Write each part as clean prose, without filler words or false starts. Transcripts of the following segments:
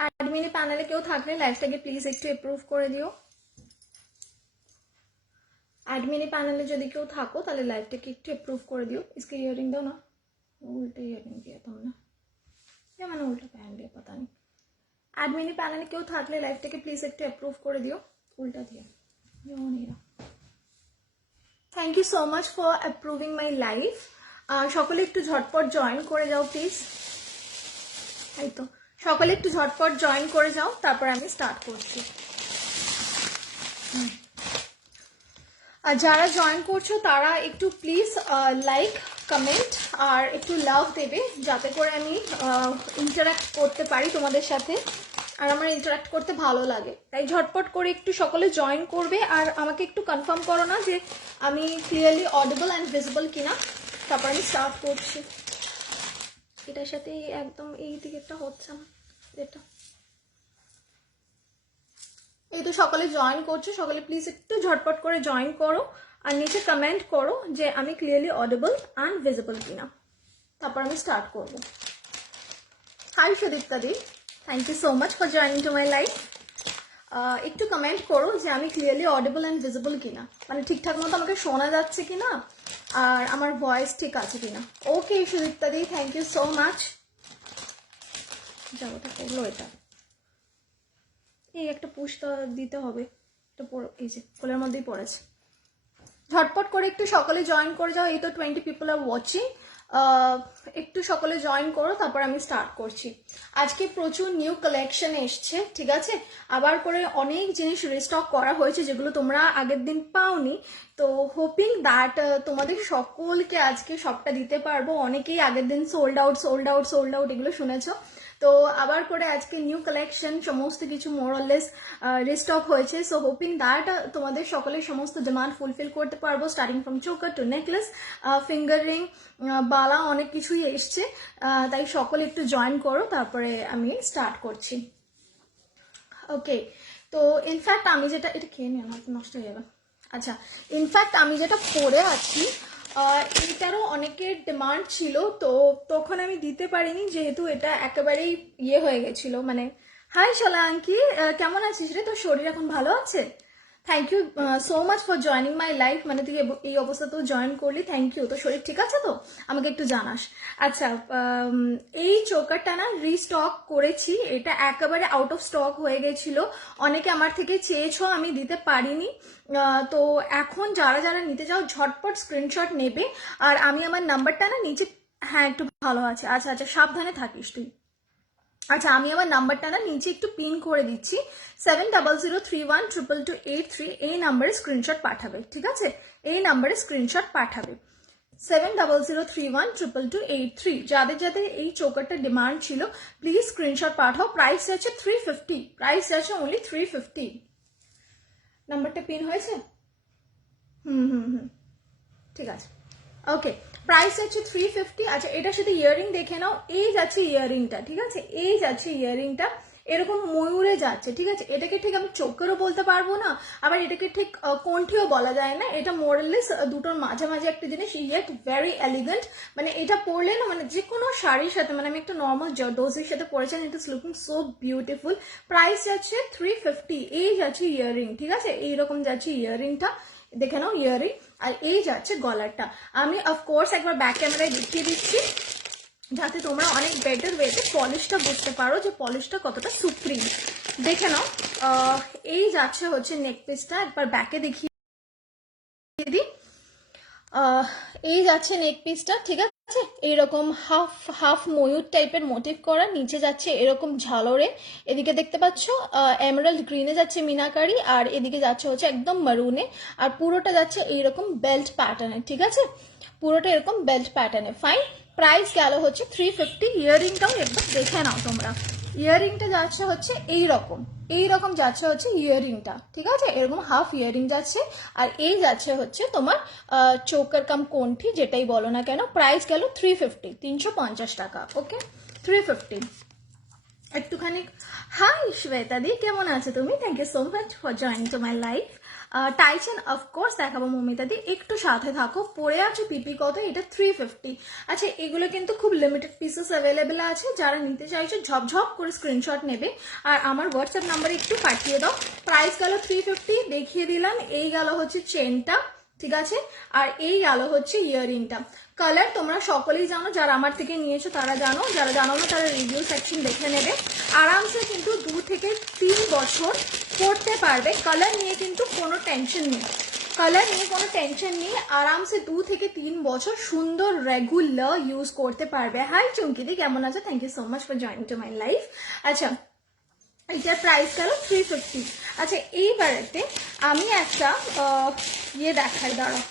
অ্যাডমিনে প্যানেলে কেউ থাকলে লাইভটাকে প্লিজ একটু অ্যাপ্রুভ করে দিও। অ্যাডমিনে প্যানেলে যদি কেউ থাকো তাহলে লাইভটাকে একটু অ্যাপ্রুভ করে দিও। इसके ईयरिंग दो ना, उल्टे ईयरिंग दिया तुमने या मैंने उल्टा पहन लिया पता नहीं। एडमिनी पैनल क्यों থাকলে লাইভটাকে প্লিজ একটু অ্যাপ্রুভ করে দিও। উল্টা দিয়ে thank you so much for approving my live. সকলে একটু ঝটপট জয়েন করে যাও প্লিজ। এই তো সকলে একটু ঝটপট জয়েন করে যাও, তারপর আমি স্টার্ট করছি। আর যারা জয়েন করছো তারা একটু প্লিজ লাইক কমেন্ট আর একটু লাভ দেবে, যাতে করে আমি ইন্টারাক্ট করতে পারি তোমাদের সাথে, আর আমার ইন্টারাক্ট করতে ভালো লাগে। তাই ঝটপট করে একটু সকলে জয়েন করবে আর আমাকে একটু কনফার্ম করো না যে আমি ক্লিয়ারলি অডিবল অ্যান্ড ভিজিবল কিনা, তারপর আমি স্টার্ট করছি। এটার সাথে একদম এই দিকেরটা হচ্ছে না, এটা এই তো সকলে জয়েন করছো, সকলে প্লিজ একটু ঝটপট করে জয়েন করো আর নিচে কমেন্ট করো যে আমি ক্লিয়ারলি অডিবল অ্যান্ড ভিজিবল কিনা, তারপর আমি স্টার্ট করব। হাই সুদীপ্তা দি, thank you so much for joining to my life. একটু কমেন্ট করো যে আমি ক্লিয়ারলি অডিবল অ্যান্ড ভিজিবল কিনা, মানে ঠিকঠাক মতো আমাকে শোনা যাচ্ছে কিনা আর আমার ভয়েস ঠিক আছে কিনা। ওকে সুদীপ্তা দি, থ্যাংক ইউ সো মাচ। যাওয়াটা করলো এটা, এই একটা পুষটা দিতে হবে, এটা এই যে কোলের মধ্যেই পড়েছে। ঝটপট করে একটু সকলে জয়েন করে যাও। এই তো 20 পিপল আর ওয়াচিং। একটু সকলে জয়েন করো, তারপর আমি স্টার্ট করছি। আজকে প্রচুর নিউ কালেকশন এসছে, ঠিক আছে। আবার করে অনেক জিনিস রিস্টক করা হয়েছে যেগুলো তোমরা আগের দিন পাওনি। তো হোপিং দ্যাট তোমাদের সকলকে আজকে সবটা দিতে পারবো। অনেকেই আগের দিন sold out sold out sold out এগুলো শুনেছো। তো আবার করে আজকে নিউ কালেকশন সমস্ত কিছু মোরলেস রিস্টক হয়েছে। সো হোপিং দ্যাট তোমাদের সকলের সমস্ত ডিমান্ড ফুলফিল করতে পারবো, starting from choker to necklace, finger ring, বালা, অনেক কিছুই এসছে। তাই সকলে একটু জয়েন করো, তারপরে আমি স্টার্ট করছি। ওকে, তো ইনফ্যাক্ট আমি যেটা, এটা খেয়ে নিয়ে আমার নষ্ট হয়ে যাবে। আচ্ছা, ইনফ্যাক্ট আমি যেটা পরে আছি এটারও অনেকের ডিমান্ড ছিল, তো তখন আমি দিতে পারিনি যেহেতু এটা একেবারেই ইয়ে হয়ে গেছিল। মানে হাই সোলাঙ্কি, কেমন আছিস রে? তোর শরীর এখন ভালো আছে? Thank you so much for joining my life. মানে তুই এই অবস্থাতেও জয়েন করলি, থ্যাংক ইউ। তো শরীর ঠিক আছে তো? আমাকে একটু জানাস। আচ্ছা, এই চোকারটা না রিস্টক করেছি, এটা একেবারে আউট অফ স্টক হয়ে গেছিল। অনেকে আমার থেকে চেয়েছো, আমি দিতে পারিনি। তো এখন যারা যারা নিতে চাও ঝটপট স্ক্রিনশট নেবে, আর আমি আমার নাম্বারটা না নিচে, হ্যাঁ একটু ভালো আছে। আচ্ছা আচ্ছা, সাবধানে থাকিস তুই। আচ্ছা, আমি আমার নাম্বারটা না নিচে একটু পিন করে দিচ্ছি, 7003122283। এই নাম্বারে স্ক্রিনশট পাঠাবে, ঠিক আছে? এই নাম্বারে স্ক্রিনশট পাঠাবে 7003122283। যাদের যাদের এই চোকারটা ডিমান্ড ছিল প্লিজ স্ক্রিনশট পাঠাও। প্রাইস আছে 350, প্রাইস আছে অনলি 350। নাম্বারটা পিন হয়েছে? ঠিক আছে, ওকে। প্রাইস আছে 350। আচ্ছা, এটার সাথে ইয়ারিং দেখে নাও। এই যাচ্ছে ইয়ারিংটা, ঠিক আছে? এই যাচ্ছে ইয়ারিংটা, এরকম ময়ূরে যাচ্ছে, ঠিক আছে? এটাকে ঠিক আমি চোখেরও বলতে পারবো না, আবার এটাকে ঠিক কণ্ঠিও বলা যায় না। এটা মোরালেস দুটোর মাঝামাঝি একটা জিনিস, ইয়েট ভেরি এলিগেন্ট। মানে এটা পরলে না, মানে যে কোনো শাড়ির সাথে, মানে আমি একটা নর্মাল জর্দোসির সাথে পরেছি, it is looking so beautiful. Price যাচ্ছে 350। এই যাচ্ছে ইয়ারিং, ঠিক আছে? এইরকম যাচ্ছে ইয়ারিংটা, দেখে নাও ইয়ারিং। আর এই যাচ্ছে গলারটা। আমি অফকোর্স একবার ব্যাক ক্যামেরায় দেখিয়ে দিচ্ছি যাতে তোমরা অনেক বেটার ওয়েতে পলিশটা বুঝতে পারো যে পলিশটা কতটা সুপ্রিম। দেখে নাও, এই যাচ্ছে হচ্ছে নেক পিসটা, একবার ব্যাকে দেখিয়ে দিই। এই যাচ্ছে নেক পিসটা, ঠিক আছে? এইরকম হাফ হাফ ময়ূর টাইপের মোটিভ করা, নিচে যাচ্ছে এরকম ঝালরে। এদিকে দেখতে পাচ্ছ এমারাল্ড গ্রিনে যাচ্ছে মিনাকারি, আর এদিকে যাচ্ছে হচ্ছে একদম মারুনে, আর পুরোটা যাচ্ছে এইরকম বেল্ট প্যাটার্নে, ঠিক আছে? পুরোটা এরকম বেল্ট প্যাটার্নে। ফাইন, প্রাইস গেল হচ্ছে 350। ইয়ারিংটাও একবার দেখে নাও তোমরা। ইয়ারিংটা যাচ্ছে হচ্ছে এইরকম যাচ্ছে হচ্ছে ইয়ারিংটা, ঠিক আছে? এরকম হাফ ইয়ারিং যাচ্ছে, আর এই যাচ্ছে হচ্ছে তোমার চোকার কাম কোণ্ঠি, যেটাই বলো না কেন। প্রাইস গেল 350, 350 টাকা। ওকে, 350। একটুখানি হাই শ্বেতা দি, কেমন আছো তুমি? Thank you so much for joining to my life. টাইচেন অফকোর্স দেখাবো মমিতাদি, একটু সাথে থাকো। পড়ে আছে পিপি কত, এটা 350। আচ্ছা এগুলো কিন্তু খুব লিমিটেড পিসেস অ্যাভেলেবেল আছে, যারা নিতে চাইছো ঝপঝপ করে স্ক্রিনশট নেবে আর আমার হোয়াটসঅ্যাপ নাম্বারে একটু পাঠিয়ে দাও। প্রাইস গেল 350, দেখিয়ে দিলাম। এই গেল হচ্ছে চেনটা, ঠিক আছে, আর এই গেল হচ্ছে ইয়াররিংটা। কালার তোমরা সকলেই জানো, যারা আমার থেকে নিয়েছো তারা জানো, যারা জানো না তারা রিভিউ সেকশন দেখে নেবে। আরামসে কিন্তু 2 থেকে 3 বছর পড়তে পারবে, কালার নিয়ে কিন্তু কোনো টেনশন নেই, কালার নিয়ে কোনো টেনশন নেই, আরামসে 2 থেকে 3 বছর সুন্দর রেগুলার ইউজ করতে পারবে। হাই চুমকিদি, কেমন আছো? Thank you so much for joining to my life. আচ্ছা এটার প্রাইস গেল 350। আচ্ছা এইবারেতে আমি একটা ইয়ে দেখাই, দাঁড়াও,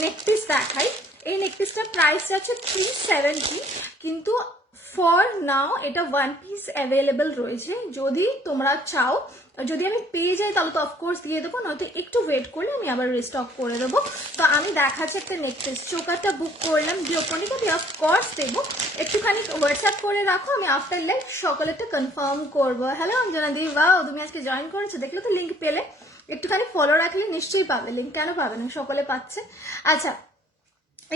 নেক পিস দেখাই। এই নেক পিসটার প্রাইস আছে 370, কিন্তু ফর নাও এটা 1 পিস অ্যাভেলেবেল রয়েছে। যদি তোমরা চাও, যদি আমি পেয়ে যাই তাহলে তো অফকোর্স দিয়ে দেবো, নয়তো একটু ওয়েট করলে আমি আবার রিস্টক করে দেবো। তো আমি দেখাচ্ছি একটা নেক পিস, চোকারটা বুক করলাম, জিওপনিটা দিয়ে অফকোর্স দেবো। একটুখানি হোয়াটসঅ্যাপ করে রাখো, আমি আফটার লাইক সকলেরটা কনফার্ম করবো। হ্যালো অঞ্জনা দি, বাও তুমি আজকে জয়েন করেছো, দেখলে তো লিঙ্ক পেলে, একটুখানি ফলো রাখলে নিশ্চয়ই পাবে লিঙ্ক, কেন পাবে না, সকলে পাচ্ছে। আচ্ছা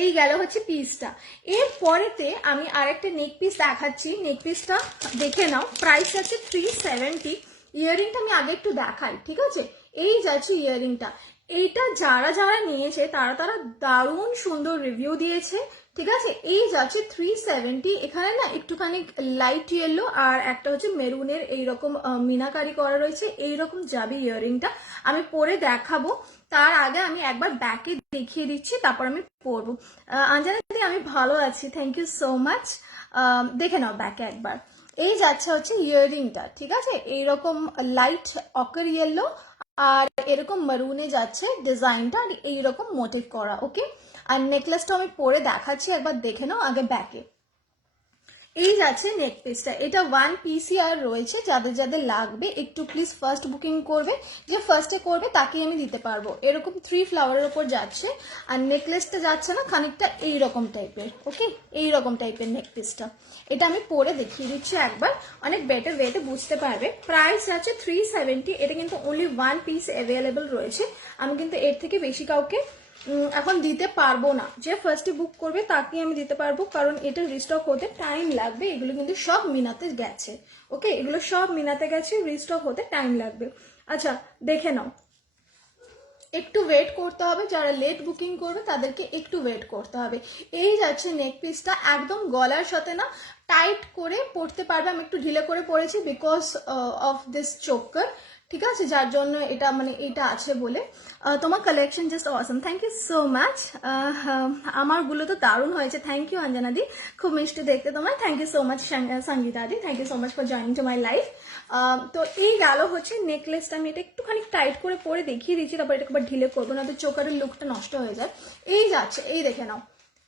এই গেল হচ্ছে পিসটা। এর পরেতে আমি আরেকটা নেক পিস দেখাচ্ছি, নেক পিসটা দেখে নাও, প্রাইস আছে 370। ইয়াররিংটা আমি আগে একটু দেখাই, ঠিক আছে, এই যাচ্ছে ইয়াররিংটা। এইটা যারা যারা নিয়েছে তারা তারা দারুণ সুন্দর রিভিউ দিয়েছে, ঠিক আছে। এই যাচ্ছে 370, এখানে না একটুখানি লাইট ইয়েলো আর একটা হচ্ছে মেরুনের এইরকম মিনাকারি করা রয়েছে, এইরকম যাবে ইয়াররিংটা। আমি পরে দেখাবো, তার আগে আমি একবার ব্যাকে দেখিয়ে দিচ্ছি, তারপর আমি পরবো। আঞ্জনা দিদি আমি ভালো আছি, থ্যাংক ইউ সো মাচ। দেখে নাও ব্যাকে একবার। এই যাচ্ছে হচ্ছে ইয়াররিংটা, ঠিক আছে, এইরকম লাইট অকার ইয়েলো আর এরকম মারুনে যাচ্ছে ডিজাইনটা, আর এইরকম মোটিভ করা, ওকে। আর নেকলেসটা আমি পরে দেখাচ্ছি, একবার দেখে নাও আগে ব্যাকে। এই যাচ্ছে নেক পিসটা, এটা 1 পিসই আর রয়েছে, যাদের যাদের লাগবে একটু প্লিজ ফার্স্ট বুকিং করবে, যে ফার্স্টে করবে তাকেই আমি দিতে পারবো। এরকম 3 ফ্লাওয়ারের উপর যাচ্ছে, আর নেকলেসটা যাচ্ছে না খানিকটা এইরকম টাইপের, ওকে, এইরকম টাইপের নেক পিসটা। এটা আমি পরে দেখিয়ে দিচ্ছি একবার, অনেক বেটার ওয়েতে বুঝতে পারবে। প্রাইস আছে 370, এটা কিন্তু অনলি 1 পিস অ্যাভেলেবেল রয়েছে, আমি কিন্তু এর থেকে বেশি কাউকে এখন দিতে পারবো না। যে ফার্স্টে বুক করবে তাকে আমি দিতে পারবো, কারণ এটা রিস্টক হতে টাইম লাগবে। এগুলো কিন্তু সব মিনাতে গেছে, ওকে, এগুলো সব মিনাতে গেছে, রিস্টক হতে টাইম লাগবে। আচ্ছা দেখে নাও, একটু ওয়েট করতে হবে, যারা লেট বুকিং করবে তাদেরকে একটু ওয়েট করতে হবে। এই যাচ্ছে নেক পিসটা, একদম গলার সাথে না টাইট করে পরতে পারবে। আমি একটু ঢিলে করে পরেছি বিকজ অফ দিস চোকার, ঠিক আছে, যার জন্য এটা মানে এটা আছে বলে। তোমার collection just awesome, thank you so much. আমারগুলো তো দারুণ হয়েছে, থ্যাংক ইউ অঞ্জনা দি, খুব মিষ্টি দেখতে তোমার, thank you so much Sangeeta দি, thank you so much for joining to my life. তো এই গেল হচ্ছে নেকলেসটা, আমি এটা একটুখানি টাইট করে পরে দেখিয়ে দিচ্ছি, তারপর এটা একবার ঢিলে করবো না তো চোকারের লুকটা নষ্ট হয়ে যায়। এই যাচ্ছে, এই দেখে নাও,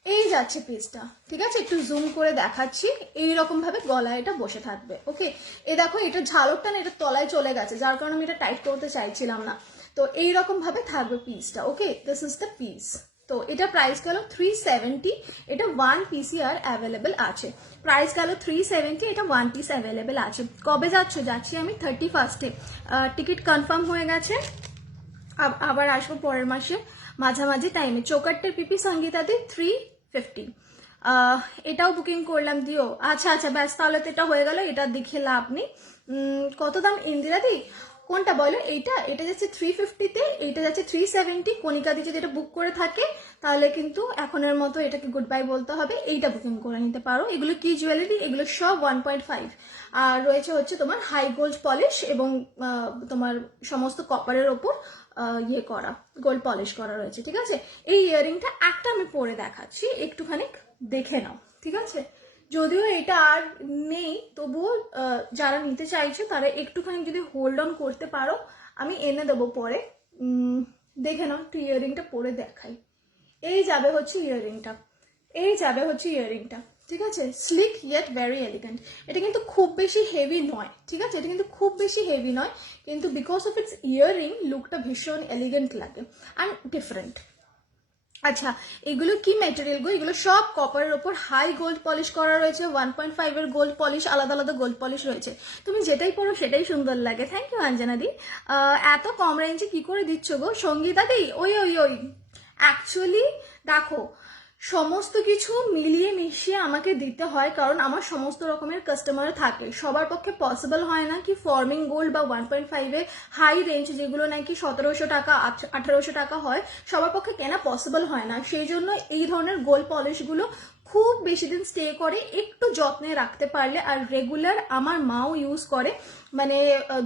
এই যাচ্ছে পিসটা, ঠিক আছে, একটু জুম করে দেখাচ্ছি, এইরকম ভাবে গলায় এটা বসে থাকবে, ওকে। এ দেখো এটা ঝালকটা না এটা তলায় চলে গেছে, যার কারণে আমি এটা টাইট করতে চাইছিলাম না। তো এইরকম ভাবে থাকবে পিসটা, ওকে, দিস ইজ দ্য পিস। তো এটা প্রাইস গেল 370, এটা 1 পিসই আর অ্যাভেলেবেল আছে। প্রাইস গেল 370, এটা 1 পিস অ্যাভেলেবেল আছে। কবে যাচ্ছ? যাচ্ছি আমি 31-এ, টিকিট কনফার্ম হয়ে গেছে, আবার আসবো পরের মাসে মাঝামাঝি টাইমে। চোকারটের পিপি সঙ্গীতাদি 350, এটাও বুকিং করলাম, দিও। আচ্ছা আচ্ছা ব্যাস, তাহলে তো এটা হয়ে গেল, এটা দেখে লাভ নেই। কত দাম ইন্দিরা দি? কোনটা বলো? এইটা, এটা যাচ্ছে 350-তে, এইটা যাচ্ছে 370। কণিকা দি যদি এটা বুক করে থাকে তাহলে কিন্তু এখনের মতো এটাকে গুড বাই বলতে হবে, এইটা বুকিং করে নিতে পারো। এগুলো কি জুয়েলারি? এগুলো সব 1.5, আর রয়েছে হচ্ছে তোমার হাই গোল্ড পলিশ এবং তোমার সমস্ত কপারের ওপর ইয়ে করা, গোল্ড পলিশ করা রয়েছে, ঠিক আছে। এই ইয়াররিংটা একটা আমি পরে দেখাচ্ছি, একটুখানি দেখে নাও, ঠিক আছে। যদিও এটা আর নেই, তবুও যারা নিতে চাইছে তারা একটুখানি যদি হোল্ড অন করতে পারো, আমি এনে দেবো পরে। দেখে নাও, একটু ইয়াররিংটা পরে দেখাই। এই যাবে হচ্ছে ইয়াররিংটা, এই যাবে হচ্ছে ইয়াররিংটা, ঠিক আছে। Slick yet very elegant. এটা কিন্তু খুব বেশি হেভি নয়, ঠিক আছে, এটা কিন্তু খুব বেশি হেভি নয়, কিন্তু বিকজ অফ ইটস ইয়াররিং লুকটা ভীষণ এলিগেন্ট লাগে অ্যান্ড ডিফারেন্ট। আচ্ছা, এগুলো কি ম্যাটেরিয়াল গো? এগুলো সব কপারের ওপর হাই গোল্ড পলিশ করা রয়েছে, 1.5 এর গোল্ড পলিশ, আলাদা আলাদা গোল্ড পলিশ রয়েছে। তুমি যেটাই পরো সেটাই সুন্দর লাগে। থ্যাংক ইউ অঞ্জনা দি। এত কম রেঞ্জে কি করে দিচ্ছ গো সঙ্গীতা দি? ওই ওই ওই অ্যাকচুয়ালি দেখো, সমস্ত কিছু মিলিয়ে মিশিয়ে আমাকে দিতে হয়, কারণ আমার সমস্ত রকমের কাস্টমার থাকে। সবার পক্ষে পসিবল হয় না কি ফর্মিং গোল্ড বা 1.5 হাই রেঞ্জ যেগুলো নাকি 1700 টাকা 1800 টাকা হয়, সবার পক্ষে কেনা পসিবল হয় না। সেই জন্য এই ধরনের গোল্ড পলিশগুলো খুব বেশি দিন স্টে করে, একটু যত্নে রাখতে পারলে। আর রেগুলার আমার মাও ইউজ করে, মানে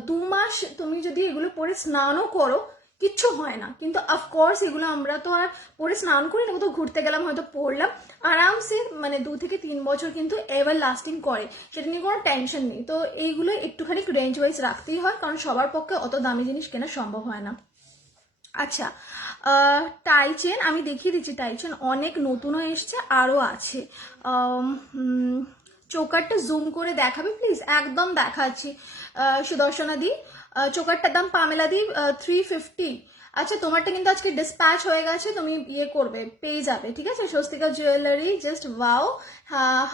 2 মাস তুমি যদি এগুলো পরে স্নানও করো কিচ্ছু হয় না। কিন্তু অফকোর্স এগুলো আমরা তো আর পরে স্নান করি না, কোথাও ঘুরতে গেলাম হয়তো পরলাম, আরামসে মানে 2 থেকে 3 বছর কিন্তু এভার লাস্টিং করে, সেটা নিয়ে কোনো টেনশন নেই। তো এইগুলো একটুখানি রেঞ্জ ওয়াইজ রাখতেই হয়, কারণ সবার পক্ষে অত দামি জিনিস কেনা সম্ভব হয় না। আচ্ছা, টাই চেন আমি দেখিয়ে দিচ্ছি। টাই চেন অনেক নতুনও এসছে, আরও আছে। চোকারটা জুম করে দেখাবে প্লিজ? একদম দেখাচ্ছি সুদর্শনা দি। চোকারটার দাম পামেলা দি 350। আচ্ছা, তোমারটা কিন্তু আজকে ডিসপ্যাচ হয়ে গেছে, তুমি ইয়ে করবে, পেয়ে যাবে, ঠিক আছে? স্বস্তিকা জুয়েলারি জাস্ট ওয়াও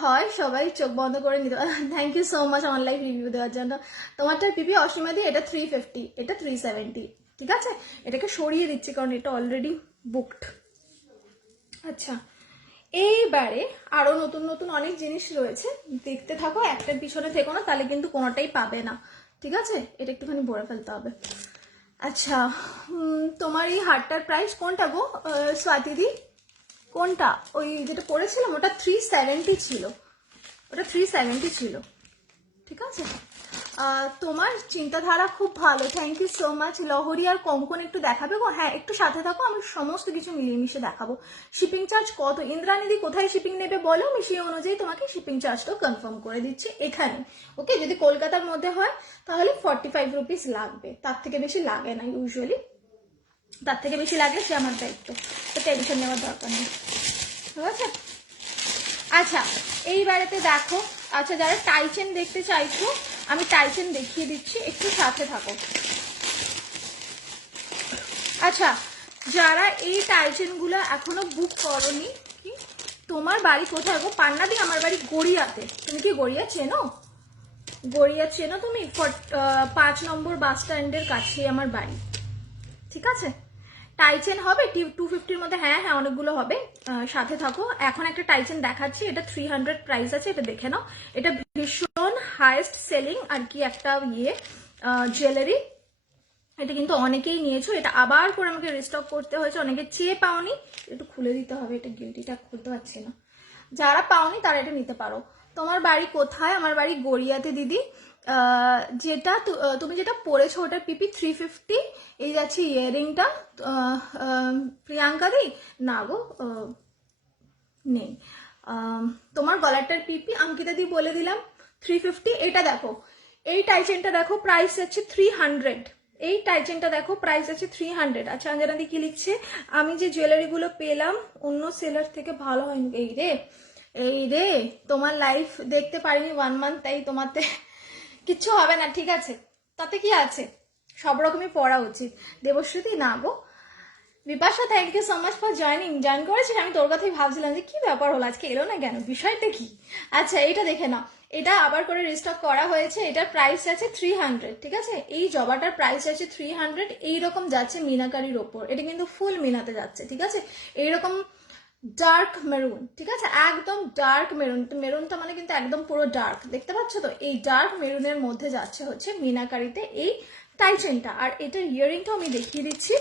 হয়, সবাই চোখ বন্ধ করে নিতে। Thank you so much online review দেওয়ার জন্য। তোমারটা পিপি অসীমা দি, এটা 350, এটা 370, ঠিক আছে? এটাকে সরিয়ে দিচ্ছি কারণ এটা অলরেডি বুকড। আচ্ছা, এইবারে আরো নতুন নতুন অনেক জিনিস রয়েছে, দেখতে থাকো, একটার পিছনে থেকো না, তাহলে কিন্তু কোনোটাই পাবে না, ঠিক আছে? এটা একটুখানি ভরে ফেলতে হবে। আচ্ছা, তোমার এই হারটার প্রাইস কোনটা গো স্বাতিদি? কোনটা? ওই যেটা পড়েছিলাম ওটা 370 ছিল, ওটা 370 ছিল, ঠিক আছে? তোমার চিন্তাধারা খুব ভালো, থ্যাংক ইউ সো মাচ। লহরি আর কঙ্কন একটু দেখাবে গো? হ্যাঁ, একটু সাথে থাকো, আমি সমস্ত কিছু মিলিয়ে মিশে দেখাবো। শিপিং চার্জ কত? ইন্দ্রানিদি কোথায় শিপিং নেবে বলো, আমি সেই অনুযায়ী তোমাকে শিপিং চার্জটাও কনফার্ম করে দিচ্ছি এখানে। ওকে, যদি কলকাতার মধ্যে হয় তাহলে 45 রুপিস লাগবে, তার থেকে বেশি লাগে না ইউজুয়ালি। তার থেকে বেশি লাগলে সে আমার দায়িত্ব, তো টেনশন নেওয়ার দরকার নেই, ঠিক আছে? আচ্ছা, এইবারেতে দেখো, আচ্ছা যারা টাইচেন দেখতে চাইছো আমি টাইচেন দেখিয়ে দিচ্ছি, একটু সাথে থাকো। আচ্ছা, যারা এই টাইচেনগুলো এখনো বুক করনি, কি তোমার বাড়ি কোথায় গো? পান্নাদি, আমার বাড়ি গড়িয়াতে। তুমি কি গড়িয়া চেনো? গড়িয়া চেনো তুমি? 5 নম্বর বাস স্ট্যান্ডের কাছে আমার বাড়ি, ঠিক আছে? টাইচেন হবে 250-র মধ্যে, হ্যাঁ হ্যাঁ অনেকগুলো হবে, সাথে থাকো। এখন একটা টাইচেন দেখাচ্ছি, এটা 300 প্রাইস আছে, এটা দেখে নাও। এটা ভীষণ হাইয়েস্ট সেলিং আর কি একটা ইয়ে জুয়েলারি, এটা কিন্তু অনেকেই নিয়েছো, এটা আবার করে আমাকে রিস্টক করতে হয়েছে, অনেকে চেয়ে পাওনি, একটু খুলে দিতে হবে, এটা গিলটিটা খুলতে পারছি না। যারা পাওনি তারা এটা নিতে পারো। তোমার বাড়ি কোথায়? আমার বাড়ি গড়িয়াতে দিদি। যেটা তুমি যেটা পরেছো ওটা পিপি 350। এই যাচ্ছে ইয়াররিংটা। প্রিয়াঙ্কা দি না গো, নেই। তোমার গলাটার পিপি অঙ্কিতা দি বলে দিলাম 350। এটা দেখো, এই টাইচেনটা দেখো, প্রাইস আছে 300। এই টাইচেনটা দেখো, প্রাইস আছে 300। আচ্ছা, অঞ্জনা দি কি লিখছে? আমি যে জুয়েলারিগুলো পেলাম অন্য সেলার থেকে ভালো হয়নি। এই রে, এই রে, তোমার লাইফ দেখতে পারিনি 1 মান্থ, তাই তোমাতে কিচ্ছু হবে না, ঠিক আছে? তাতে কি আছে, সব রকমই পড়া উচিত। দেবশ্রুতি না গো। Bipasha, thank you so much for join করেছিস। আমি তোর কথাই ভাবছিলাম যে কি ব্যাপার হলো, আজকে এলো না কেন, বিষয়টা কি? আচ্ছা, এইটা দেখে নাও, এটা আবার করে রিস্টক করা হয়েছে, এটার প্রাইস আছে 300, ঠিক আছে? এই জবাটার প্রাইস আছে 300। এইরকম যাচ্ছে মিনাকারির ওপর, এটা কিন্তু ফুল মিনাতে যাচ্ছে, ঠিক আছে? এইরকম ডার্ক মেরুন, ঠিক আছে? একদম ডার্ক মেরুন, মেরুনটা মানে কিন্তু একদম পুরো ডার্ক, দেখতে পাচ্ছ তো? এই ডার্ক মেরুনের মধ্যে যাচ্ছে হচ্ছে মিনাকারিতে এই টাইচেনটা। আর এটার ইয়ারিংটাও আমি দেখিয়ে দিচ্ছি,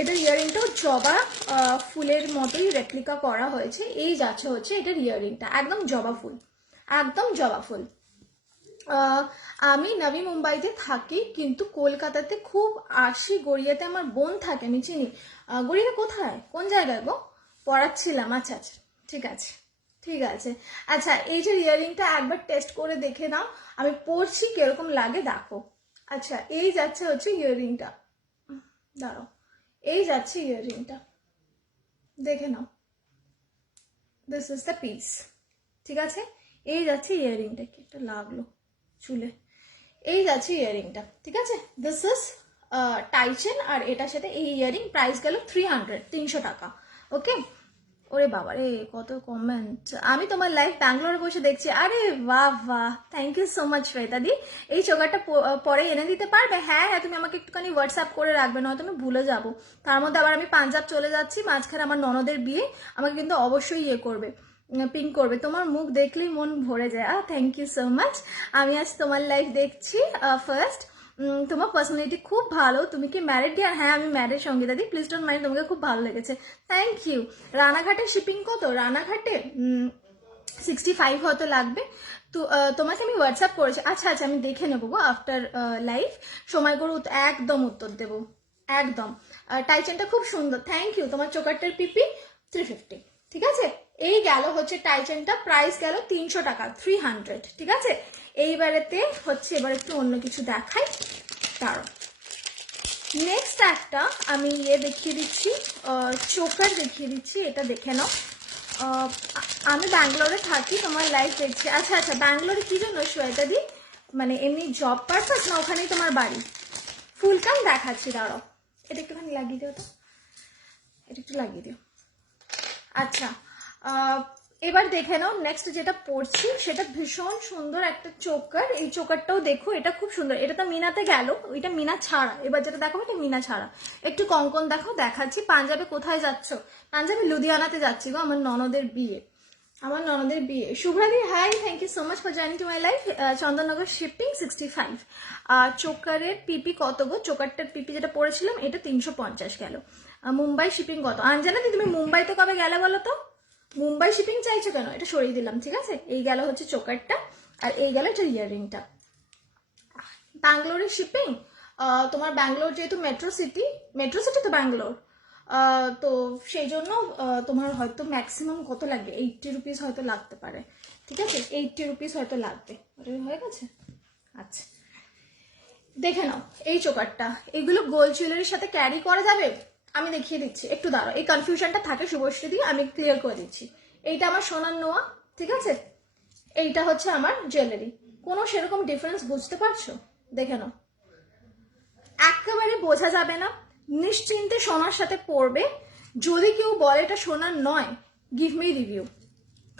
এটার ইয়ারিংটাও জবা ফুলের মতোই রেপ্লিকা করা হয়েছে। এই যাচ্ছে হচ্ছে এটার ইয়ারিংটা, একদম জবা ফুল, একদম জবা ফুল। আমি নবী মুম্বাইতে থাকি, কিন্তু কলকাতাতে খুব আসি। গড়িয়াতে আমার বোন থাকে, আমি চিনি। গড়িয়াতে কোথায়, কোন জায়গায় গো? পড়াচ্ছিলাম, আচ্ছা আচ্ছা, ঠিক আছে ঠিক আছে। আচ্ছা, এই যে ইয়ারিংটা একবার টেস্ট করে দেখে নাও, আমি পরছি কিরকম লাগে দেখো। আচ্ছা, এই যাচ্ছে হচ্ছে ইয়ারিংটা, দাঁড়াও, এই যাচ্ছে ইয়ারিংটা, দেখে নাও, দিস ইজ দ্য পিস, ঠিক আছে? এই যাচ্ছে ইয়ারিংটা, কি একটা লাগলো চুলে, এই যাচ্ছে ইয়ারিংটা, ঠিক আছে? দিস ইজ টাইচেন, আর এটার সাথে এই ইয়ারিং প্রাইস গেল 300 টাকা, ওকে? ওরে বাবা রে, কত কমেন্ট! আমি তোমার লাইভ ব্যাঙ্গালোরে বসে দেখছি। আরে বাহ বাহ, থ্যাংক ইউ সো মাচ শ্বেতাদি। এই চোকারটা পরে এনে দিতে পারবে? হ্যাঁ হ্যাঁ, তুমি আমাকে একটুখানি হোয়াটসঅ্যাপ করে রাখবে, নয়তো আমি ভুলে যাবো। তার মধ্যে আবার আমি পাঞ্জাব চলে যাচ্ছি, মাঝখানে আমার ননদের বিয়ে, আমাকে কিন্তু অবশ্যই ইয়ে করবে, পিং করবে। তোমার মুখ দেখলেই মন ভরে যায়। Thank you so much. আমি আজ তোমার লাইভ দেখছি ফার্স্ট। তোমার পার্সোনালিটি খুব ভালো। তুমি কি ম্যারিড? ডিয়ার? হ্যাঁ আমি ম্যারিড সঙ্গীতা দি, প্লিজ ডোন্ট মাইন্ড, তোমাকে খুব ভালো লেগেছে, থ্যাংক ইউ। রানাঘাটের শিপিং কত? রানাঘাটে 65 হয়তো লাগবে। তো তোমাকে আমি হোয়াটসঅ্যাপ করেছি। আচ্ছা আচ্ছা, আমি দেখে নেবো গো আফটার লাইভ, সময় করে একদম উত্তর দেবো, একদম। টাইচেনটা খুব সুন্দর, থ্যাংক ইউ। তোমার চোকারটার পিপি 350, ঠিক আছে। এই গেল হচ্ছে টাইচেনটা, প্রাইস গেল 300 টাকা, 300, ঠিক আছে। এইবারেতে হচ্ছে এবার একটু অন্য কিছু দেখাই, তারও নেক্সট একটা আমি ইয়ে দেখিয়ে দিচ্ছি, চোকার দেখিয়ে দিচ্ছি, এটা দেখে নাও। আমি ব্যাঙ্গালোরে থাকি, তোমার লাইভ দেখছি। আচ্ছা আচ্ছা, ব্যাঙ্গালোরে কি জন্য শ্বেতা দি, মানে এমনি জব পারপাস না ওখানেই তোমার বাড়ি? ফুল কাম দেখাচ্ছি, দাঁড়াও, এটা একটুখানি লাগিয়ে দিও তো, এটা একটু লাগিয়ে দিও। আচ্ছা, এবার দেখে নাও নেক্সট যেটা পড়ছি, সেটা ভীষণ সুন্দর একটা চোকার। এই চোকারটাও দেখো, এটা খুব সুন্দর। এটা তো মিনাতে গেল, ওইটা মিনা ছাড়া। এবার যেটা দেখো এটা মিনা ছাড়া। একটু কঙ্কন দেখো, দেখাচ্ছি। পাঞ্জাবে কোথায় যাচ্ছ? পাঞ্জাবে লুধিয়ানাতে যাচ্ছি গো, আমার ননদের বিয়ে, আমার ননদের বিয়ে। শুভ্রাদি hi, thank you so much for joining to my life. Chandannagar shipping 65। চোকারের পিপি কত গো? চোকারটার পিপি যেটা পড়েছিলাম এটা 350 গেল। মুম্বাই শিপিং কত? আঞ্জানা দি, তুমি মুম্বাইতে কবে গেলে বলো তো? মুম্বাই শিপিং চাইছো কেন? এটা সরিয়ে দিলাম, ঠিক আছে। এই গেল হচ্ছে চোকারটা, আর এই গেল এটা ইয়াররিংটা। ব্যাঙ্গালোরের শিপিং, তোমার ব্যাঙ্গালোর যেহেতু মেট্রো সিটি তো ব্যাঙ্গালোর, তো সেই জন্য তোমার হয়তো ম্যাক্সিমাম কত লাগবে, 80 রুপিস হয়তো লাগতে পারে, ঠিক আছে। 80 রুপিস হয়তো লাগবে। ওটা হয়ে গেছে। আচ্ছা, দেখে নাও এই চোকারটা। এগুলো গোল্ড জুয়েলারির সাথে ক্যারি করা যাবে? আমি দেখিয়ে দিচ্ছি, একটু দাঁড়াও। এই কনফিউশনটা থাকে শুভশ্রী দিয়ে, আমি ক্লিয়ার করে দিচ্ছি। এইটা আমার সোনার নোয়া, ঠিক আছে। এইটা হচ্ছে আমার জুয়েলারি। কোনো সেরকম ডিফারেন্স বুঝতে পারছো? দেখে নাও, একেবারে বোঝা যাবে না, নিশ্চিন্তে সোনার সাথে পরবে। যদি কেউ বলে এটা সোনার নয়, গিভ মি রিভিউ।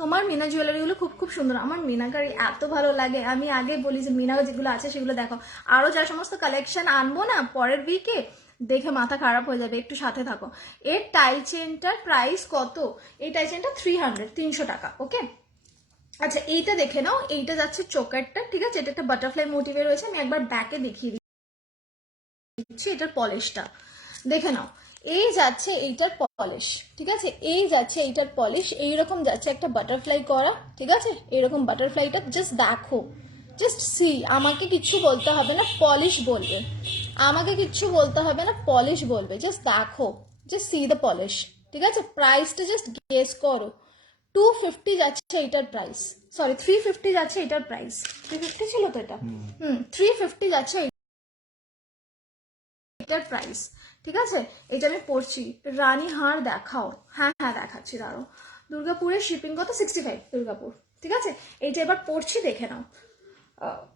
তোমার মিনা জুয়েলারিগুলো খুব খুব সুন্দর, আমার মিনাকারি এত ভালো লাগে। আমি আগে বলি যে মিনা যেগুলো আছে সেগুলো দেখো। আরো যা সমস্ত কালেকশন আনবো না পরের উইকে, দেখে মাথা খারাপ হয়ে যাবে, একটু সাথে থাকো। এর টাই চেনটার প্রাইস কত? এই টাই চেনটা 300 টাকা, ওকে। আচ্ছা, এইটা দেখে নাও, এইটা যাচ্ছে চোকারটা, ঠিক আছে। এটা একটা বাটারফ্লাই মোটিভে রয়েছে, আমি একবার ব্যাকে দেখিয়ে দিচ্ছি। এটার পলিশটা দেখে নাও, এই যাচ্ছে এইটার পলিশ, ঠিক আছে। এই যাচ্ছে এইটার পলিশ, এইরকম যাচ্ছে একটা বাটারফ্লাই করা, ঠিক আছে। এরকম বাটারফ্লাইটা জাস্ট দেখো, জাস্ট সি। আমাকে কিচ্ছু বলতে হবে না, পলিশ বলবে। আমাকে কিচ্ছু বলতে হবে না, পলিশ বলবে। জাস্ট দেখো, জাস্ট সি দ্য পলিশ, ঠিক আছে। প্রাইসটা জাস্ট গেস করো। 250 যাচ্ছে এইটার প্রাইস, সরি 350 যাচ্ছে এইটার প্রাইস। 350 ছিল তো এটা, 350 যাচ্ছে এটার প্রাইস, ঠিক আছে। এটা আমি পড়ছি। রানী হার দেখাও? হ্যাঁ হ্যাঁ দেখাচ্ছি, দাঁড়াও। দুর্গাপুরের শিপিং কত? 65, দুর্গাপুর, ঠিক আছে। এইটা এবার পড়ছি, দেখে নাও।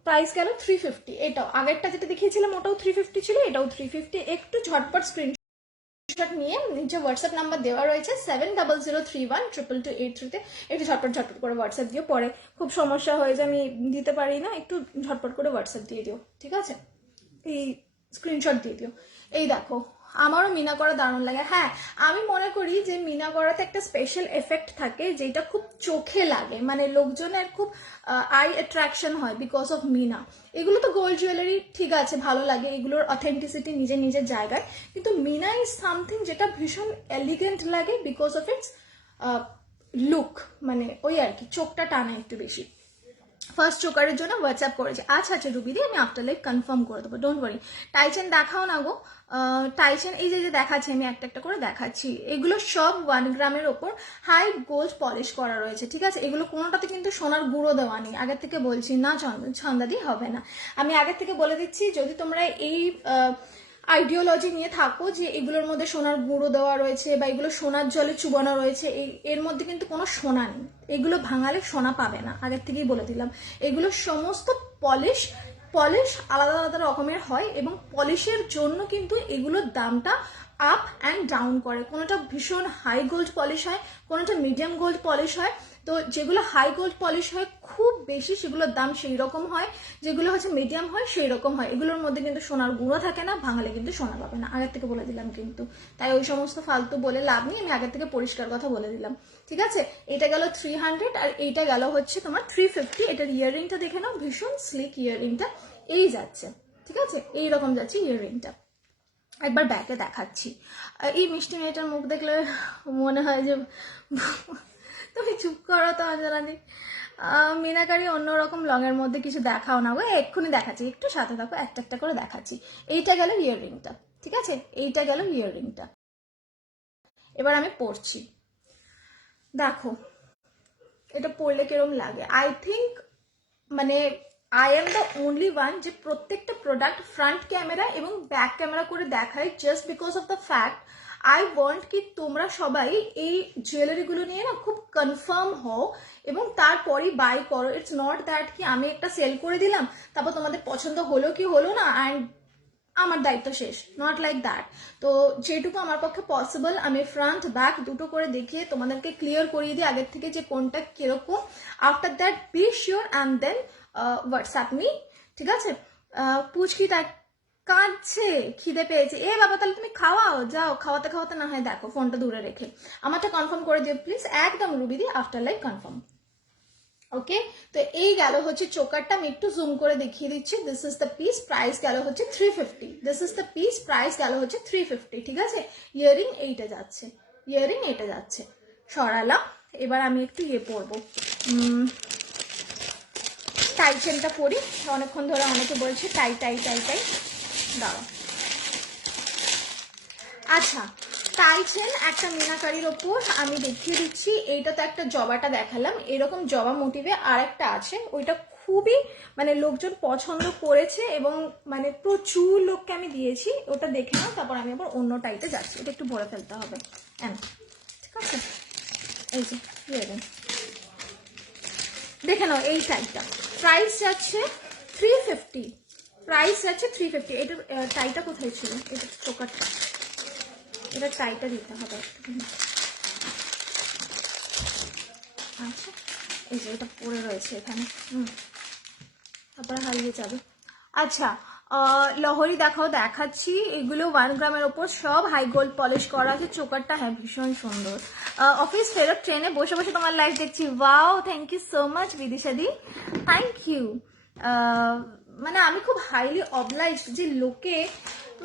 প্রাইস গেল 350। এটাও আগেরটা যেটা দেখিয়েছিলাম ওটাও 350 ছিল, এটাও 350। একটু ঝটপট স্ক্রিনশট নিয়ে নিচে হোয়াটসঅ্যাপ নাম্বার দেওয়া রয়েছে 7003122283-তে একটু ঝটপট করে হোয়াটসঅ্যাপ দিও। পরে খুব সমস্যা হয়ে যায়, আমি দিতে পারি না, একটু ঝটপট করে হোয়াটসঅ্যাপ দিয়ে দিও, ঠিক আছে। এই স্ক্রিনশট দিয়ে দিও। এই দেখো, আমারও মিনা করা দারুণ লাগে। হ্যাঁ, আমি মনে করি যে মিনা করাতে একটা স্পেশাল এফেক্ট থাকে, যেটা খুব চোখে লাগে, মানে লোকজনের খুব আই অ্যাট্রাকশন হয় বিকজ অফ মিনা। এগুলো তো গোল্ড জুয়েলারি, ঠিক আছে, ভালো লাগে, এগুলোর অথেন্টিসিটি নিজের নিজের জায়গায়, কিন্তু মিনা ইজ সামথিং যেটা ভীষণ এলিগেন্ট লাগে বিকজ অফ ইটস লুক, মানে ওই আর কি, চোখটা টানা একটু বেশি। ফার্স্ট চোকারের জন্য হোয়াটসঅ্যাপ করেছে। আচ্ছা আচ্ছা রুবিদি, আমি আফটার লাইভ কনফার্ম করে দেবো, ডোন্ট ওয়ারি। টাইচেন দেখাও না গো। টাইচেন এই যে দেখাচ্ছি, আমি একটা একটা করে দেখাচ্ছি। এগুলো সব 1 গ্রামের ওপর হাই গোল্ড পলিশ করা রয়েছে, ঠিক আছে। এগুলো কোনোটাতে কিন্তু সোনার গুঁড়ো দেওয়া নেই, আগের থেকে বলছি না ছন্দাদি হবে না। আমি আগের থেকে বলে দিচ্ছি, যদি তোমরা এই আইডিওলজি নিয়ে থাকো যে এগুলোর মধ্যে সোনার গুঁড়ো দেওয়া রয়েছে বা এগুলো সোনার জলে চুবানো রয়েছে, এর মধ্যে কিন্তু কোনো সোনা নেই। এগুলো ভাঙালে সোনা পাবে না, আগের থেকেই বলে দিলাম। এগুলো সমস্ত পলিশ পলিশ আলাদা আলাদা রকমের হয় এবং পলিশের জন্য কিন্তু এগুলোর দামটা আপ অ্যান্ড ডাউন করে। কোনোটা ভীষণ হাই গোল্ড পলিশ হয়, কোনোটা মিডিয়াম গোল্ড পলিশ হয়। তো যেগুলো হাই গোল্ড পলিশ হয় খুব বেশি, সেগুলোর দাম সেই রকম হয়। যেগুলো হচ্ছে মিডিয়াম হয় সেই রকম হয়। এগুলোর মধ্যে কিন্তু সোনার গুঁড়ো থাকে না, ভাঙালে কিন্তু সোনা পাবে না, আগের থেকে বলে দিলাম কিন্তু। তাই ওই সমস্ত ফালতু বলে লাভ নেই, আমি আগের থেকে পরিষ্কার কথা বলে দিলাম, ঠিক আছে। এটা গেল 300 আর এইটা গেল হচ্ছে তোমার 350। এটার ইয়াররিংটা দেখে নাও, ভীষণ স্লিক ইয়াররিংটা এই যাচ্ছে, ঠিক আছে, এইরকম যাচ্ছে ইয়াররিংটা। একবার ব্যাকে দেখাচ্ছি। এই মিষ্টি মেয়েটার মুখ দেখলে মনে হয় যে তুমি চুপ করো তো অঞ্জনাদি। মিনাকারি অন্যরকম লংয়ের মধ্যে কিছু দেখাও না গো, এক্ষুনি দেখাচ্ছি, একটু সাথে থাকো, একটা একটা করে দেখাচ্ছি। এইটা গেল ইয়াররিংটা, ঠিক আছে, এইটা গেল ইয়াররিংটা। এবার আমি পরছি, দেখো এটা পরলে কিরম লাগে। আই থিঙ্ক মানে I am the only one যে প্রত্যেকটা প্রোডাক্ট ফ্রন্ট ক্যামেরা এবং ব্যাক ক্যামেরা করে দেখায়, just because of the fact I want কি তোমরা সবাই এই জুয়েলারিগুলো নিয়ে না খুব কনফার্ম হও এবং তারপরেই বাই করো। ইটস নট দ্যাট কি আমি একটা সেল করে দিলাম, তারপর তোমাদের পছন্দ হলো কি হলো না অ্যান্ড আমার দায়িত্ব শেষ, নট লাইক দ্যাট। তো যেটুকু আমার পক্ষে পসিবল আমি ফ্রন্ট ব্যাক দুটো করে দেখিয়ে তোমাদেরকে ক্লিয়ার করিয়ে দিই আগের থেকে যে কোনটা কিরকম। After that be sure and then WhatsApp me, ঠিক আছে। পুচকি তাই কাঁদছে, খিদে পেয়েছে। এ বাবা তাহলে তুমি খাওয়াও, যাও, খাওয়াতে খাওয়াতে না হয় দেখো ফোনটা দূরে রেখে। আমারটা কনফার্ম করে দিও প্লিজ, একদম রুবিদি আফটার লাইক কনফার্ম। ওকে, তো এই গেল হচ্ছে চোকারটা, আমি একটু জুম করে দেখিয়ে দিচ্ছি। This is the piece, price গেল হচ্ছে 350। This is the piece, price গেল হচ্ছে 350, ঠিক আছে। ইয়ারিং এইটা যাচ্ছে, ইয়ারিং এটা যাচ্ছে, সরালাম। এবার আমি একটু ইয়ে পরবো, টাই চেনটা পরি। অনেকক্ষণ ধরে অনেকে বলছে টাই টাই টাই টাই, দাঁড়াও। আচ্ছা, টাই চেন একটা মিনাকারির ওপর আমি দেখিয়ে দিচ্ছি। এইটা তো একটা জবাটা দেখালাম, এরকম জবা মোটিভে আর একটা আছে, ওইটা খুবই মানে লোকজন পছন্দ করেছে এবং মানে প্রচুর লোককে আমি দিয়েছি। ওটা দেখে নাও, তারপর আমি আবার অন্য টাইতে যাচ্ছি। এটা একটু ভরে ফেলতে হবে, ঠিক আছে। এই যে দেখে নাও, এই টাইটা প্রাইস যাচ্ছে 350, প্রাইস যাচ্ছে 350। এটার টাইটা কোথায় ছিল, এটা চোকারটা, এটা টাইটা দিতে হবে। আচ্ছা, এই যে এটা পড়ে রয়েছে এখানে, তারপরে হারিয়ে যাবে। আচ্ছা, লহরি দেখাও, দেখাচ্ছি। এগুলো 1 গ্রামের ওপর, সব হাই গোল্ড পলিশ করা আছে। চোকারটা হ্যাঁ ভীষণ সুন্দর। অফিস ফেরত ট্রেনে বসে বসে তোমার লাইভ দেখছি, wow, thank you so much বিদিশাদি, থ্যাংক ইউ। মানে আমি খুব হাইলি অবলাইজড যে লোকে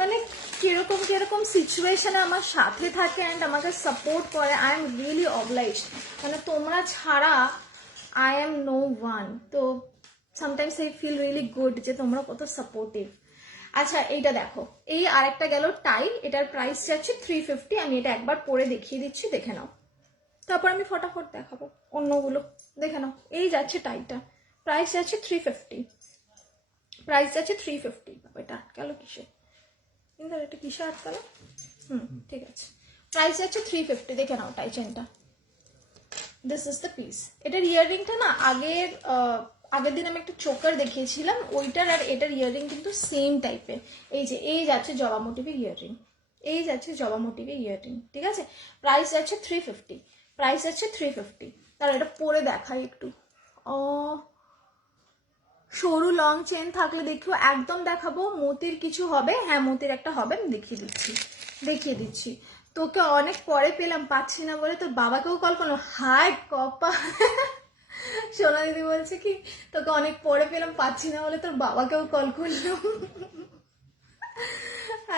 মানে কিরকম কিরকম সিচুয়েশনে আমার সাথে থাকে অ্যান্ড আমাকে সাপোর্ট করে। আই এম রিয়েলি অবলাইজড, মানে তোমরা ছাড়া আই এম নো ওয়ান। তো sometimes I feel really good যে তোমরা কত সাপোর্টিভ। আচ্ছা, এইটা দেখো, এই আরেকটা গেল টাই, এটার প্রাইস যাচ্ছে 350। আমি এটা একবার পরে দেখিয়ে দিচ্ছি, দেখে নাও, তারপর আমি ফটাফট দেখাবো অন্যগুলো। দেখে নাও, এই যাচ্ছে টাইটা, প্রাইস যাচ্ছে 350, প্রাইস যাচ্ছে 350। এটা আটকাল কিসে, কিন্তু এটা কিসে আটকালো, ঠিক আছে, প্রাইস যাচ্ছে 350। দেখে নাও টাই চেনটা, দিস ইজ দ্য পিস। এটার ইয়াররিংটা না আগের দিন আমি একটা চোকার দেখিয়েছিলাম, ওইটার আর এটার ইয়াররিং কিন্তু সেম টাইপের। এই যে এই যাচ্ছে জবা মোটিভে ইয়াররিং, এই যাচ্ছে জবা মোটিভে ইয়াররিং, ঠিক আছে। প্রাইস যাচ্ছে 350, প্রাইস যাচ্ছে 350। তাহলে এটা পরে দেখাই একটু। সরু লং চেন থাকলে দেখিও, একদম দেখাবো। মতির কিছু হবে, হ্যাঁ মতির একটা হবে, আমি দেখিয়ে দিচ্ছি। তোকে অনেক পরে পেলাম, পাচ্ছি না বলে তোর বাবাকেও কল করলো, হায় কপা। সোনা দিদি বলছে কি তোকে অনেক পরে পেলাম, পাচ্ছি না বলে তোর বাবাকেও কল করলো।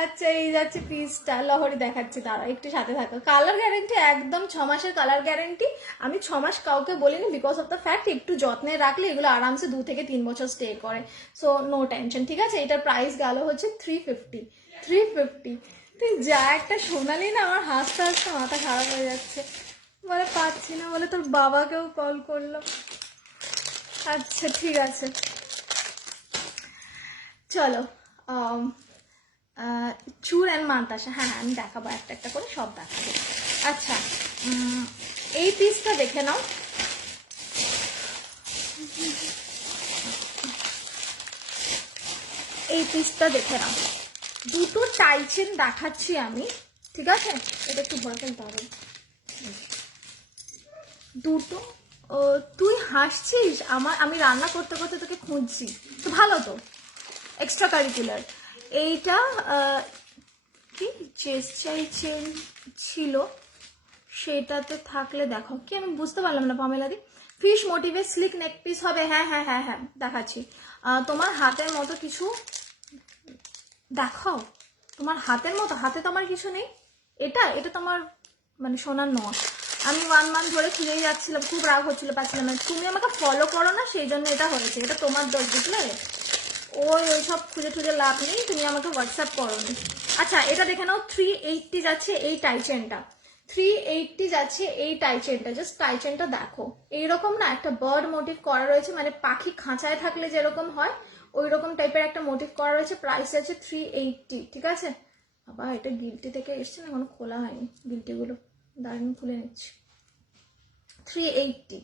আচ্ছা, এই যাচ্ছে পিসটা, লহরি দেখাচ্ছি, তারা একটু সাথে থাকো। কালার গ্যারেন্টি একদম 6 মাসের কালার গ্যারেন্টি। আমি 6 মাস কাউকে বলিনি, বিকজ অফ দ্য ফ্যাক্ট একটু যত্নে রাখলে এগুলো আরামসে 2 থেকে 3 বছর স্টে করে, সো নো টেনশন, ঠিক আছে। এটার প্রাইস গেল হচ্ছে 350। তুই যা একটা শোনালি না, আমার হাসতে হাসতে মাথা খারাপ হয়ে যাচ্ছে। বলে পাচ্ছি না বলে তোর বাবাকেও কল করলো। আচ্ছা ঠিক আছে, চলো। চুর অ্যান্ড মান্তাসা, হ্যাঁ আমি দেখাবো, একটা একটা করে সব দেখাবো। আচ্ছা, এই পিসটা দেখে নাও, এই পিসটা দেখে নাও, দুটো টাইচেন দেখাচ্ছি আমি, ঠিক আছে? এটা একটু ভরে ফেলতে হবে। দুটো তুই হাসছিস? আমি রান্না করতে করতে তোকে খুঁজছি তো, ভালো তো, এক্সট্রা কারিকুলার। এইটা কি চেস্টাই চেন ছিল, সেটাতে থাকলে দেখো কি, আমি বুঝতে পারলাম না পামেলাদি। ফিশ মোটিভে স্লিক নেক পিস হবে, হ্যাঁ হ্যাঁ হ্যাঁ হ্যাঁ দেখাচ্ছি। তোমার হাতের মতো কিছু দেখাও, তোমার হাতের মতো, হাতে তো আমার কিছু নেই। এটা তোমার মানে সোনার নোয়া। আমি 1 মান্থ ধরে খুঁজেই যাচ্ছিলাম, খুব রাগ হচ্ছিল, পাচ্ছিলাম না। তুমি আমাকে ফলো করো না, সেই জন্য এটা হয়েছে, এটা তোমার দোষ, বুঝলে? ওইসব খুঁজে খুঁজে লাভ নেই, তুমি আমাকে হোয়াটসঅ্যাপ করো নি। আচ্ছা এটা দেখে নাও, 380 যাচ্ছে এই টাইচেনটা, 380 যাচ্ছে এই টাইচেনটা। জাস্ট টাইচেনটা দেখো, এইরকম না একটা বার্ড মোটিভ করা রয়েছে, মানে পাখি খাঁচায় থাকলে যেরকম হয় ওই রকম টাইপের একটা মোটিভ করা রয়েছে। প্রাইস আছে 380, ঠিক আছে? বাবা এটা গিল্টি থেকে এসছে না, এখনো খোলা হয়নি গিল্টিগুলো, দাঁড়িয়ে খুলে নিচ্ছি। 380,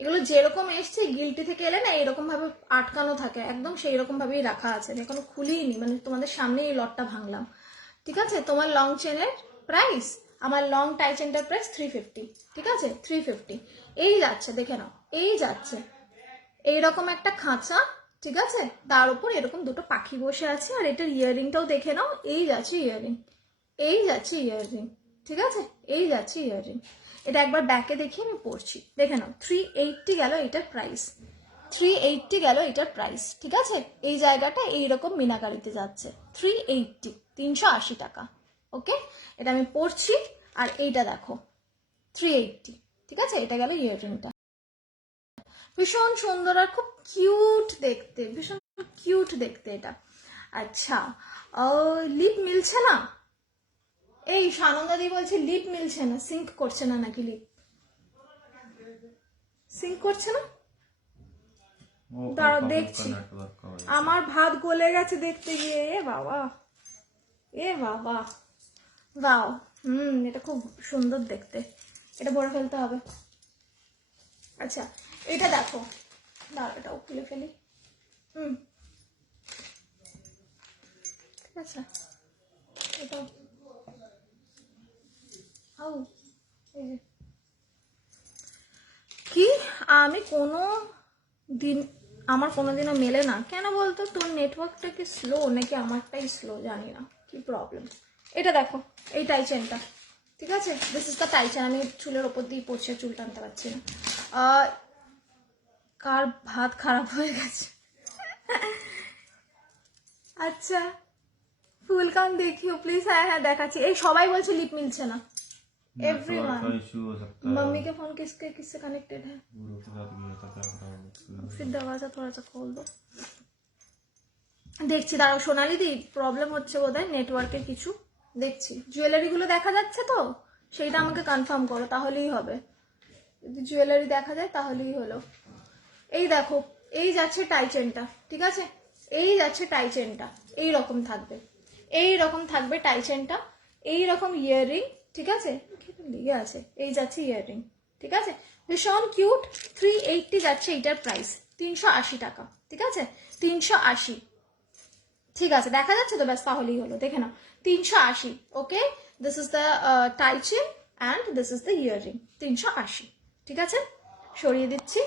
এগুলো যেরকম এসছে গিল্টি থেকে এলে না এরকম ভাবে আটকানো থাকে, একদম সেই রকম ভাবেই রাখা আছে, আমি এখনো খুলিনি, মানে তোমাদের সামনে এই লটটা ভাঙলাম, ঠিক আছে? তোমার লং চেনের প্রাইস, আমার লং টাই চেনটার প্রাইস 350, ঠিক আছে? 350 এই যাচ্ছে, দেখে নাও, এই যাচ্ছে এইরকম একটা খাঁচা, ঠিক আছে? তার উপর এরকম দুটো পাখি বসে আছে, আর এটার ইয়াররিংটাও দেখে নাও, এই যাচ্ছে ইয়াররিং, এই যাচ্ছে ইয়াররিং, ঠিক আছে? এই যাচ্ছে ইয়াররিং। এটা একবার ব্যাকে দেখি আমি পড়ছি, দেখে নাও। 380 গেল এটার প্রাইস, 380 গেল এটার প্রাইস, ঠিক আছে? এই জায়গাটা এইরকম মিনাকারিতে যাচ্ছে 380, 380 টাকা। ওকে, এটা আমি পড়ছি। আর এইটা দেখো 380, ঠিক আছে? এটা গেল ইয়াররিংটা, ভীষণ সুন্দর আর খুব কিউট দেখতে, ভীষণ কিউট দেখতে এটা। আচ্ছা লিপ মিলছে না, এই সানন্দাদি বলছে লিপ মিলছে না, সিঙ্ক করছে না নাকি, লিপ সিঙ্ক করছে না, দাঁড়াও দেখছি। আমার ভাত গলে গেছে দেখতে গিয়ে, এ বাবা, এ বাবা, বাও, এটা খুব সুন্দর দেখতে, এটা ভরে ফেলতে হবে। আচ্ছা এটা দেখো, দাঁড়াও এটাও খুলে ফেলি, ঠিক আছে? এটা এই যে কি, আমি কোনো দিন, আমার কোনোদিনও মেলে না, কেন বলতো? তোর নেটওয়ার্কটা কি স্লো নাকি আমারটাই স্লো, জানি না কি প্রবলেম। এটা দেখো এই টাইচেনটা, ঠিক আছে? This is the টাইচেন। আমি চুলের ওপর দিয়ে পড়ছে, চুল টানতে পারছি না। কার ভাত খারাপ হয়ে গেছে? আচ্ছা ফুলকান দেখিও প্লিজ। হ্যাঁ হ্যাঁ দেখাচ্ছি। এই सबाई बोलছে लिप मिलছে না, एवरीवन। मम्मी के फोन किससे कनेक्टेड है? फिर दरवाजा थोड़ा सा खोल दो। দেখছি দাঁড়াও সোনালি দি, প্রবলেম হচ্ছে বোধহয় নেটওয়ার্কের কিছু, দেখছি। জুয়েলারি গুলো দেখা যাচ্ছে তো, সেইটা আমাকে কনফার্ম করো, তাহলেই হবে। যদি জুয়েলারি দেখা যায় তাহলেই হলো। এই দেখো এই যাচ্ছে টাইচেনটা, ঠিক আছে? এই যাচ্ছে টাইচেনটা, এই রকম থাকবে, এই রকম থাকবে টাইচেনটা, এই রকম ইয়াররিং, ঠিক আছে? লেগে আছে, এই যাচ্ছে ইয়াররিং, ঠিক আছে? ভীষণ কিউট। 380 যাচ্ছে এইটার প্রাইস, 380 টাকা, ঠিক আছে? 380, ঠিক আছে? দেখা যাচ্ছে তো, ব্যাস তাহলেই হলো, দেখে নাও 380। Okay, this is the tie chain and this is the earring, 380, ঠিক আছে? সরিয়ে দিচ্ছি।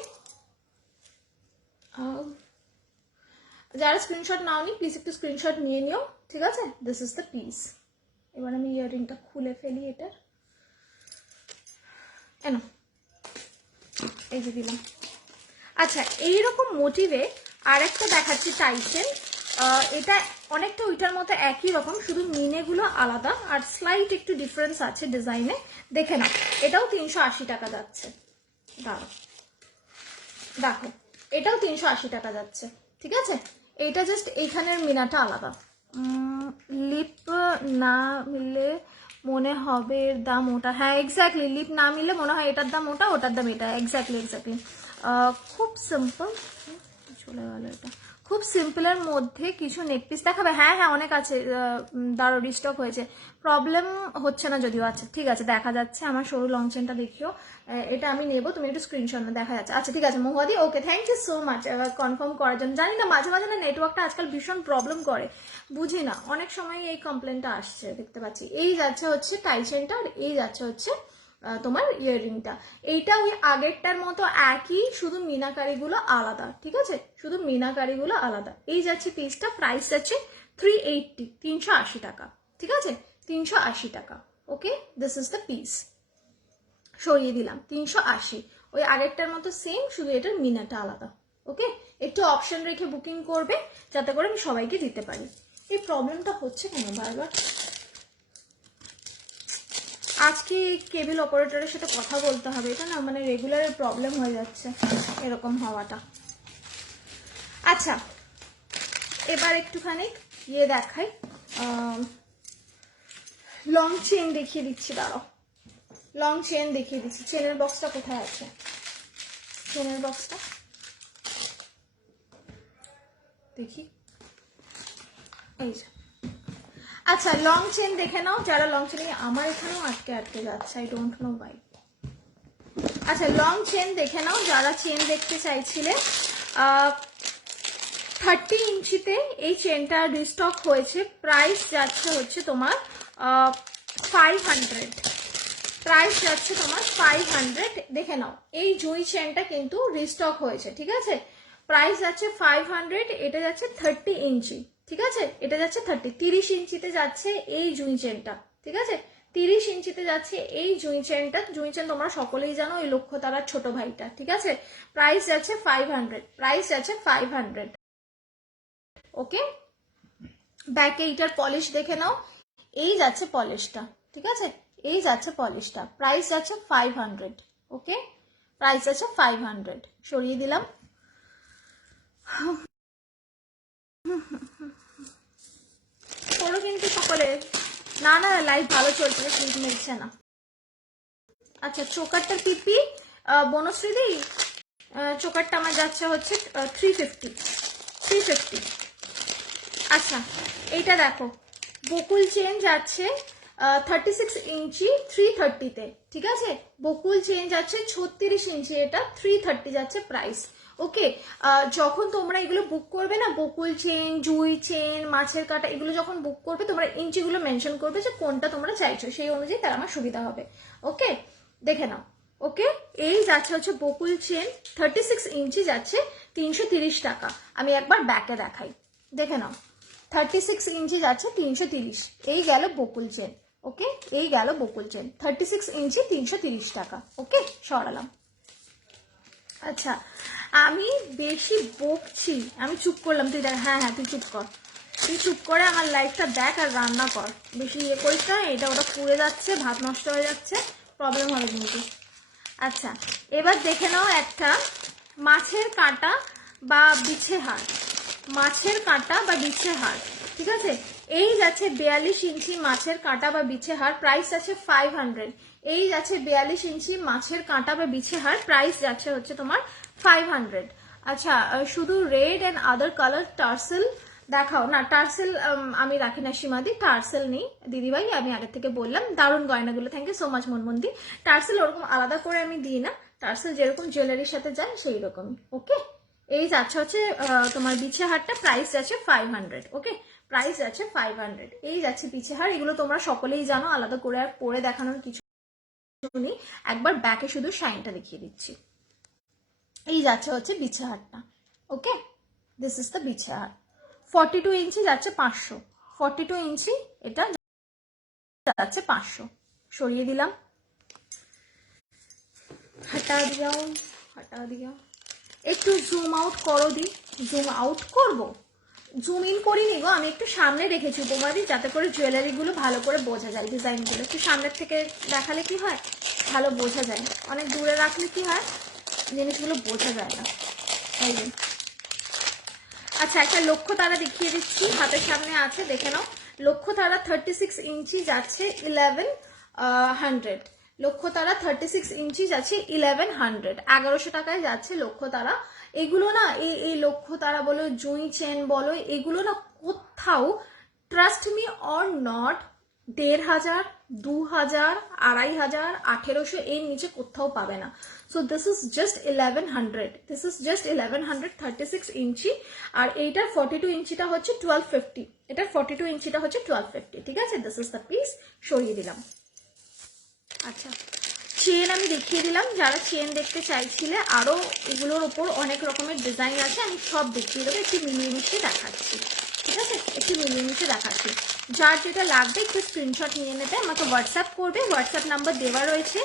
যারা স্ক্রিনশট নাওনি প্লিজ একটু স্ক্রিনশট নিয়ে নিও, ঠিক আছে? This is the piece. এবার আমি ইয়াররিংটা খুলে ফেলি এটার, এনো এই যে দিলাম। আচ্ছা এইরকম মোটিভে আর একটা দেখাচ্ছি টাইচেন, এটা অনেকটা ওইটার মতো একই রকম, শুধু মিনেগুলো আলাদা আর স্লাইট একটু ডিফারেন্স আছে ডিজাইনে, দেখে নাও। এটাও 380 টাকা যাচ্ছে, দাঁড়াও দেখো, এটাও 380 টাকা যাচ্ছে, ঠিক আছে? এইটা জাস্ট এইখানের মিনাটা আলাদা। লিপ না মিললে মনে হবে এর দাম ওটা, হ্যাঁ এক্স্যাক্টলি, লিপ না মিললে মনে হয় এটার দাম ওটা, ওটার দাম এটা, এক্স্যাক্টলি এক্স্যাক্টলি। খুব সিম্পল, চলে গেল এটা, খুব সিম্পলের মধ্যে কিছু নেক পিস দেখাবে? হ্যাঁ হ্যাঁ অনেক আছে, দাঁড়ো রিস্টক হয়েছে, প্রবলেম হচ্ছে না যদিও। আচ্ছা ঠিক আছে, দেখা যাচ্ছে আমার সরু লং চেনটা দেখিও, এটা আমি নেবো, তুমি একটু স্ক্রিনশট না, দেখা যাচ্ছে। আচ্ছা ঠিক আছে মহুয়াদি, okay thank you so much confirm করার জন্য। জানি না মাঝে মাঝে না নেটওয়ার্কটা আজকাল ভীষণ প্রবলেম করে, বুঝি না, অনেক সময় এই কমপ্লেনটা আসছে দেখতে পাচ্ছি। এই যাচ্ছে হচ্ছে টাই চেনটা, আর এই যাচ্ছে হচ্ছে তোমার ইয়াররিংটা। এইটা ওই আগেরটার মতো একই, শুধু মিনাকারিগুলো আলাদা, ঠিক আছে, শুধু মিনাকারিগুলো আলাদা। এই যাচ্ছে পিসটা, প্রাইস যাচ্ছে 380, 380 টাকা, ঠিক আছে, 380 টাকা। ওকে, দিস ইজ দ্য পিস, সরিয়ে দিলাম 380, ওই আগেরটার মতো সেম, শুধু এটার মিনাটা আলাদা। ওকে, একটু অপশন রেখে বুকিং করবে যাতে করে আমি সবাইকে দিতে পারি। এই প্রবলেমটা হচ্ছে কেন বারবার? আজকে কেবল অপারেটরের সাথে কথা বলতে হবে, এটা না মানে রেগুলারের প্রবলেম হয়ে যাচ্ছে এরকম হওয়াটা। আচ্ছা এবার একটুখানি ইয়ে দেখাই, লং চেন দেখিয়ে দিচ্ছি, দাঁড়াও লং চেন দেখিয়ে দিচ্ছি। চেনের বক্সটা কোথায় আছে? চেনের বক্সটা দেখি, এই যে। আচ্ছা লং চেন দেখে নাও যারা লং চেন, আমার এখানেও আটকে আটকে যাচ্ছে, আই ডোন্ট নো বাই। আচ্ছা লং চেন দেখে নাও যারা চেন দেখতে চাইছিলে। 30 ইঞ্চিতে এই চেনটা রিস্টক হয়েছে, প্রাইস যাচ্ছে হচ্ছে তোমার 500, প্রাইস যাচ্ছে তোমার 500। দেখে নাও এই জুই চেনটা কিন্তু রিস্টক হয়েছে, ঠিক আছে, প্রাইস যাচ্ছে 500। এটা যাচ্ছে 30 ইঞ্চি, ঠিক আছে, এটা যাচ্ছে 30 ইঞ্চিতে যাচ্ছে এই জুই চেনটা, ঠিক আছে, 30 ইঞ্চিতে যাচ্ছে এই জুই চেনটা। জুই চেন তোমরা সকলেই জানো, এই লক্ষ্য তারার ছোট ভাইটা, ঠিক আছে, প্রাইস যাচ্ছে 500, প্রাইস যাচ্ছে 500। ওকে, ব্যাকে এইটার পলিশ দেখে নাও, এই যাচ্ছে পলিশটা, ঠিক আছে, এই যাচ্ছে পলিশটা, প্রাইস যাচ্ছে 500। ওকে, প্রাইস যাচ্ছে 500, সরিয়ে দিলাম। করো কিন্তু সকলে, না না লাইভ ভালো চলছে, ক্লিক মিলছে না। আচ্ছা চোকারটার পিপি বনশ্রীদি, চোকারটা আমার যাচ্ছে হচ্ছে 350। আচ্ছা এইটা দেখো, বকুল চেন যাচ্ছে 36 ইঞ্চি 330-তে, ঠিক আছে, বকুল চেন যাচ্ছে 36 ইঞ্চি, এটা 330 যাচ্ছে প্রাইস। ওকে, যখন তোমরা এগুলো বুক করবে না, বকুল চেন, জুই চেন, মাছের কাটা, এগুলো যখন বুক করবে তোমরা ইঞ্চিগুলো মেনশন করবে যে কোনটা তোমরা চাইছো, সেই অনুযায়ী তার আমার সুবিধা হবে। ওকে, দেখে নাও। ওকে, এই যাচ্ছে হচ্ছে বকুল চেন 36 ইঞ্চি যাচ্ছে 330 টাকা। আমি একবার ব্যাকে দেখাই, দেখে নাও, 36 ইঞ্চি যাচ্ছে 330, এই গেল বকুল চেন। ওকে, এই গেল বকুল চেন 36 ইঞ্চি 330 টাকা। ওকে, সরালাম। আচ্ছা আমি বেশি বকছি, আমি চুপ করলাম, তুই দেখ, হ্যাঁ হ্যাঁ তুই চুপ কর, তুই চুপ করে আমার লাইফটা দেখ আর রান্না কর, বেশি ইয়ে করিস না, এটা ওটা পুড়ে যাচ্ছে, ভাত নষ্ট হয়ে যাচ্ছে, প্রবলেম হবে কিন্তু। আচ্ছা এবার দেখে নাও একটা মাছের কাঁটা বা বিছে হাড়, মাছের কাঁটা বা বিছে হাড়, ঠিক আছে, এই যাচ্ছে 42 ইঞ্চি মাছের কাঁটা বা বিছে হাড়, প্রাইস আছে 500। এই যাচ্ছে 42 ইঞ্চি মাছের কাঁটা বা বিছে হাড়, প্রাইস যাচ্ছে হচ্ছে তোমার 500। আচ্ছা শুধু red and other colour tassel দেখাও না, টার্সেল আমি রাখি না সীমাদি, টার্সেল নেই দিদিভাই, আমি আগের থেকে বললাম। দারুণ গয়নাগুলো, থ্যাংক ইউ সো মাচ মনমন্দি। টার্সেল ওরকম আলাদা করে আমি দিই না, টার্সেল যেরকম জুয়েলারির সাথে যায় সেই রকমই। ওকে, এই যাচ্ছে হচ্ছে তোমার বিছে হারটা, প্রাইস যাচ্ছে 500। ওকে, প্রাইস যাচ্ছে 500। এই যাচ্ছে বিছে হার, এগুলো তোমরা সকলেই জানো, আলাদা করে আর পরে দেখানোর কিছু নেই, একবার ব্যাকে শুধু শাইনটা দেখিয়ে দিচ্ছি। এই যাচ্ছে হচ্ছে বিছে হারটা। ওকে, দিস ইজ দ্য বিছে হার, 42 ইঞ্চি যাচ্ছে 500, 42 ইঞ্চি এটা যাচ্ছে 500, সরিয়ে দিলাম। হাটা দিয়াও, হাটা দিয়াও, একটু জুম আউট করো দি, জুম আউট করব, জুম ইন করিনি গো, আমি একটু সামনে রেখেছি উপমাদি, যাতে করে জুয়েলারিগুলো ভালো করে বোঝা যায়, ডিজাইনগুলো একটু সামনের থেকে দেখালে কি হয়, ভালো বোঝা যায়, অনেক দূরে রাখলে কি হয় জিনিসগুলো বোঝা যায় না, এই যে। আচ্ছা একটা লক্ষ্য তারা দেখিয়ে দিচ্ছি, হাতের সামনে আছে, দেখে নাও, লক্ষ্য তারা 36 ইঞ্চি যাচ্ছে 1100, লক্ষ্য তারা 36 ইঞ্চি যাচ্ছে 1100, 1100 টাকায় যাচ্ছে লক্ষ্য তারা এগুলো না এই লক্ষ্য তারা বলো, জুঁই চেন বলো, এগুলো না কোথাও, ট্রাস্ট মি অর নট, 1500, 2000, 2500, 1800 এর নিচে কোথাও পাবে না। So this is just 1100, this is just 1100, 36 ইঞ্চি। আর এইটার 42 ইঞ্চিটা হচ্ছে 1250, এটার 42 ইঞ্চিটা হচ্ছে 1250, ঠিক আছে? দিস ইজ দ্য পিস, সরিয়ে দিলাম। আচ্ছা, চেন আমি দেখিয়ে দিলাম, যারা চেন দেখতে চাইছিলে, আরো এগুলোর ওপর অনেক রকমের ডিজাইন আছে, আমি সব দেখিয়ে দেবো, একটু মিলিয়ে মিশিয়ে দেখাচ্ছি, ঠিক আছে? একটু মিলিয়ে মিশিয়ে দেখাচ্ছি। যার যেটা লাগবে একটু স্ক্রিনশট নিয়ে নেবে, আমাকে হোয়াটসঅ্যাপ করবে, হোয়াটসঅ্যাপ নাম্বার দেওয়া রয়েছে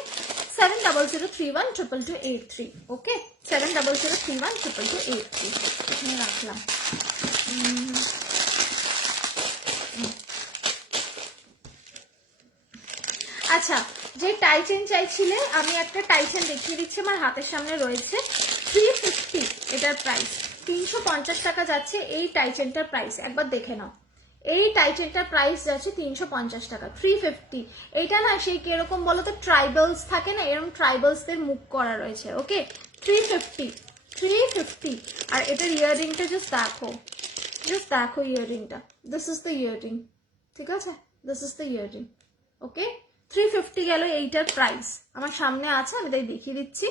7003122283, ওকে? 7003122283, এখানে রাখলাম। আচ্ছা, যে টাই চেন চাইছিলে, আমি একটা টাই চেন দেখিয়ে দিচ্ছি, আমার হাতের সামনে রয়েছে, 350 এটার প্রাইস, 350 টাকা যাচ্ছে এই টাই চেনটার প্রাইস, একবার দেখে নাও। এই টাই চেনটার প্রাইস যাচ্ছে 350 টাকা, 350। এইটা না সেই কিরকম বলো তো, ট্রাইবালস থাকে না, এরকম ট্রাইবালসদের মুখ করা রয়েছে, ওকে? 350। আর এটার ইয়াররিংটা জাস্ট দেখো ইয়াররিংটা, দিস ইজ দ্য ইয়াররিং, ঠিক আছে? দিস ইজ দ্য ইয়াররিং, ওকে? 350 গেল এইটার প্রাইস, আমার সামনে আছে, আমি তাই দেখিয়ে দিচ্ছি।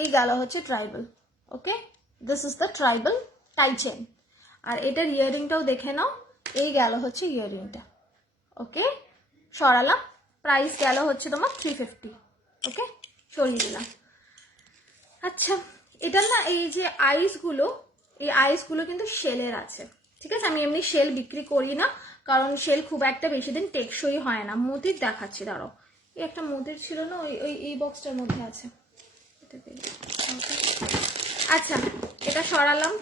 এই গেল হচ্ছে tribal, okay? This is the tribal tie chain. আর এটার ইয়াররিংটাও দেখে নাও, এই গেল হচ্ছে ইয়াররিংটা, ওকে? সরালাম, প্রাইস গেল হচ্ছে তোমার 350, ওকে? সরিয়ে দিলাম। আচ্ছা, এটা না এই যে আইসগুলো, এই আইসগুলো কিন্তু শেলের আছে, ঠিক আছে? আমি এমনি শেল বিক্রি করি না, কারণ শেল খুব একটা বেশি দিন টেকসই হয় না। মোতির দেখাচ্ছি, দাঁড়াও, এই একটা মোতির ছিল না, এই বক্সটার মধ্যে আছে। আচ্ছা, এটা সরালাম,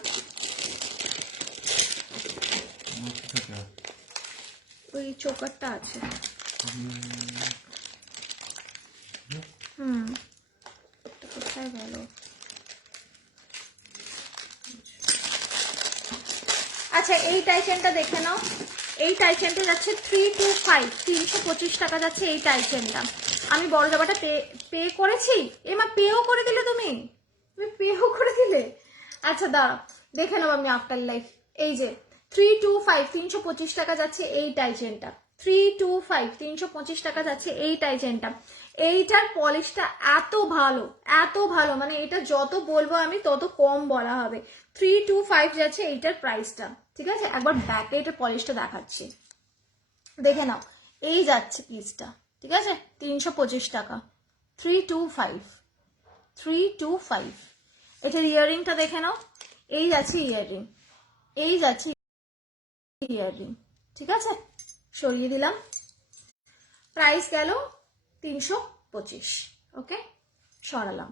ওই চোকারটা আছে, কোথায় গেল? আচ্ছা, এই টাই চেনটা দেখে নাও, এই টাই চেনটা যাচ্ছে 325, 325 টাকা যাচ্ছে এই টাই চেনটা। আমি বড় জামাটা পে করেছি, এমা পেও করে দিলে, তুমি পেও করে দিলে। আচ্ছা দাঁড়াও, দেখে নাও আমি আফটার লাইফ। এই যে 325, 325 টাকা যাচ্ছে এই টাই চেনটা, 325, 325 টাকা যাচ্ছে এই টাই চেনটা। এইটার পলিশটা এত ভালো, এত ভালো, মানে এটা যত বলবো আমি তত কম বলা হবে। 325 যাচ্ছে এইটার প্রাইসটা, ঠিক আছে? একবার ব্যাকে এটার পলিশটা দেখাচ্ছি, দেখে নাও। এই যাচ্ছে পিসটা, ঠিক আছে? 325 টাকা, 325। এটার ইয়াররিংটা দেখে নাও, এই যাচ্ছে ইয়াররিং, এই যাচ্ছে ইয়াররিং, ঠিক আছে? সরিয়ে দিলাম, প্রাইস গেল 325, ওকে? সরালাম।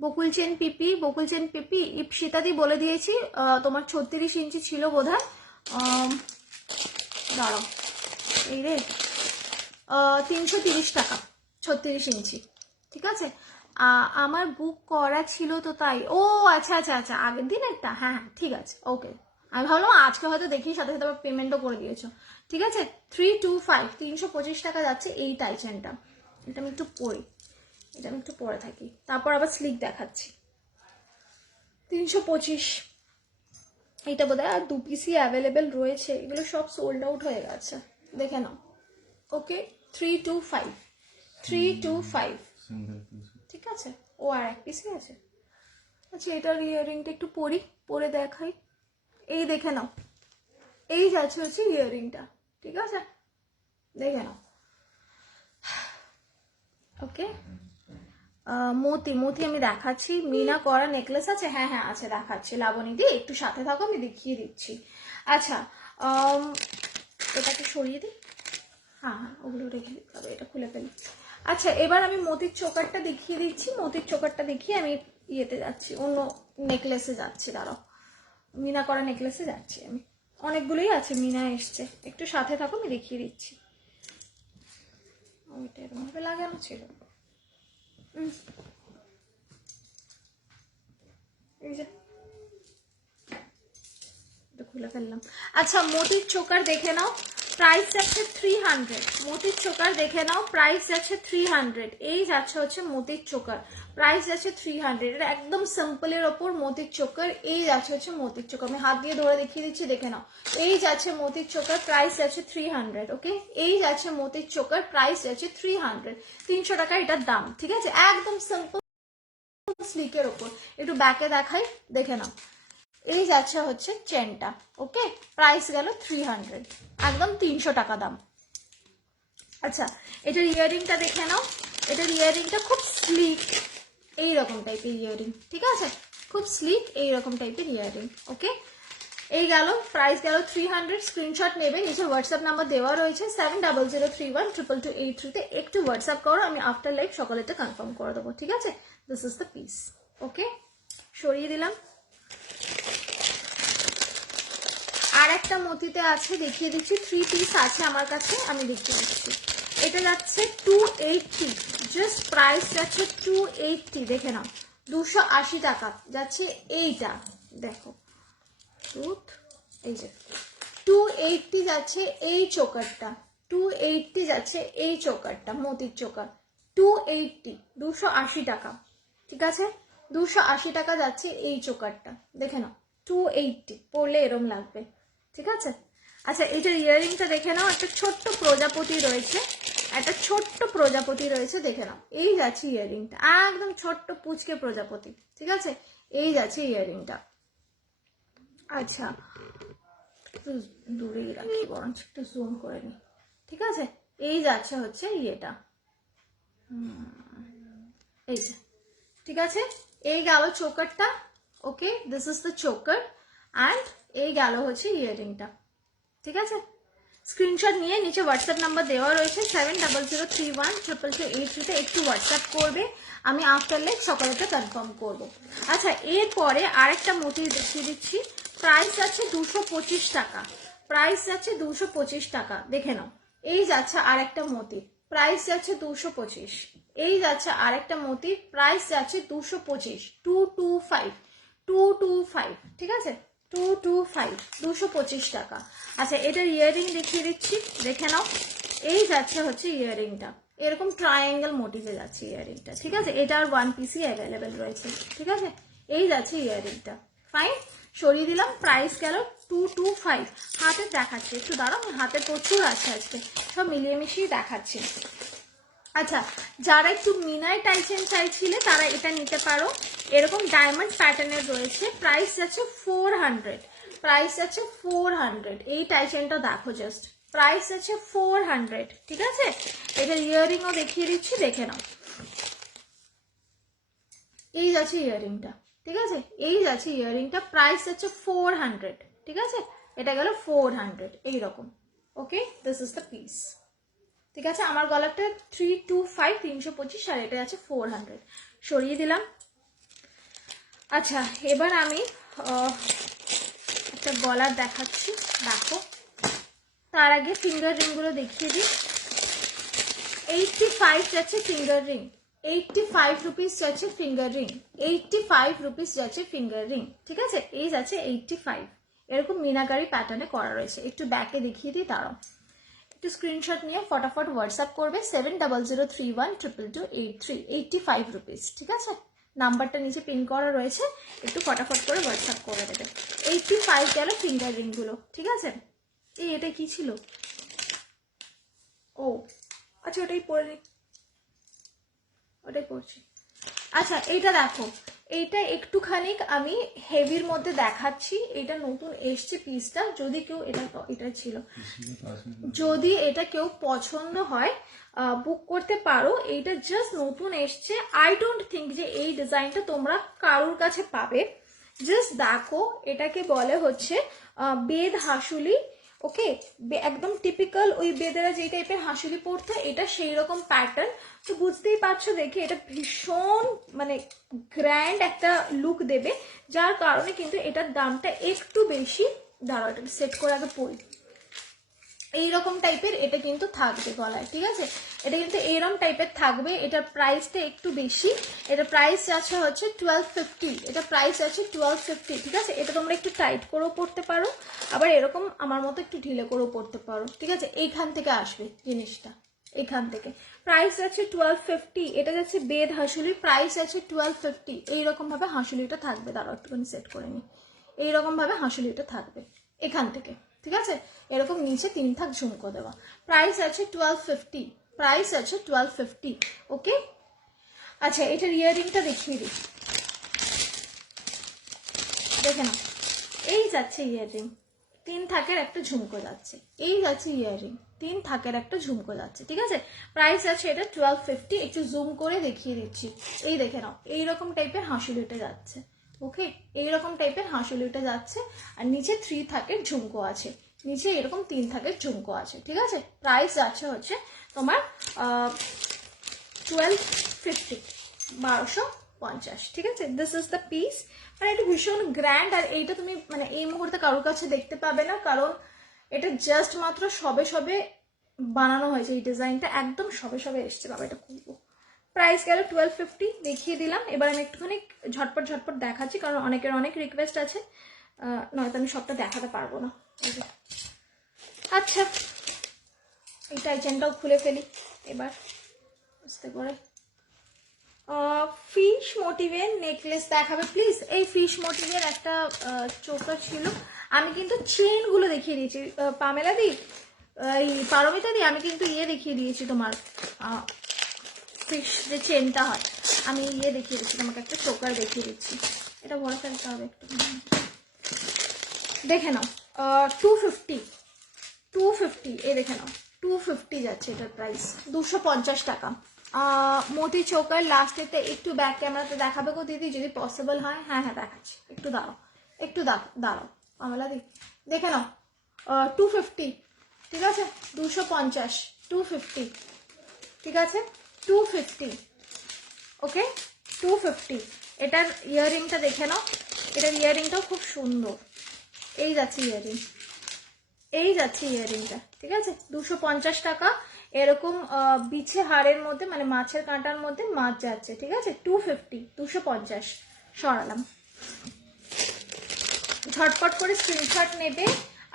বকুল চেন পিপি ইপসিতাদি বলে দিয়েছি, তোমার 36 ইঞ্চি ছিল বোধহয়, দাঁড়াও, এই রে, 330 টাকা, 36 ইঞ্চি, ঠিক আছে? আমার বুক করা ছিল তো তাই। ও আচ্ছা, আগের দিন একটা, হ্যাঁ ঠিক আছে, ওকে। আমি ভাবলাম আজকে হয়তো দেখি সাথে সাথে আবার পেমেন্টও করে দিয়েছো, ঠিক আছে? 325, 325 টাকা যাচ্ছে এই টাই চেনটা। এটা আমি একটু পরি, এটা আমি একটু পরে থাকি, তারপর আবার স্লিক দেখাচ্ছি। 325, এইটা বোধহয় আর 2 পিসই অ্যাভেলেবেল রয়েছে, এগুলো সব সোল্ড আউট হয়ে গেছে, দেখে নাও, ওকে? 325, ঠিক আছে? ও আর এক পিসই আছে। আচ্ছা, এটার ইয়াররিংটা একটু পরে দেখাই, এই দেখে নাও, এই যাচ্ছে হচ্ছে ইয়াররিংটা, ঠিক আছে? দেখে নাও, ওকে? মোতি আমি দেখাচ্ছি, মিনা করা নেকলেস আছে, হ্যাঁ আছে, দেখাচ্ছি। লাবণী দি একটু সাথে থাকো, আমি দেখিয়ে দিচ্ছি। আচ্ছা, এটাকে সরিয়ে দিই, হ্যাঁ ওগুলো রেখে দিতে হবে, এটা খুলে ফেলি। আচ্ছা, এবার আমি মোতির চোকারটা দেখিয়ে দিচ্ছি, মোতির চোকারটা দেখিয়ে আমি ইয়েতে যাচ্ছি, অন্য নেকলেসে যাচ্ছি, দাঁড়াও, মিনা করা নেকলেসে যাচ্ছি আমি, অনেকগুলোই আছে, মিনা এসছে, একটু সাথে থাকো, আমি দেখিয়ে দিচ্ছি। ওইটা এরকমভাবে লাগানো ছিল, এই যে খুলে ফেললাম। আচ্ছা, মোতির চোকার দেখে নাও, প্রাইস যাচ্ছে 300, মোতির চোকার দেখে নাও, প্রাইস যাচ্ছে 300, এই যাচ্ছে হচ্ছে মোতির চোকার, প্রাইস যাচ্ছে 300। এটা একদম সিম্পলের ওপর মোতির চোকার, এই যাচ্ছে হচ্ছে মোতির চোকার, আমি হাত দিয়ে ধরে দেখিয়ে দিচ্ছি, দেখে নাও। এই যাচ্ছে মোতির চোকার, প্রাইস যাচ্ছে 300। ওকে, এই যাচ্ছে মোতির চোকার, প্রাইস যাচ্ছে 300, 300 টাকা এটার দাম। ঠিক আছে, একদম সিম্পল স্লিকের ওপর। একটু ব্যাকে দেখাই, দেখে নাও। এই যাচ্ছে হচ্ছে চেনটা। ওকে, প্রাইস গেল 300, একদম 300 টাকা দাম। আচ্ছা, এটার ইয়াররিংটা দেখে নাও। এটার ইয়াররিংটা খুব স্লিক, এইরকম টাইপের ইয়াররিং। ঠিক আছে, খুব স্লিক এইরকম টাইপের ইয়াররিং। ওকে, এই গেল, প্রাইস গেল 300। স্ক্রিনশট নেবে, নিচে হোয়াটসঅ্যাপ নাম্বার দেওয়া রয়েছে 7003122283 তে। একটু হোয়াটসঅ্যাপ করো, আমি আফটার লাইভ সকালেটা কনফার্ম করে দেবো। ঠিক আছে, দিস ইজ দ্য পিস। ওকে, সরিয়ে দিলাম। আর একটা মতিতে আছে, দেখিয়ে দিচ্ছি। 3 পিস আছে আমার কাছে, আমি দেখিয়ে দিচ্ছি। এটা যাচ্ছে 280, জাস্ট প্রাইস যাচ্ছে 280। দেখে নাও, 280 টাকা যাচ্ছে এইটা। দেখো এই যে 280 যাচ্ছে এই চোকারটা, 280 যাচ্ছে এই চোকারটা, মোতির চোকার 280, 280 টাকা। ঠিক আছে, 280 টাকা যাচ্ছে এই চোকারটা। দেখে নাও, 280 পড়লে এরম লাগবে। ঠিক আছে, আচ্ছা এটার ইয়াররিংটা দেখে নাও। একটা ছোট্ট প্রজাপতি রয়েছে, একটা ছোট্ট প্রজাপতি রয়েছে, দেখে নাও। এই যাচ্ছে ইয়াররিংটা, একদম ছোট্ট পুচকে প্রজাপতি। ঠিক আছে, এই যাচ্ছে ইয়াররিংটা। আচ্ছা, একটু দূরেই রাখি, বরঞ্চ একটু জুম করে নি। ঠিক আছে, এই যাচ্ছে হচ্ছে ইয়েটা, এই যে। ঠিক আছে, এই গেল চোকারটা। Okay, this is the choker and এই গেল হচ্ছে ইয়াররিংটা। ঠিক আছে, স্ক্রিনশট নিয়ে নিচে হোয়াটসঅ্যাপ নাম্বার দেওয়া রয়েছে 7003122283 তে একটু হোয়াটসঅ্যাপ করবে, আমি আফটার লাইক সকালেটা কনফার্ম করব। আচ্ছা, এরপরে আরেকটা মোটিভ দেখিয়ে দিচ্ছি। প্রাইস আছে 225 টাকা, প্রাইস যাচ্ছে 225 টাকা। দেখে নাও, এই যাচ্ছে আরেকটা মোটিভ, প্রাইস যাচ্ছে 225। এই যাচ্ছে আরেকটা মোটিভ, প্রাইস যাচ্ছে 225, 225, 225। ঠিক আছে, 225, 225 টাকা। আচ্ছা, এটার ইয়াররিং দেখিয়ে দিচ্ছি, দেখে নাও। এই যাচ্ছে হচ্ছে ইয়াররিংটা, এরকম ট্রায়াঙ্গেল মোটিভে যাচ্ছে ইয়াররিংটা। ঠিক আছে, এটার 1 পিসই অ্যাভেলেবেল রয়েছে। ঠিক আছে, এই যাচ্ছে ইয়াররিংটা। ফাইন, সরিয়ে দিলাম। প্রাইস গেল 225। হাতে দেখাচ্ছি, একটু দাঁড়াও, হাতে প্রচুর আছে আজকে, সব মিলিয়ে মিশিয়ে দেখাচ্ছি। আচ্ছা, যারা একটু মিনাই টাইচেন চাইছিলে তারা এটা নিতে পারো, এরকম ডায়মন্ড প্যাটার্নের রয়েছে। প্রাইস যাচ্ছে 400, প্রাইস যাচ্ছে 400। এই টাইচেনটা দেখো জাস্ট, প্রাইস আছে 400। ঠিক আছে, এটার ইয়াররিংও দেখিয়ে দিচ্ছি, দেখে নাও। এই যাচ্ছে ইয়াররিংটা। ঠিক আছে, এই যাচ্ছে ইয়াররিংটা, প্রাইস আছে 400। ঠিক আছে, এটা গেল 400 এইরকম। ওকে, দিস ইজ দ্য পিস। ঠিক আছে, আমার গলাটা 325, 325, আর এটা আছে 400। সরিয়ে দিলাম। আচ্ছা, এবার আমি একটা গলার দেখাচ্ছি, দেখো। তার আগে ফিঙ্গার রিংগুলো দেখিয়ে দিই। 85 যাচ্ছে ফিঙ্গার রিং, 85 রুপিস যাচ্ছে ফিঙ্গার রিং, 85 রুপিস যাচ্ছে ফিঙ্গার রিং। ঠিক আছে, এই যাচ্ছে 85, এরকম মিনাকারি প্যাটার্নে করা রয়েছে। একটু ব্যাকে দেখিয়ে দিই, তারাও একটু স্ক্রিনশট নিয়ে ফটাফট হোয়াটসঅ্যাপ করবে 7003122283, 85 রুপিস। ঠিক আছে, নাম্বারটা নিচে পিন করা রয়েছে, একটু ফটাফট করে হোয়াটসঅ্যাপ করে দেবে। 85 গেল ফিঙ্গার রিংগুলো। ঠিক আছে, এটা কি ছিল? ও আচ্ছা, ওটাই পরে নি, ওটাই পড়ছি। আচ্ছা, এইটা দেখো, এইটা একটুখানি আমি হেভির মধ্যে দেখাচ্ছি। এটা নতুন এসছে পিসটা, যদি কেউ এটা ছিল, যদি এটা কেউ পছন্দ হয় বুক করতে পারো। এইটা জাস্ট নতুন এসছে, আই ডোন্ট থিঙ্ক যে এই ডিজাইনটা তোমরা কারোর কাছে পাবে। জাস্ট দেখো, এটাকে বলে হচ্ছে বেদ হাসুলি। ওকে, একদম টিপিক্যাল ওই বেদেরা যে টাইপের হাসুলি পরতো, এটা সেই রকম প্যাটার্ন। তো বুঝতেই পারছো দেখে, এটা ভীষণ মানে গ্র্যান্ড একটা লুক দেবে, যার কারণে কিন্তু এটার দামটা একটু বেশি। দাঁড়াও, এটা সেট করে আগে পড়ি। এইরকম টাইপের এটা কিন্তু থাকবে গলায়। ঠিক আছে, এটা কিন্তু এইরকম টাইপের থাকবে। এটার প্রাইসটা একটু বেশি, এটা প্রাইস আছে হচ্ছে 1250, এটা প্রাইস আছে 1250। ঠিক আছে, এটা তোমরা একটু টাইট করেও পড়তে পারো, আবার এরকম আমার মতো একটু ঢিলে করেও পড়তে পারো। ঠিক আছে, এইখান থেকে আসবে জিনিসটা। এখান থেকে প্রাইস আছে 1250। এটা যাচ্ছে বেদ হাসুলি, প্রাইস আছে 1250। এইরকম ভাবে হাসুলিটা থাকবে, দাঁড়াও একটুখানি সেট করে নিই। এইরকম ভাবে হাসুলিটা থাকবে এখান থেকে, ঠিক আছে? এরকম নিচে 3 থাক ঝুমকো দেওয়া। প্রাইস আছে 1250, প্রাইস আছে 1250। ওকে, আচ্ছা এটার ইয়াররিংটা দেখিয়ে দিই, দেখে না। এই যাচ্ছে ইয়াররিং, 3 থাকের একটা ঝুমকো যাচ্ছে। এই যাচ্ছে ইয়াররিং, 3 থাকের একটা ঝুমকো যাচ্ছে, ঠিক আছে? প্রাইস আছে এটা 1250। একটু জুম করে দেখিয়ে দিচ্ছি, এই দেখে নাও। এইরকম টাইপের হাঁসুলিটা যাচ্ছে। ওকে, এইরকম টাইপের হাঁসুলিটা যাচ্ছে। আর নিচে 3 থাকের ঝুমকো আছে, নিচে এরকম 3 থাকের ঝুমকো আছে, ঠিক আছে? প্রাইস যাচ্ছে হচ্ছে তোমার 1250, 1250, ঠিক আছে? This is the piece. মানে এটা ভীষণ গ্র্যান্ড। আর এইটা তুমি মানে এই মুহূর্তে কারোর কাছে দেখতে পাবে না, কারণ এটা জাস্ট মাত্র সবে সবে বানানো হয়েছে। এই ডিজাইনটা একদম সবে সবে এসছে। বাবা এটা খুলবো। প্রাইস গেল 1250, দেখিয়ে দিলাম। এবার আমি একটুখানি ঝটপট ঝটপট দেখাচ্ছি, কারণ অনেকের অনেক রিকোয়েস্ট আছে, নয়তো আমি সবটা দেখাতে পারবো না। আচ্ছা এইটা চেনটাও খুলে ফেলি এবার আস্তে করে। ফিশ মোটিভের নেকলেস দেখাবে প্লিজ। এই ফিশ মোটিভের একটা চোখা ছিল। আমি কিন্তু চেনগুলো দেখিয়ে দিয়েছি পামেলা দি, এই পারমিতা দি, আমি কিন্তু ইয়ে দেখিয়ে দিয়েছি তোমার ফিশ যে চেনটা হয়, আমি ইয়ে দেখিয়ে দিচ্ছি তোমাকে, একটা চোকার দেখিয়ে দিচ্ছি। এটা ভরে ফেলতে হবে একটু, দেখে নাও। 250, 250, এই দেখে নাও 250 যাচ্ছে এটার প্রাইস, 250 টাকা। মোটি চোকার লাস্টেতে একটু ব্যাক ক্যামেরাতে দেখাবে গো দিদি যদি পসিবল হয়। হ্যাঁ হ্যাঁ দেখাচ্ছি, একটু দাঁড়াও, একটু দাঁড়াও আমলা দি, দেখে নাও। 250, ঠিক আছে? 250, 250, ঠিক আছে? 250, ওকে 250। এটার ইয়াররিংটা দেখে নাও, এটার ইয়াররিংটাও খুব সুন্দর। এই যাচ্ছে ইয়াররিং, এই যাচ্ছে ইয়াররিংটা, ঠিক আছে? 250 টাকা। এরকম বিছে হাড়ের মধ্যে মানে মাছের কাঁটার মধ্যে মাছ যাচ্ছে, ঠিক আছে? 250, 250 সরালাম। ঝটপট করে স্ক্রিনশট নেবে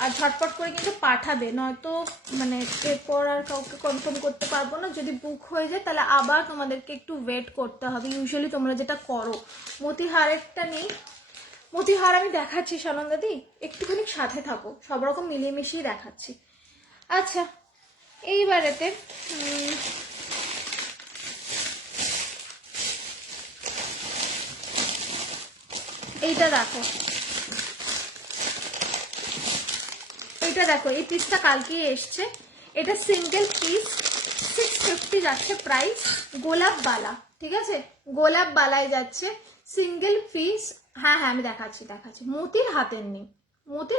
আর ঝটপট করে কিন্তু পাঠাবে, নয়তো মানে এরপর আর কাউকে কনফার্ম করতে পারবো না। যদি বুক হয়ে যায় তাহলে আবার তোমাদেরকে একটু ওয়েট করতে হবে, ইউজুয়ালি তোমরা যেটা করো। মতিহারেরটা নেই, মতিহার আমি দেখাচ্ছি সানন্দাদি, একটুখানি সাথে থাকো, সব রকম মিলিয়ে মিশিয়ে দেখাচ্ছি। আচ্ছা এইবারেতে এইটা দেখো, এইটা দেখো, এই পিসটা কালকেই এসছে। এটা সিঙ্গেল পিস 650 যাচ্ছে প্রাইস, গোলাপ বালা, ঠিক আছে? গোলাপ বালায় যাচ্ছে সিঙ্গেল পিস। হ্যাঁ হ্যাঁ আমি দেখাচ্ছি, মতির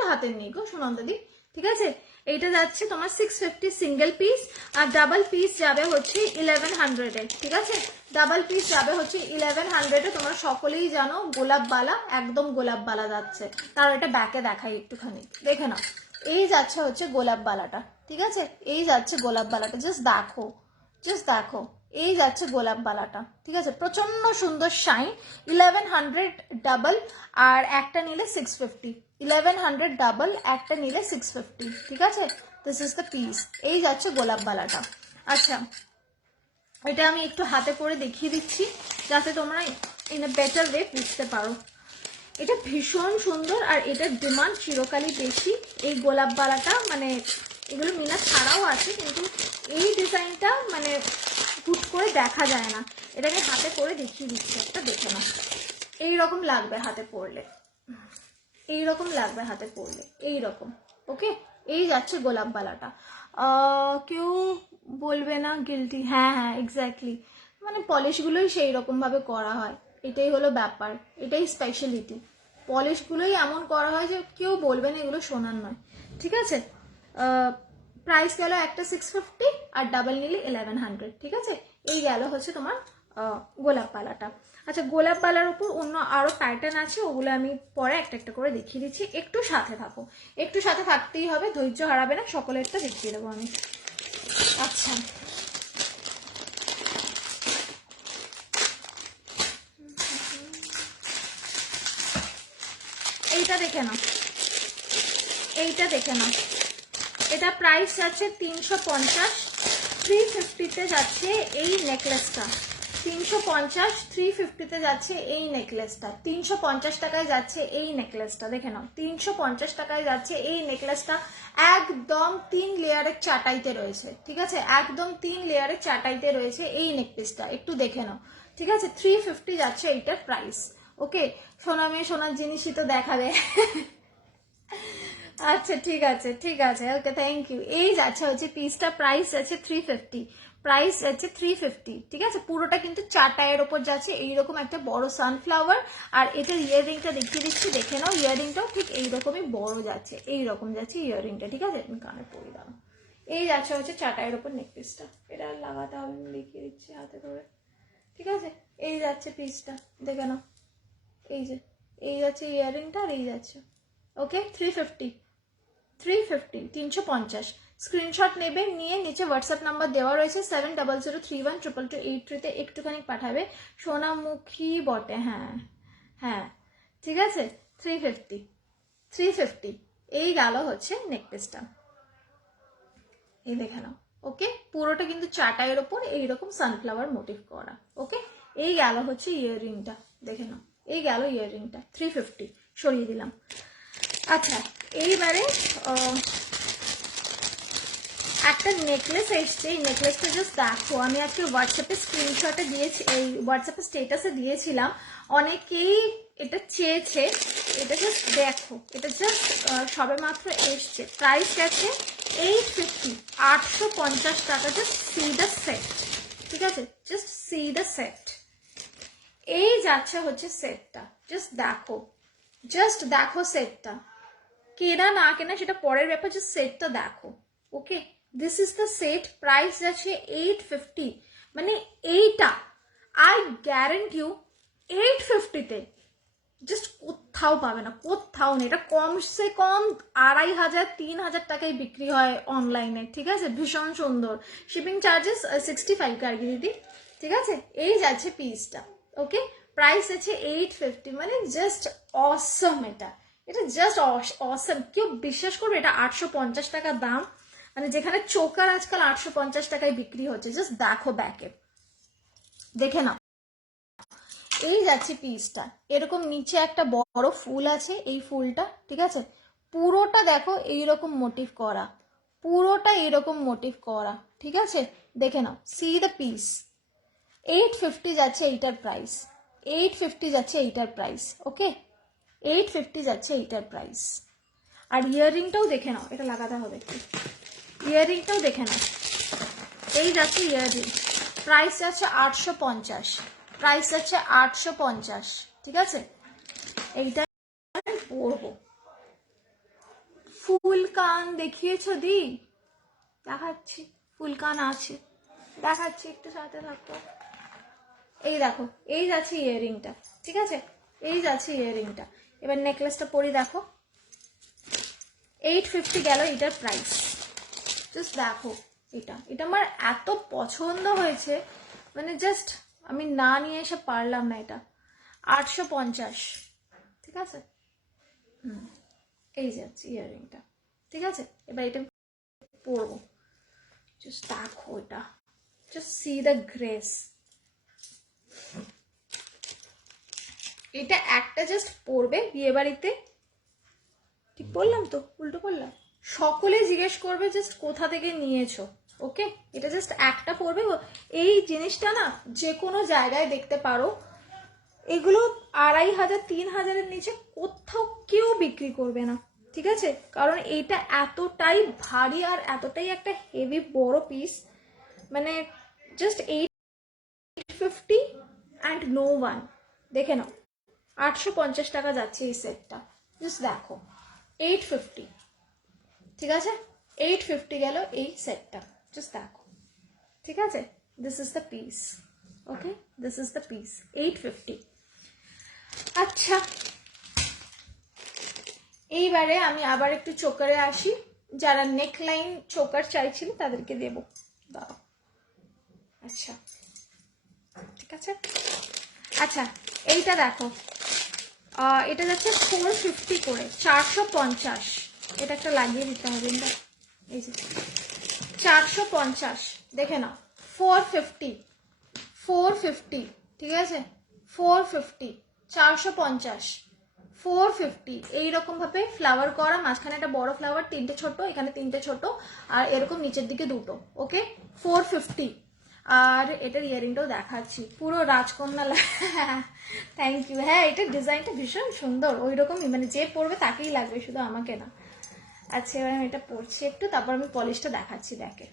হাতের নেই গো সুনন্দাদি, ঠিক আছে? এইটা যাচ্ছে তোমার 650 সিঙ্গেল পিস, আর ডাবল পিস যাবে হচ্ছে 1100 এ, ঠিক আছে? ডাবল পিস যাবে হচ্ছে 1100 এ। তোমরা সকলেই জানো গোলাপ বালা, একদম গোলাপ বালা যাচ্ছে। তার এটা ব্যাকে দেখাই একটুখানি, দেখে নাও। এই যাচ্ছে হচ্ছে গোলাপ বালাটা, ঠিক আছে? এই যাচ্ছে গোলাপ বালাটা, জাস্ট দেখো, এই যাচ্ছে গোলাপ বালাটা, ঠিক আছে? প্রচন্ড সুন্দর শাইন। 1100 ডাবল, আর একটা নিলে 650। 1100 ডাবল, একটা নিলে 650, ঠিক আছে? This is the piece. এই যাচ্ছে গোলাপ বালাটা। আচ্ছা এটা আমি একটু হাতে করে দেখিয়ে দিচ্ছি যাতে তোমরা ইন এ বেটার ওয়ে বুঝতে পারো। এটা ভীষণ সুন্দর আর এটার ডিমান্ড চিরকালই বেশি। এই গোলাপ বালাটা মানে এগুলো মিনা ছাড়াও আছে, কিন্তু এই ডিজাইনটা মানে হুট করে দেখা যায় না। এটা আমি হাতে করে দেখিয়ে দিচ্ছি, একটা দেখে না। এইরকম লাগবে হাতে পরলে, এইরকম লাগবে হাতে পরলে, এইরকম। ওকে, এই যাচ্ছে গোলাপ বালাটা। কেউ বলবে না গিলটি। হ্যাঁ হ্যাঁ এক্স্যাক্টলি, মানে পলিশগুলোই সেই রকমভাবে করা হয়, এটাই হলো ব্যাপার, এটাই স্পেশালিটি। পলিশগুলোই এমন করা হয় যে কেউ বলবে না এগুলো সোনার নয়, ঠিক আছে? প্রাইস গেল একটা 650 আর ডাবল নিলে 1100, ঠিক আছে? এই গেল হচ্ছে তোমার গোলাপ পালাটা। আচ্ছা গোলাপ পালার উপর অন্য আরো প্যাটার্ন আছে, ওগুলো আমি পরে একটা একটা করে দেখিয়ে দিচ্ছি। একটু সাথে থাকো, একটু সাথে থাকতেই হবে, ধৈর্য হারাবে না, সকলেরটা দেখিয়ে দেবো আমি। আচ্ছা এইটা দেখে নাও, এইটা দেখে নাও। এটা প্রাইস আছে 350, 350-তে যাচ্ছে এই নেকলেসটা, 350, 350-তে যাচ্ছে এই নেকলেসটা, 350 টাকায় যাচ্ছে এই নেকলেসটা, দেখে নাও 350 টাকায় যাচ্ছে এই নেকলেসটা। একদম 3 লেয়ারের চাটাইতে রয়েছে, ঠিক আছে, একদম 3 লেয়ারের চাটাইতে রয়েছে এই নেকপিসটা, একটু দেখে নাও, ঠিক আছে। 350 যাচ্ছে এইটার প্রাইস। ওকে, সোনা মেয়ে সোনার জিনিসই তো দেখাবে। আচ্ছা ঠিক আছে, ঠিক আছে, ওকে, থ্যাংক ইউ। এই যাচ্ছে হচ্ছে পিসটা, প্রাইস আছে 350, প্রাইস আছে 350, ঠিক আছে। পুরোটা কিন্তু 4 টায়ের ওপর যাচ্ছে, এইরকম একটা বড় সানফ্লাওয়ার। আর এটার ইয়াররিংটা দেখিয়ে দিচ্ছি, দেখে নাও, ইয়াররিংটাও ঠিক এইরকমই বড় যাচ্ছে, এইরকম যাচ্ছে ইয়াররিংটা, ঠিক আছে। আমি কানে পরি দাও। এই যাচ্ছে হচ্ছে 4 টায়ের ওপর নেকপিসটা, এটা লাগাতে হবে, আমি দেখিয়ে দিচ্ছি হাতে ধরে, ঠিক আছে। এই যাচ্ছে পিসটা, দেখে নাও, এই যে এই যাচ্ছে ইয়াররিংটা, আর এই যাচ্ছে, ওকে। 350, 350 স্ক্রিনশট নেবে, নিয়ে নিচে হোয়াটসঅ্যাপ নাম্বার দেওয়া রয়েছে 7003122283-তে একটুখানি পাঠাবে। সোনামুখী বটে, হ্যাঁ হ্যাঁ, ঠিক আছে। 350 এই গেল হচ্ছে নেকপিসটা, এই দেখে নাও, ওকে। পুরোটা কিন্তু 4 টায়ের ওপর এইরকম সানফ্লাওয়ার মোটিভ করা, ওকে। এই গেল হচ্ছে ইয়াররিংটা, দেখে নাও, এই গেল ইয়াররিংটা, 350 সরিয়ে দিলাম। আচ্ছা, এইবারে একটা নেকলেস এসছে, এই নেকলেসটা জাস্ট দেখো, আমি আজকে হোয়াটসঅ্যাপে স্ক্রিনশটে দিয়েছি, এই হোয়াটসঅ্যাপে স্টেটাসে দিয়েছিলাম, অনেকেই এটা চেয়েছে, এটা জাস্ট দেখো, এটা জাস্ট সবে মাত্র এসছে, প্রাইস গেছে 850, 850 টাকা। জাস্ট সি দ্য সেট, ঠিক আছে, জাস্ট সি দ্য সেট। এই যাচ্ছে হচ্ছে সেটটা, জাস্ট দেখো সেটটা, কেনা না কেনা সেটা পরের ব্যাপার, জাস্ট সেটটা দেখো, okay. This is the set, price আছে 850, মানে এইটা আই গ্যারেন্টি ইউ 850-তে জাস্ট কোথাও পাবে না, কোথাও নেই। এটা কমসে কম 2500, 3000 টাকায় বিক্রি হয় অনলাইনে, ঠিক আছে। ভীষণ সুন্দর, শিপিং চার্জেস 65 কার্গি দিদি, ঠিক আছে। এই যাচ্ছে পিসটা, ওকে, প্রাইস আছে 850, মানে জাস্ট অসম, এটা জাস্ট অসম। কেউ বিশ্বাস করবে এটা 850 টাকা দাম, মানে যেখানে চোকার আজকাল 850 টাকায় বিক্রি হচ্ছে। জাস্ট দেখো ব্যাকে, দেখে নাও, এই যাচ্ছে পিসটা, এরকম নিচে একটা বড় ফুল আছে, এই ফুলটা, ঠিক আছে। পুরোটা দেখো এইরকম মোটিভ করা, পুরোটা এরকম মোটিভ করা, ঠিক আছে, দেখে নাও, সি দ্য পিস। 850 যাচ্ছে এইটার প্রাইস, 850 যাচ্ছে এইটার প্রাইস, ওকে। 850 যাচ্ছে এইটার প্রাইস। আর ইয়াররিংটাও দেখে নাও, এটা লাগাতে হবে একটু, ইয়াররিংটাও দেখে নাও, এই যাচ্ছে ইয়াররিং, প্রাইস আছে 850, প্রাইস আছে 850, ঠিক আছে। এইটা পরবো। ফুল কান দেখিয়েছো দি? দেখাচ্ছি, ফুল কান আছে, দেখাচ্ছি, একটু সাথে থাকো। এই দেখো, এই যাচ্ছে ইয়াররিংটা, ঠিক আছে, এই যাচ্ছে ইয়াররিংটা। এবার নেকলেসটা পরি, দেখো 850 গেল এটার প্রাইস। জাস্ট দেখো, এটা আমার এত পছন্দ হয়েছে, মানে জাস্ট আমি না নিয়ে এসে পারলাম না। এটা 850, ঠিক আছে। এই যাচ্ছে ইয়াররিংটা, ঠিক আছে। এবার এটা পরবো, জাস্ট দেখো, এটা জাস্ট সি দ্য গ্রেস। এটা একটা জাস্ট পরবে বিয়ে বাড়িতে, ঠিক বললাম তো, উল্টো বললাম, সকলে জিজ্ঞেস করবে জাস্ট কোথা থেকে নিয়েছো, ওকে। এটা জাস্ট একটা পরবে, এই জিনিসটা না যে কোনো জায়গায় দেখতে পারো, এগুলো 2500, 3000-এর নিচে কোথাও কেউ বিক্রি করবে না, ঠিক আছে। কারণ এইটা এতটাই ভারী আর এতটাই একটা হেভি বড় পিস, মানে জাস্ট 850 অ্যান্ড নো ওয়ান, দেখে নাও। 850 টাকা যাচ্ছে এই সেটটা, জাস্ট দেখো, 850, ঠিক আছে। 850 গেল এই সেটটা, জাস্ট দেখো, ঠিক আছে। This is the piece, okay, this is the piece, 850। আচ্ছা, এইবারে আমি আবার একটু চোকারে আসি, যারা নেকলাইন চোকার চাইছিল তাদেরকে দেব, দাও। আচ্ছা, ঠিক আছে। আচ্ছা, এইটা দেখো, এটা যাচ্ছে 450 করে, 450। এটা একটা লাগিয়ে দিতে হবে, এই যে 450, দেখে নাও 450, 450, ঠিক আছে 450, 450, 450 এইরকম ভাবে ফ্লাওয়ার করা, মাঝখানে একটা বড় ফ্লাওয়ার, তিনটে ছোট, এখানে তিনটে ছোট, আর এরকম নিচের দিকে দুটো। ওকে 450। আর এটার ইয়ারিংটাও দেখাচ্ছি, পুরো রাজকন্যা। Thank you. হ্যাঁ এটার ডিজাইনটা ভীষণ সুন্দর, ওই রকমই, মানে যে পরবে তাকেই লাগবে, শুধু আমাকে না। আচ্ছা এবার আমি এটা পরছি একটু, তারপর আমি পলিশটা দেখাচ্ছি। দেখে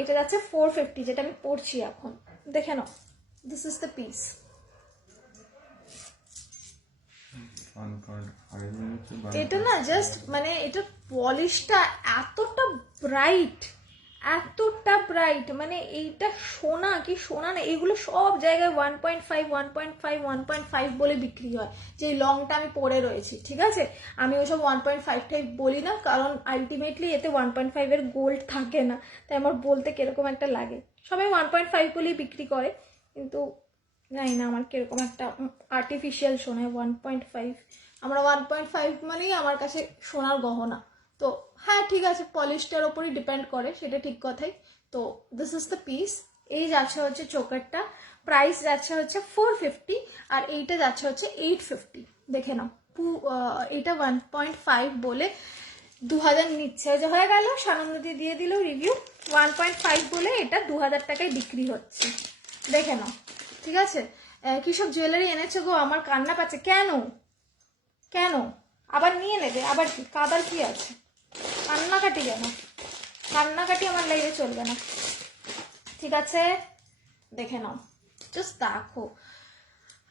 এটা যাচ্ছে 450, যেটা আমি পরছি এখন। দেখে নাও, দিস ইজ দ্য পিস। এটা না জাস্ট মানে এটা পলিশটা এতটা ব্রাইট, এতটা ব্রাইট, মানে এইটা সোনা কি সোনা না, এগুলো সব জায়গায় 1.5, 1.5, 1.5 বলে বিক্রি হয়। যে লংটা আমি পরে রয়েছি, ঠিক আছে, আমি ওসব 1.5 বলি না, কারণ আলটিমেটলি এতে 1.5 এর গোল্ড থাকে না, তাই আমার বলতে কিরকম একটা লাগে। সবাই 1.5 বলেই বিক্রি করে, কিন্তু জানি না আমার কিরকম একটা আর্টিফিশিয়াল শোনায় 1.5। আমরা 1.5 মানেই আমার কাছে সোনার গহনা। তো হ্যাঁ ঠিক আছে, পলিশটার ওপরই ডিপেন্ড করে, সেটা ঠিক কথাই। তো দিস ইজ দ্য পিস। এই যাচ্ছে হচ্ছে চোকারটা, প্রাইস যাচ্ছে হচ্ছে 450, আর এইটা যাচ্ছে হচ্ছে 850। দেখে নাও, এইটা 1.5 বলে 2000 নিচ্ছে, যে হয়ে গেল, সানন্দী দিয়ে দিল রিভিউ। 1.5 বলে এটা 2000 টাকায় বিক্রি হচ্ছে। দেখে নাও, ঠিক আছে। কি সব জুয়েলারি এনেছে গো, আমার কান্না পাচ্ছে। কেন কেন আবার নিয়ে নেবে, আবার কি কাদার কি আছে, কান্নাকাটি কেন, কান্নাকাটি আমার লাইফে চলবে না, ঠিক আছে। দেখে নাও, জাস্ট দেখো,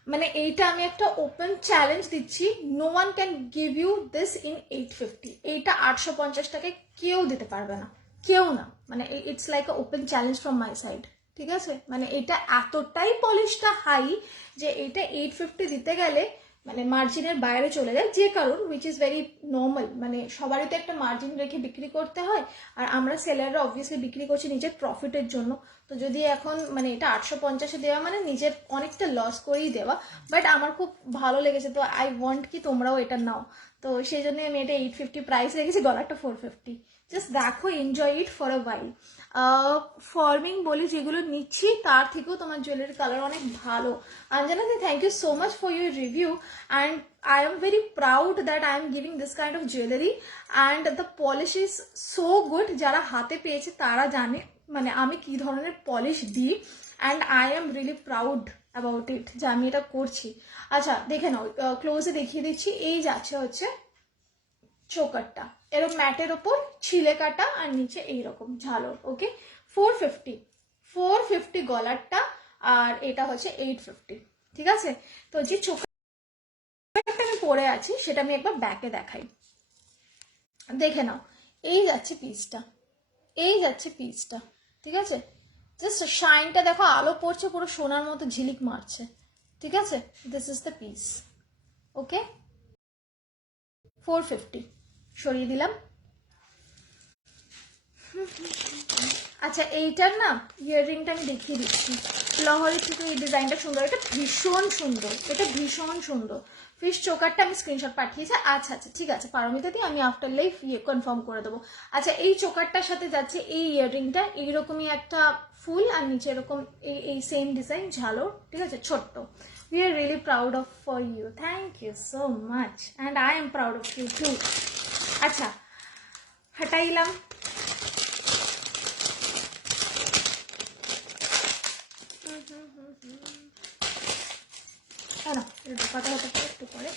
মানে এইটা আমি একটা ওপেন চ্যালেঞ্জ দিচ্ছি, no one can give you this in 850। এইটা 850 টাকায় কেউ দিতে পারবে না, কেউ না, মানে it's like a open challenge from my side, ঠিক আছে। মানে এটা এতটাই পলিশটা হাই যে এইটা 850 দিতে গেলে মানে মার্জিনের বাইরে চলে যায়, যে কারণ উইচ ইজ ভেরি নর্মাল, মানে সবারই তো একটা মার্জিন রেখে বিক্রি করতে হয়, আর আমরা সেলাররা অবভিয়াসলি বিক্রি করছি নিজের প্রফিটের জন্য। তো যদি এখন মানে এটা 850-এ দেওয়া মানে নিজের অনেকটা লস করেই দেওয়া, বাট আমার খুব ভালো লেগেছে, তো আই ওয়ান্ট কি তোমরাও এটা নাও। তো সেই জন্য আমি এটা 850 প্রাইস রেখেছি, গলাটা 450। জাস্ট দেখো, enjoy it for a while. Forming বলি যেগুলো নিচ্ছি তার থেকেও তোমার জুয়েলারি কালার অনেক ভালো। অঞ্জনা দি, thank you so much for your review, and I am very proud that I am giving this kind of jewelry and the polish is so good. যারা হাতে পেয়েছে তারা জানে মানে আমি কি ধরনের পলিশ দিই, and I am really proud about it যে আমি এটা করছি। আচ্ছা দেখে নাও, ক্লোজে দেখিয়ে দিচ্ছি। এই যাচ্ছে হচ্ছে চোকারটা, এরকম ম্যাটের ওপর ছিলে কাটা, আর নিচে এইরকম ঝালর। ওকে 450, 450 গলারটা, আর এটা হচ্ছে 850, ঠিক আছে। তো যে চোকারটা আমি পরে আছি সেটা আমি একবার ব্যাকে দেখাই। দেখে নাও, এই যাচ্ছে পিসটা, এই যাচ্ছে পিসটা, ঠিক আছে। জাস্ট শাইনটা দেখো, আলো পড়ছে, পুরো সোনার মতো ঝিলিক মারছে, ঠিক আছে। This is the piece. Okay 450 সরিয়ে দিলাম। আচ্ছা এইটার না ইয়াররিংটা আমি দেখিয়ে দিচ্ছি, লহরি থেকে এই ডিজাইনটা সুন্দর, এটা ভীষণ সুন্দর, এটা ভীষণ সুন্দর। ফিশ চোকারটা আমি স্ক্রিনশট পাঠিয়েছি। আচ্ছা আচ্ছা ঠিক আছে পারমিতা দি, আমি আফটার লাইফ কনফার্ম করে দেবো। আচ্ছা এই চোকারটার সাথে যাচ্ছে এই ইয়াররিংটা, এইরকমই একটা ফুল, আর নিচে এরকম এই সেম ডিজাইন ঝালো, ঠিক আছে, ছোট্ট। We are really proud of for you. Thank you so much, and I am proud of you too. আচ্ছা হটাইলাম। একটু পরে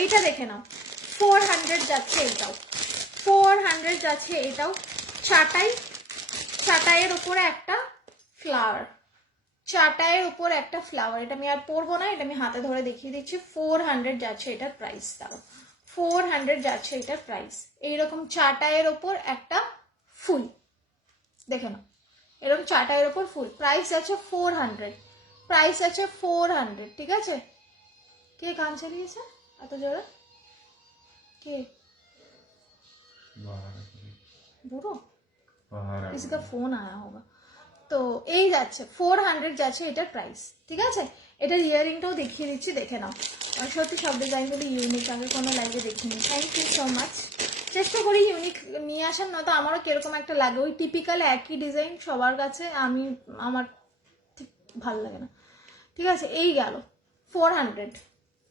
এইটা দেখে নাও, 400 যাচ্ছে এটাও, 400 যাচ্ছে এটাও। চাটাই, চাটাইয়ের উপরে একটা ফ্লাওয়ার, চাটাইয়ের উপর একটা ফ্লাওয়ার। এটা আমি আর পরবো না, এটা আমি হাতে ধরে দেখিয়ে দিচ্ছি। 400 যাচ্ছে এটার প্রাইস, দাঁড়ো 400 যাচ্ছে এটার প্রাইস। এইরকম চাটাইয়ের ওপর একটা ফুল, দেখে নাও, এরকম চাটাইয়ের ওপর ফুল, প্রাইস আছে 400, প্রাইস আছে 400, ঠিক আছে। কে গান চালিয়েছে এত জোরে, কে? বুড়ো, किसी का फोन आया होगा। তো এই যাচ্ছে 400 যাচ্ছে এটার প্রাইস, ঠিক আছে। এটার ইয়ারিংটাও দেখিয়ে দিচ্ছি, দেখে নাও। সত্যি সব ডিজাইনগুলো ইউনিক, আগে কোনো লাইভে দেখিনি। Thank you so much. চেষ্টা করি ইউনিক নিয়ে আসেন, নয়তো আমারও কিরকম একটা লাগে, ওই টিপিক্যাল একই ডিজাইন সবার কাছে, আমার ঠিক ভালো লাগে না। ঠিক আছে, এই গেল 400,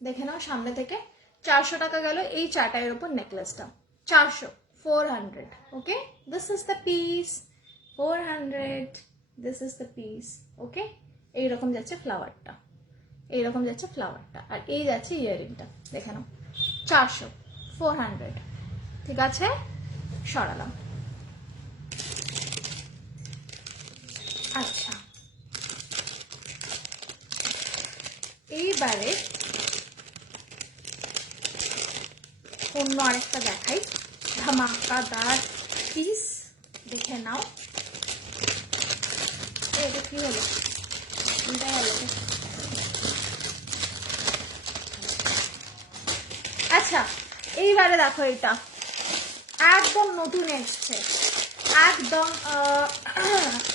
দেখে নাও সামনে থেকে 400 টাকা গেল এই চাটাইয়ের উপর নেকলেসটা, 400, 400, okay. This is the piece, 400, this is the piece, okay. এইরকম যাচ্ছে ফ্লাওয়ারটা, এইরকম যাচ্ছে ফ্লাওয়ারটা, আর এই যাচ্ছে ইয়াররিংটা, দেখে নাও 400, 400, ঠিক আছে। সরালাম। আচ্ছা, এইবারে অন্য আরেকটা দেখাই, ধামাকাদার পিস, দেখে নাও। এটা কি হলো, কোনটা গেল? আচ্ছা, এইবারে দেখো, এটা একদম নতুন এসছে, একদম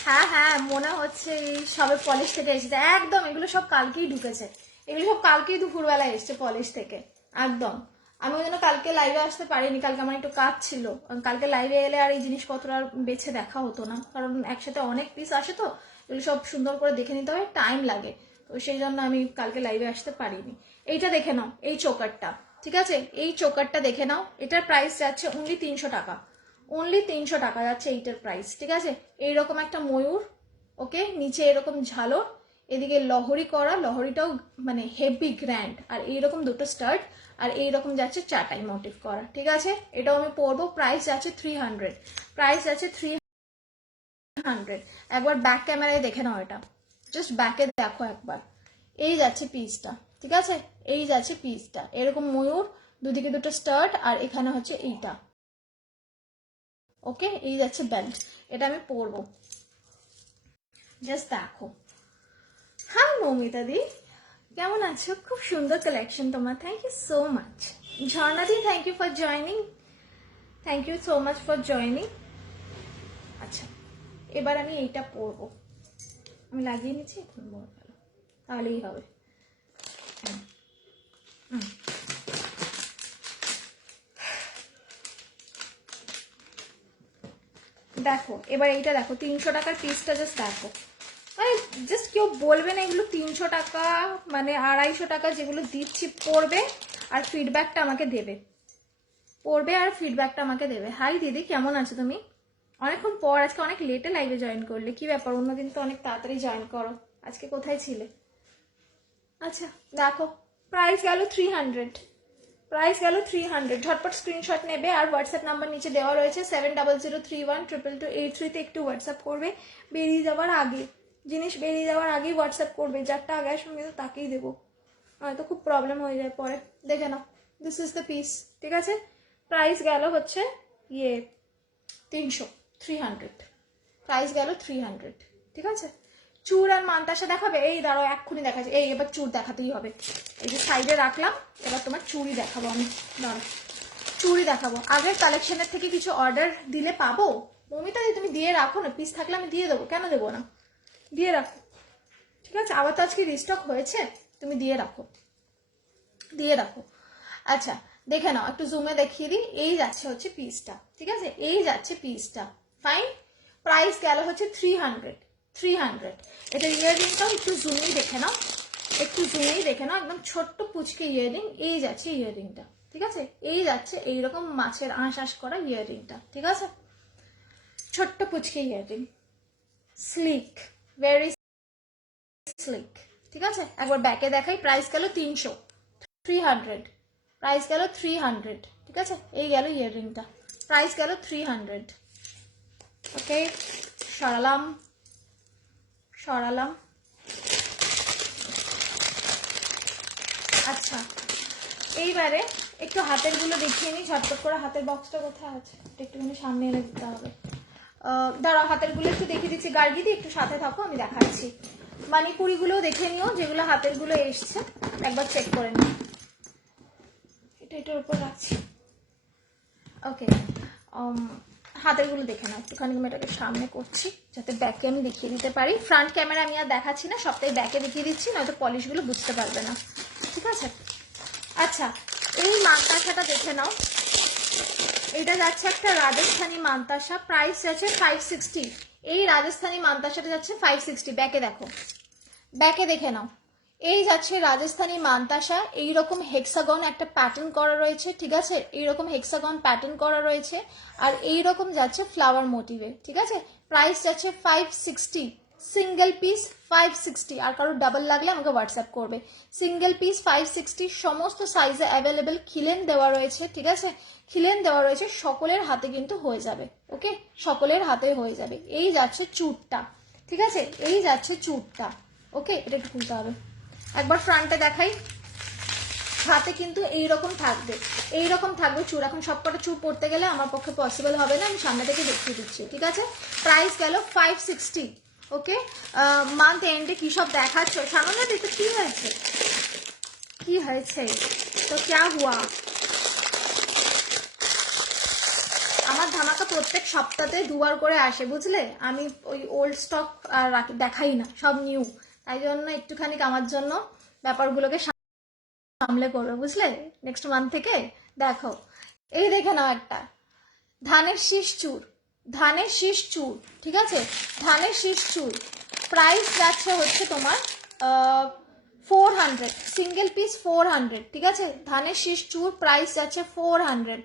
হ্যাঁ হ্যাঁ মনে হচ্ছে এই সবে পলিশ থেকে এসেছে, একদম এগুলো সব কালকেই ঢুকেছে, এগুলো সব কালকেই দুপুরবেলা এসছে পলিশ থেকে, একদম। আমি ওই জন্য কালকে লাইভে আসতে পারিনি, কালকে আমার একটু কাজ ছিল, কালকে লাইভে এলে আর এই জিনিসপত্র আর বেছে দেখা হতো না, কারণ একসাথে অনেক পিস আসে তো, এগুলো সব সুন্দর করে দেখে নিতে হয়, টাইম লাগে, তো সেই জন্য আমি কালকে লাইভে আসতে পারিনি। এইটা দেখে নাও, এই চোকারটা, ঠিক আছে, এই চোকারটা দেখে নাও, এটার প্রাইস যাচ্ছে অনলি 300 টাকা, অনলি 300 টাকা যাচ্ছে এইটার প্রাইস, ঠিক আছে। এইরকম একটা ময়ূর, ওকে, নিচে এরকম ঝালর, এদিকে লহরি করা, লহরিটাও মানে হেভি গ্র্যান্ড, আর এইরকম দুটো স্টার্ট, আর এইরকম যাচ্ছে চাটাই মোটিভ করা, ঠিক আছে। এটাও আমি পরবো, প্রাইস যাচ্ছে 300, প্রাইস যাচ্ছে 300। একবার ব্যাক ক্যামেরায় দেখে নাও, এটা জাস্ট ব্যাকে দেখো একবার, এই যাচ্ছে পিসটা, ঠিক আছে, এই যাচ্ছে পিসটা, এরকম ময়ূর, দুদিকে দুটো স্টার্ট, আর এখানে হচ্ছে এইটা, ওকে, এই যাচ্ছে বেল্ট, এটা আমি পরবো, জাস্ট দেখো। হাই মৌমিতা দি, কেমন আছো? খুব সুন্দর কালেকশন তোমার, thank you so much. Jharna দি, thank you for joining, thank you so much for joining. আচ্ছা, এবার আমি এইটা পরবো, আমি লাগিয়ে নিচ্ছি, এখন বড় ভালো, তাহলেই হবে। দেখো এবার এইটা দেখো, 300 টাকার পিসটা জাস্ট দেখো, মানে জাস্ট কেউ বলবে না এগুলো 300 টাকা, মানে 250 টাকা যেগুলো দিচ্ছি, পড়বে আর ফিডব্যাকটা আমাকে দেবে, পড়বে আর ফিডব্যাকটা আমাকে দেবে। হাই দিদি, কেমন আছো তুমি? অনেকক্ষণ পর, আজকে অনেক লেটে লাইভে জয়েন করলে, কি ব্যাপার? অন্যদিন তো অনেক তাড়াতাড়ি জয়েন করো, আজকে কোথায় ছিলে? আচ্ছা দেখো, প্রাইস গেল 300, প্রাইস গেল 300, ঝটপট স্ক্রিনশট নেবে, আর হোয়াটসঅ্যাপ নাম্বার নিচে দেওয়া রয়েছে 7003122283 তে একটু হোয়াটসঅ্যাপ করবে, বেরিয়ে যাওয়ার আগে, জিনিস বেরিয়ে যাওয়ার আগেই হোয়াটসঅ্যাপ করবে, যারটা আগে আসবে কিন্তু তাকেই দেবো, হয়তো খুব প্রবলেম হয়ে যায় পরে, দেখে নাও, দিস ইজ দ্য পিস, ঠিক আছে। প্রাইস গেল হচ্ছে ইয়ে 300, প্রাইস গেল 300, ঠিক আছে। চুর আর মান্তাসা দেখাবে, এই দাঁড়াও এক্ষুনি দেখাচ্ছে, এই এবার চুর দেখাতেই হবে, এই যে সাইডে রাখলাম, এবার তোমার চুড়ি দেখাবো আমি, দাঁড়াও চুড়ি দেখাবো। আগের কালেকশনের থেকে কিছু অর্ডার দিলে পাবো? মমিতা তুমি দিয়ে রাখো না, পিস থাকলে আমি দিয়ে দেবো, কেন দেবো না, দিয়ে রাখো, ঠিক আছে। আবার তো আজকে রিস্টক হয়েছে, তুমি দিয়ে রাখো, দিয়ে রাখো। আচ্ছা দেখে নাও, একটু জুমে দেখিয়ে দিই, এই যাচ্ছে হচ্ছে পিসটা, ঠিক আছে, এই যাচ্ছে পিসটা, ফাইন। প্রাইস গেল হচ্ছে 300। এটা ইয়াররিংটাও একটু জুমেই দেখে নাও, একটু জুমেই দেখে নাও, একদম ছোট্ট পুচকে ইয়াররিং, এই যাচ্ছে ইয়াররিংটা, ঠিক আছে, এই যাচ্ছে এইরকম মাছের আঁশ করা ইয়াররিংটা, ঠিক আছে, ছোট্ট পুচকে ইয়াররিং, স্লিক, ভেরি স্লিক, ঠিক আছে। একবার ব্যাকে দেখাই, প্রাইস গেল 300, প্রাইস গেল 300, ঠিক আছে, এই গেল ইয়াররিংটা, প্রাইস গেল 300, ওকে। সরালাম, সরালাম। আচ্ছা এইবারে একটু হাতের গুলো দেখিয়ে নিই ঝটপট করে, হাতের বক্সটা কোথায় আছে, একটুখানি সামনে এনে দিতে হবে, দাঁড়াও হাতের গুলো একটু দেখিয়ে দিচ্ছি, গার্গিদি একটু সাথে থাকো, আমি দেখাচ্ছি। মানিপুরিগুলোও দেখে নিও, যেগুলো হাতের গুলো এসছে একবার চেক করে নিও, এটা এটার উপর রাখছি, ওকে। হাতের গুলো দেখে নাও একটুখানি, আমি এটাকে সামনে করছি যাতে ব্যাকে আমি দেখিয়ে দিতে পারি, ফ্রন্ট ক্যামেরা আমি আর দেখাচ্ছি না, সবটাই ব্যাকে দেখিয়ে দিচ্ছি, নয়তো পলিশগুলো বুঝতে পারবে না, ঠিক আছে। আচ্ছা এই মান্তাসাটা দেখে নাও, এটা যাচ্ছে একটা রাজস্থানী মান্তাসা, প্রাইস যাচ্ছে 560। এই রাজস্থানী মান্তাসাটা যাচ্ছে 560। ব্যাকে দেখো, ব্যাকে দেখে নাও। এই যাচ্ছে রাজস্থানী মান্তাসা, এইরকম হেক্সাগন একটা প্যাটার্ন করা রয়েছে, ঠিক আছে, এইরকম হেক্সাগন প্যাটার্ন করা রয়েছে, আর এইরকম যাচ্ছে ফ্লাওয়ার মোটিভে, ঠিক আছে। প্রাইস যাচ্ছে 560, সিঙ্গেল পিস 560। আর কারো ডাবল লাগলে আমাকে হোয়াটসঅ্যাপ করবে। সিঙ্গেল পিস 560, সমস্ত সাইজে অ্যাভেলেবেল, খিলেন দেওয়া রয়েছে, ঠিক আছে, খিলেন দেওয়া রয়েছে, সকলের হাতে কিন্তু হয়ে যাবে, ওকে, সকলের হাতে হয়ে যাবে। এই যাচ্ছে চুটটা, ঠিক আছে, এই যাচ্ছে চুটটা, ওকে। এটা একটু খুলতে হবে, একবার ফ্রন্টে দেখাই। হাতে কিন্তু এইরকম থাকবে, এইরকম থাকবে চুর। এখন সবকটা চুর পড়তে গেলে আমার পক্ষে পসিবল হবে না, আমি সামনে থেকে দেখিয়ে দিচ্ছি, ঠিক আছে। প্রাইস গেল 560, ওকে। মান্থ এন্ডে কি সব দেখাচ্ছ সামনে, দেখতে কি হয়েছে, কি হয়েছে তো ক্যা হুয়া। আমার ধামাকা প্রত্যেক সপ্তাহে দুবার করে আসে, বুঝলে, আমি ওই ওল্ড স্টক আর দেখাই না, সব নিউ, তাই জন্য একটুখানি আমার জন্য ব্যাপারগুলোকে সামলে করবে, বুঝলে, নেক্সট মান্থ থেকে। দেখো, এই দেখে নাও একটা ধানের শীষ চুর, ধানের শীষ চুর, ঠিক আছে, ধানের শীষ চুর। প্রাইস যাচ্ছে হচ্ছে তোমার 400, সিঙ্গেল পিস 400, ঠিক আছে। ধানের শীষ চুর প্রাইস যাচ্ছে 400,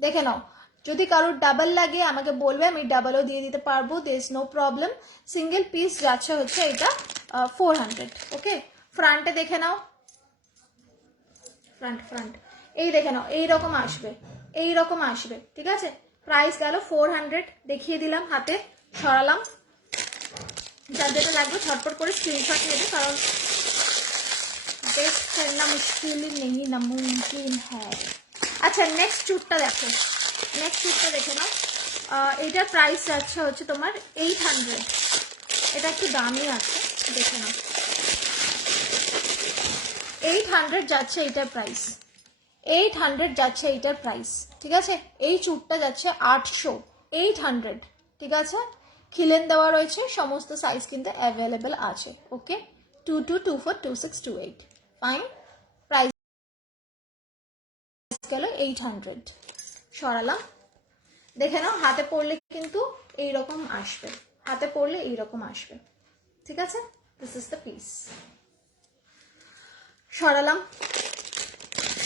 দেখে নাও। যদি কারোর ডাবল লাগে আমাকে বলবে, আমি ডাবলও দিয়ে দিতে পারবো, there is no problem. Single piece যাচ্ছে হচ্ছে এটা 400, ওকে। ফ্রন্টে দেখে নাও, ফ্রন্ট এই দেখে নাও, এইরকম আসবে, এইরকম আসবে, ঠিক আছে। প্রাইস গেল 400, দেখিয়ে দিলাম, হাতে সরালাম। যার যেটা লাগবে ঝটপট করে স্ক্রিনশট নেবে, কারণ বেস্ট করনা মুশকিল নেই নামুমকিন হ্যায়। আচ্ছা, নেক্সট চুটটা দেখো, নেক্সট চুটটা দেখে নাও। এইটার প্রাইস যাচ্ছে হচ্ছে তোমার 800। এটা একটু দামি আছে, দেখে নাও। 800 যাচ্ছে এইটার প্রাইস, 800 যাচ্ছে এইটার প্রাইস, ঠিক আছে। এই চুটটা যাচ্ছে 800, 800, ঠিক আছে। খিলেন দেওয়া রয়েছে, সমস্ত সাইজ কিন্তু অ্যাভেলেবেল আছে, ওকে। 22242628, ফাইন। প্রাইস গেল 800, সরালাম। দেখে নাও, হাতে পড়লে কিন্তু এইরকম আসবে, হাতে পড়লে এইরকম আসবে, ঠিক আছে। দিস ইজ দ্য পিস, সরালাম।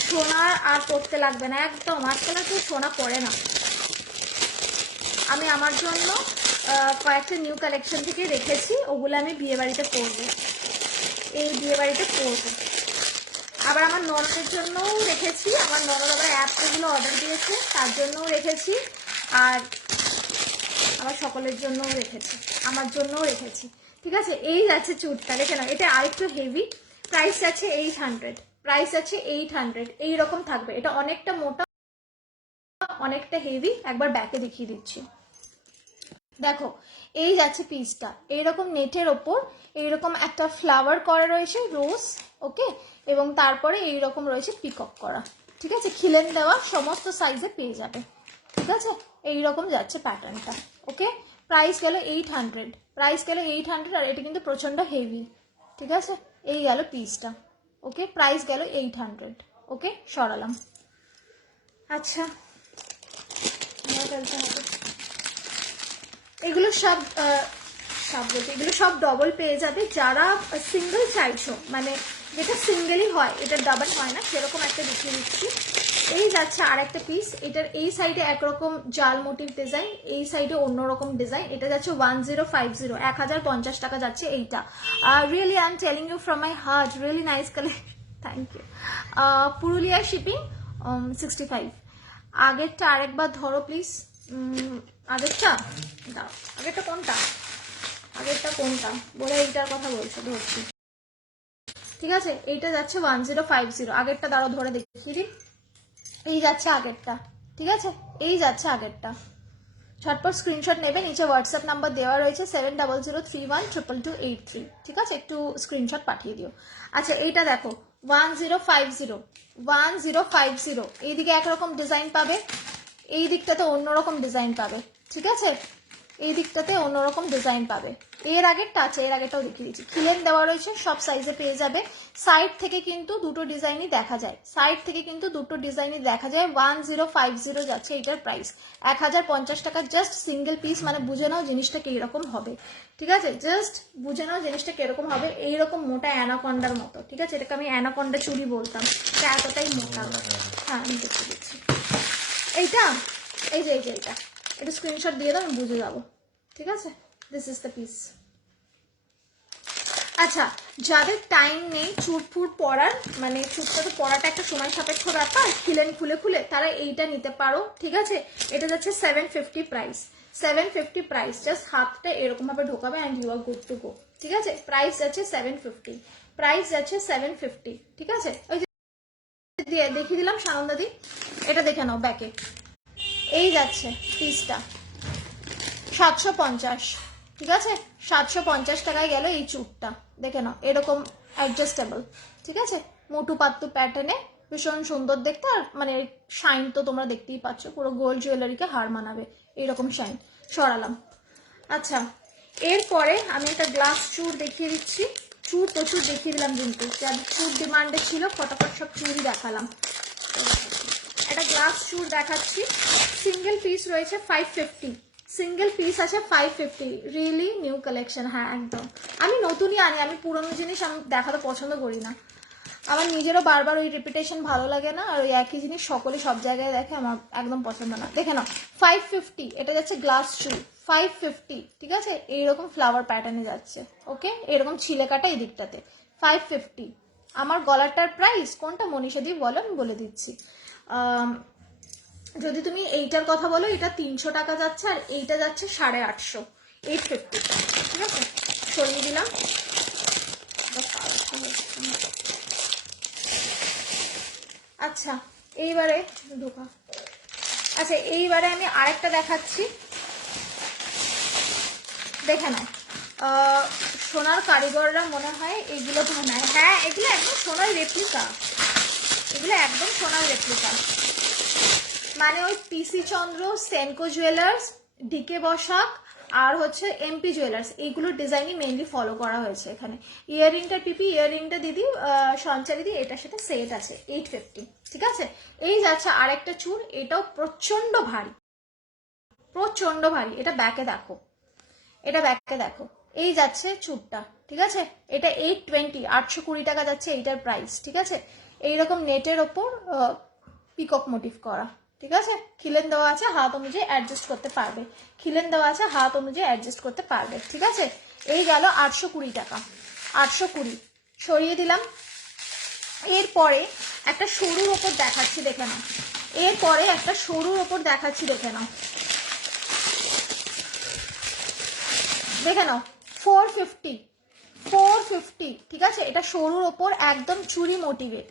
সোনা আর পড়তে লাগবে না একদম, আজকাল আর কেউ সোনা পরে না। আমি আমার জন্য কয়েকটা নিউ কালেকশন থেকে রেখেছি, ওগুলো আমি বিয়ে বাড়িতে পরবো, এই বিয়ে বাড়িতে পরবো। আবার আমার ননদের জন্যও রেখেছি, আমার ননদ আবার অ্যাপগুলো অর্ডার দিয়েছে, তার জন্যও রেখেছি, আর আমার সকলের জন্যও রেখেছি, আমার জন্যও রেখেছি, ঠিক আছে। এই যাচ্ছে চুটটা, দেখে না, এটা আরেকটু হেভি। প্রাইস আছে 800, প্রাইস আছে 800, এইরকম থাকবে। এটা অনেকটা মোটা, অনেকটা হেভি। একবার ব্যাকে দেখিয়ে দিচ্ছি, দেখো। এই যাচ্ছে পিসটা, এইরকম নেটের ওপর এইরকম একটা ফ্লাওয়ার করা রয়েছে, রোজ, ওকে, এবং তারপরে এইরকম রয়েছে পিকক করা, ঠিক আছে। খিলেন দেওয়া, সমস্ত সাইজে পেয়ে যাবে, ঠিক আছে। এইরকম যাচ্ছে প্যাটার্নটা, ওকে। প্রাইস গেল 800, প্রাইস গেল 800, আর এটা কিন্তু প্রচন্ড হেভি, ঠিক আছে। এই গেল পিসটা, ওকে। প্রাইস গেল 800, ওকে, সরালাম। আচ্ছা, ফেলতে হবে। এগুলো সব বলতে, এগুলো সব ডবল পেয়ে যাবে। যারা সিঙ্গেল চাইছো, মানে যেটা সিঙ্গেলই হয়, এটা ডাবল হয় না, সেরকম একটা দেখিয়ে দিচ্ছি। এই যাচ্ছে আর একটা পিস, এটার এই সাইডে একরকম জাল মোটিভ ডিজাইন, এই সাইডে অন্যরকম ডিজাইন। এটা যাচ্ছে 1050, 1050 টাকা যাচ্ছে এইটা। Really I am telling you from my heart, really nice collection, thank you. Purulia shipping 65। আগেরটা আরেকবার ধরো প্লিজ, আগেরটা দাও, আগেরটা কোনটা, আগেরটা কোনটা বলে এইটার কথা বলছো, ধরছি, ঠিক আছে। এইটা যাচ্ছে 1050, আগেরটা দাঁড়ো ধরে দেখিয়ে দিই। এই যাচ্ছে আগেরটা, ঠিক আছে, এই যাচ্ছে আগেরটা। ঝটপট স্ক্রিনশট নেবে, নিচে হোয়াটসঅ্যাপ নাম্বার দেওয়া রয়েছে 7003122283, ঠিক আছে, একটু স্ক্রিনশট পাঠিয়ে দিও। আচ্ছা, এইটা দেখো 1050, 1050, এইদিকে একরকম ডিজাইন পাবে, এই দিকটাতে অন্যরকম ডিজাইন পাবে, ঠিক আছে, এই দিকটাতে অন্যরকম ডিজাইন পাবে। এর আগেরটা আছে, এর আগেরটাও দেখিয়ে দিচ্ছি। খিলেন দেওয়া রয়েছে, সব সাইজে পেয়ে যাবে। সাইড থেকে কিন্তু দুটো ডিজাইনই দেখা যায়, সাইড থেকে কিন্তু দুটো ডিজাইনই দেখা যায়। 1050 যাচ্ছে এটার প্রাইস, 1050 টাকা জাস্ট সিঙ্গেল পিস। মানে বুঝে নাও জিনিসটা কিরকম হবে, ঠিক আছে? জাস্ট বুঝে নাও জিনিসটা কিরকম হবে। এইরকম মোটা অ্যানাকন্ডার মতো, ঠিক আছে? এটাকে আমি অ্যানাকন্ডা চুড়ি বলতাম, এটা এতটাই মোটা। হ্যাঁ আমি দেখতে দিচ্ছি এইটা, এই যে এইটা, এটা স্ক্রিনশট দিয়ে দাও, আমি বুঝে যাবো, ঠিক আছে? This is the piece. আচ্ছা, যাদের টাইম নেই চুট ফুট পরার, মানে চুটটা তো পরাটা একটা সময় সাপেক্ষ ব্যাপার, খিলেন খুলে খুলে, তারা এইটা নিতে পারো, ঠিক আছে? এটা যাচ্ছে 750 প্রাইস, 750 প্রাইস। জাস্ট হাতটা এরকম ভাবে ঢোকাবে and you are good to go, ঠিক আছে? প্রাইস যাচ্ছে 750, প্রাইস যাচ্ছে 750, ঠিক আছে? ওই যে দেখিয়ে দিলাম সানন্দাদি, এটা দেখে নাও ব্যাকে। এই যাচ্ছে পিসটা 750, ঠিক আছে? 750 টাকায় গেল এই চুটটা, দেখে নাও এরকম অ্যাডজাস্টেবল, ঠিক আছে? মোটু পাত্তু প্যাটার্নে, ভীষণ সুন্দর দেখতে। আর মানে শাইন তো তোমরা দেখতেই পাচ্ছ, পুরো গোল্ড জুয়েলারিকে হার মানাবে এরকম শাইন। সরালাম। আচ্ছা, এরপরে আমি একটা গ্লাস চুর দেখিয়ে দিচ্ছি। চুর প্রচুর দেখিয়ে দিলাম, কিন্তু যাদের চুর ডিমান্ডে ছিল ফটাফট সব চুরই দেখালাম। একটা গ্লাস চুর দেখাচ্ছি, সিঙ্গেল পিস রয়েছে 550, সিঙ্গেল পিস আছে 550, রিয়েলি নিউ কালেকশন। হ্যাঁ একদম, আমি নতুনই আনি, আমি পুরনো জিনিস আমি দেখাতে পছন্দ করি না। আমার নিজেরও বারবার ওই রিপিটেশন ভালো লাগে না, আর ওই একই জিনিস সকলে সব জায়গায় দেখে, আমার একদম পছন্দ না। দেখে নাও 550, এটা যাচ্ছে গ্লাস চুর 550, ঠিক আছে? এইরকম ফ্লাওয়ার প্যাটার্নে যাচ্ছে, ওকে? এরকম ছিলে কাটা এই দিকটাতে 550। আমার গলারটার প্রাইস কোনটা মনীষা দি বলো, আমি বলে দিচ্ছি। যদি তুমি এইটার কথা বলো, এটা 300 টাকা যাচ্ছে, আর এইটা যাচ্ছে 850, 850, ঠিক আছে? সরিয়ে দিলাম। আচ্ছা এইবারে ঢোকা, আচ্ছা এইবারে আমি আরেকটা দেখাচ্ছি, দেখে নাও। সোনার কারিগররা মনে হয় এগুলো বানায়। হ্যাঁ এগুলো একদম সোনার রেপ্লিকা, এগুলো একদম সোনার রেপ্লিকা। মানে ওই পিসি চন্দ্র, সেনকো জুয়েলার্স, ডিকে বসাক আর হচ্ছে এমপি জুয়েলার্স, এইগুলোর ডিজাইনই মেইনলি ফলো করা হয়েছে এখানে। ইয়াররিংটা পিপি, ইয়াররিংটা দিদি সঞ্চারি দি, এটার সাথে সেট আছে 850, ঠিক আছে? এই যাচ্ছে আরেকটা চুর, এটাও প্রচন্ড ভারী, প্রচন্ড ভারী। এটা ব্যাকে দেখো, এটা ব্যাকে দেখো, এই যাচ্ছে চুরটা, ঠিক আছে? এটা 820, 820 টাকা যাচ্ছে এইটার প্রাইস, ঠিক আছে? এইরকম নেটের ওপর পিকক মোটিভ করা, ঠিক আছে? খিলেন দেওয়া আছে, হাত অনুযায়ী অ্যাডজাস্ট করতে পারবে, খিলেন দেওয়া আছে, হাত অনুযায়ী অ্যাডজাস্ট করতে পারবে, ঠিক আছে? এই গেল 820 টাকা, 820 সরিয়ে দিলাম। এরপরে একটা সরুর ওপর দেখাচ্ছি, দেখে নাও। এরপরে একটা সরুর ওপর দেখাচ্ছি, দেখে নাও, দেখে নাও 450, 450, ঠিক আছে? এটা সরুর ওপর একদম চুরি মোটিভের,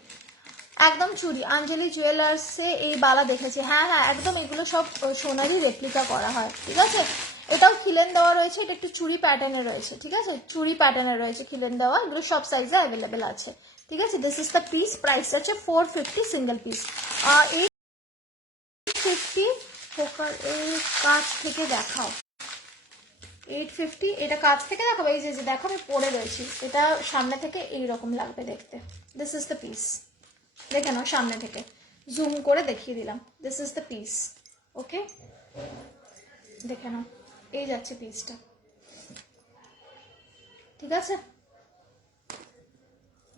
একদম চুরি। আঞ্জলি জুয়েলার্সে এই বালা দেখেছি, হ্যাঁ হ্যাঁ একদম, এগুলো সব সোনারই রেপ্লিকা করা হয়, ঠিক আছে? এটাও খিলেন দেওয়া রয়েছে, এটা একটু চুরি প্যাটার্নে রয়েছে, ঠিক আছে? চুরি প্যাটার্নে রয়েছে খিলেন দেওয়া, এগুলো সব সাইজে অ্যাভেলেবেল আছে, ঠিক আছে? This is the piece, price আছে 450 সিঙ্গেল পিস। 850 ফোকার এর কাছ থেকে দেখাও, 850, এটা কাছ থেকে দেখাবো। এই যে দেখো আমি পরে রয়েছি, এটা সামনে থেকে এইরকম লাগবে দেখতে। দিস ইজ দ্য পিস, দেখে নাও সামনে থেকে জুম করে দেখিয়ে দিলাম। দিস ইজ দ্য পিস, ওকে? দেখে নাও, এই যাচ্ছে পিসটা, ঠিক আছে?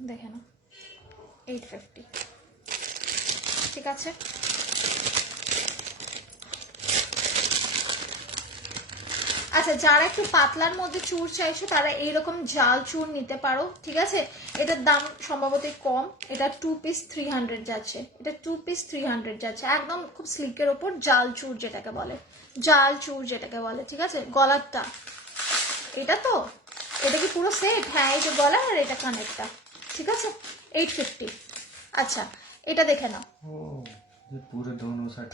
দেখে নাও 850, ঠিক আছে? আচ্ছা, যারা একটু পাতলার মধ্যে চুর চাইছো তারা এইরকম জাল চুর নিতে পারো, ঠিক আছে? এটার দাম সম্ভবত কম, এটা 2 পিস 300 যাচ্ছে, এটা 2 পিস 300 যাচ্ছে, একদম খুব স্লিকের ওপর জাল চুর যেটাকে বলে, জাল চুর যেটাকে বলে, ঠিক আছে? গলারটা এটা তো, এটা কি পুরো সেট? হ্যাঁ এই যে গলা আর এটা কানেরটা, ঠিক আছে? 850। আচ্ছা এটা দেখে নাও,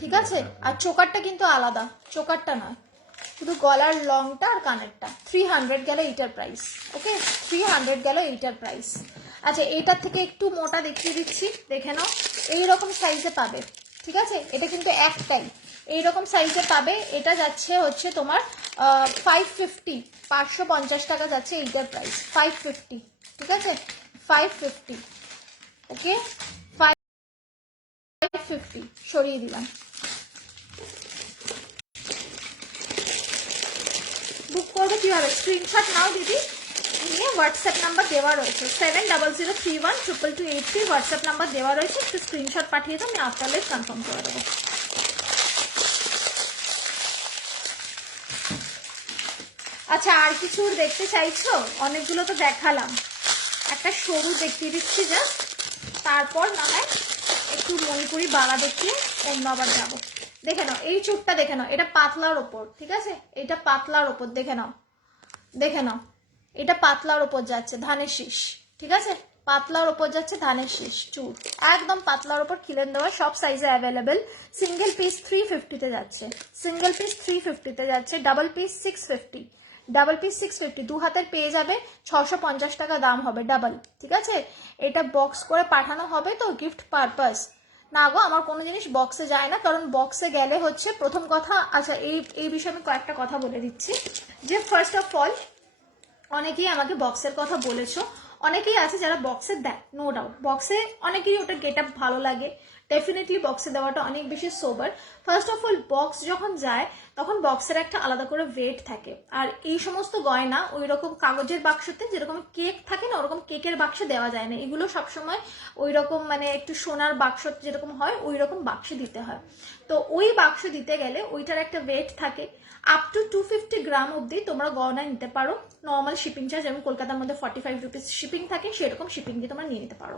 ঠিক আছে? আর চোকারটা কিন্তু আলাদা, চোকারটা নয়, শুধু গলার লংটা আর কানেরটা। 300 গেল এইটার প্রাইস, ওকে? 300 গেল এইটার প্রাইস। আচ্ছা এইটার থেকে একটু মোটা দেখিয়ে দিচ্ছি, দেখে নাও, এইরকম সাইজে পাবে, ঠিক আছে? এটা কিন্তু একটাই, এইরকম সাইজে পাবে। এটা যাচ্ছে হচ্ছে তোমার 550, 550 টাকা যাচ্ছে এইটার প্রাইস, 550, ঠিক আছে, 550, ওকে, 550 সরিয়ে দিলাম। বুক করবো কিভাবে? স্ক্রিনশট নাও দিদি, নিয়ে হোয়াটসঅ্যাপ নাম্বার দেওয়া রয়েছে 7003122283 হোয়াটসঅ্যাপ নাম্বার দেওয়া রয়েছে, একটু স্ক্রিনশট পাঠিয়ে দাও, আমি আফটার লাইভ কনফার্ম করে দেবো। আচ্ছা আর কিছু দেখতে চাইছো? অনেকগুলো তো দেখালাম, একটা সরু দেখিয়ে দিচ্ছি জাস্ট, তারপর না হয় একটু মণিপুরি বালা দেখিয়ে অন্য আবার যাবো। দেখে নাও এই চুটটা, দেখে নাও, এটা পাতলার ওপর, ঠিক আছে, এটা পাতলার ওপর, দেখে নাও, দেখে নাও, এটা পাতলার ওপর যাচ্ছে ধানের শীষ, ঠিক আছে, পাতলার ওপর যাচ্ছে ধানের শীষ চুর, একদম পাতলার ওপর খিলেন দেওয়া, সব সাইজে অ্যাভেলেবেল। সিঙ্গেল পিস 350-তে যাচ্ছে, সিঙ্গেল পিস 350-তে যাচ্ছে, ডাবল পিস 650, ডাবল পিস 650, 2 হাতের পেয়ে যাবে, 650 টাকা দাম হবে ডাবল, ঠিক আছে। এটা বক্স করে পাঠানো হবে তো গিফট পারপাস। না গো, আমার কোনো জিনিস বক্সে যায় না, কারণ বক্সে গেলে হচ্ছে প্রথম কথা, আচ্ছা এই বিষয়ে আমি কয়েকটা কথা বলে দিচ্ছি, যে ফার্স্ট অফ অল অনেকেই আমাকে বক্সের কথা বলেছো, অনেকেই আছে যারা বক্সে দেয়, নো ডাউট বক্সে অনেকেই ওটা গেট আপ ভালো লাগে, ডেফিনেটলি বক্সে দেওয়াটা অনেক বেশি সোবার। ফার্স্ট অফ অল বক্স যখন যায় তখন বক্সের একটা আলাদা করে ওয়েট থাকে, আর এই সমস্ত গয়না ওই রকম কাগজের বাক্সতে যেরকম কেক থাকে না, ওরকম কেকের বাক্সে দেওয়া যায় না, এগুলো সবসময় ওই রকম মানে একটু সোনার বাক্স যেরকম হয় ওই রকম বাক্সে দিতে হয়। তো ওই বাক্স দিতে গেলে ওইটার একটা ওয়েট থাকে, আপ টু 250 গ্রাম অব্দি তোমরা গয়না নিতে পারো, নর্মাল শিপিং চার্জ, যেমন কলকাতার মধ্যে 45 রুপিস শিপিং থাকে, সেরকম শিপিং দিয়ে তোমরা নিয়ে নিতে পারো।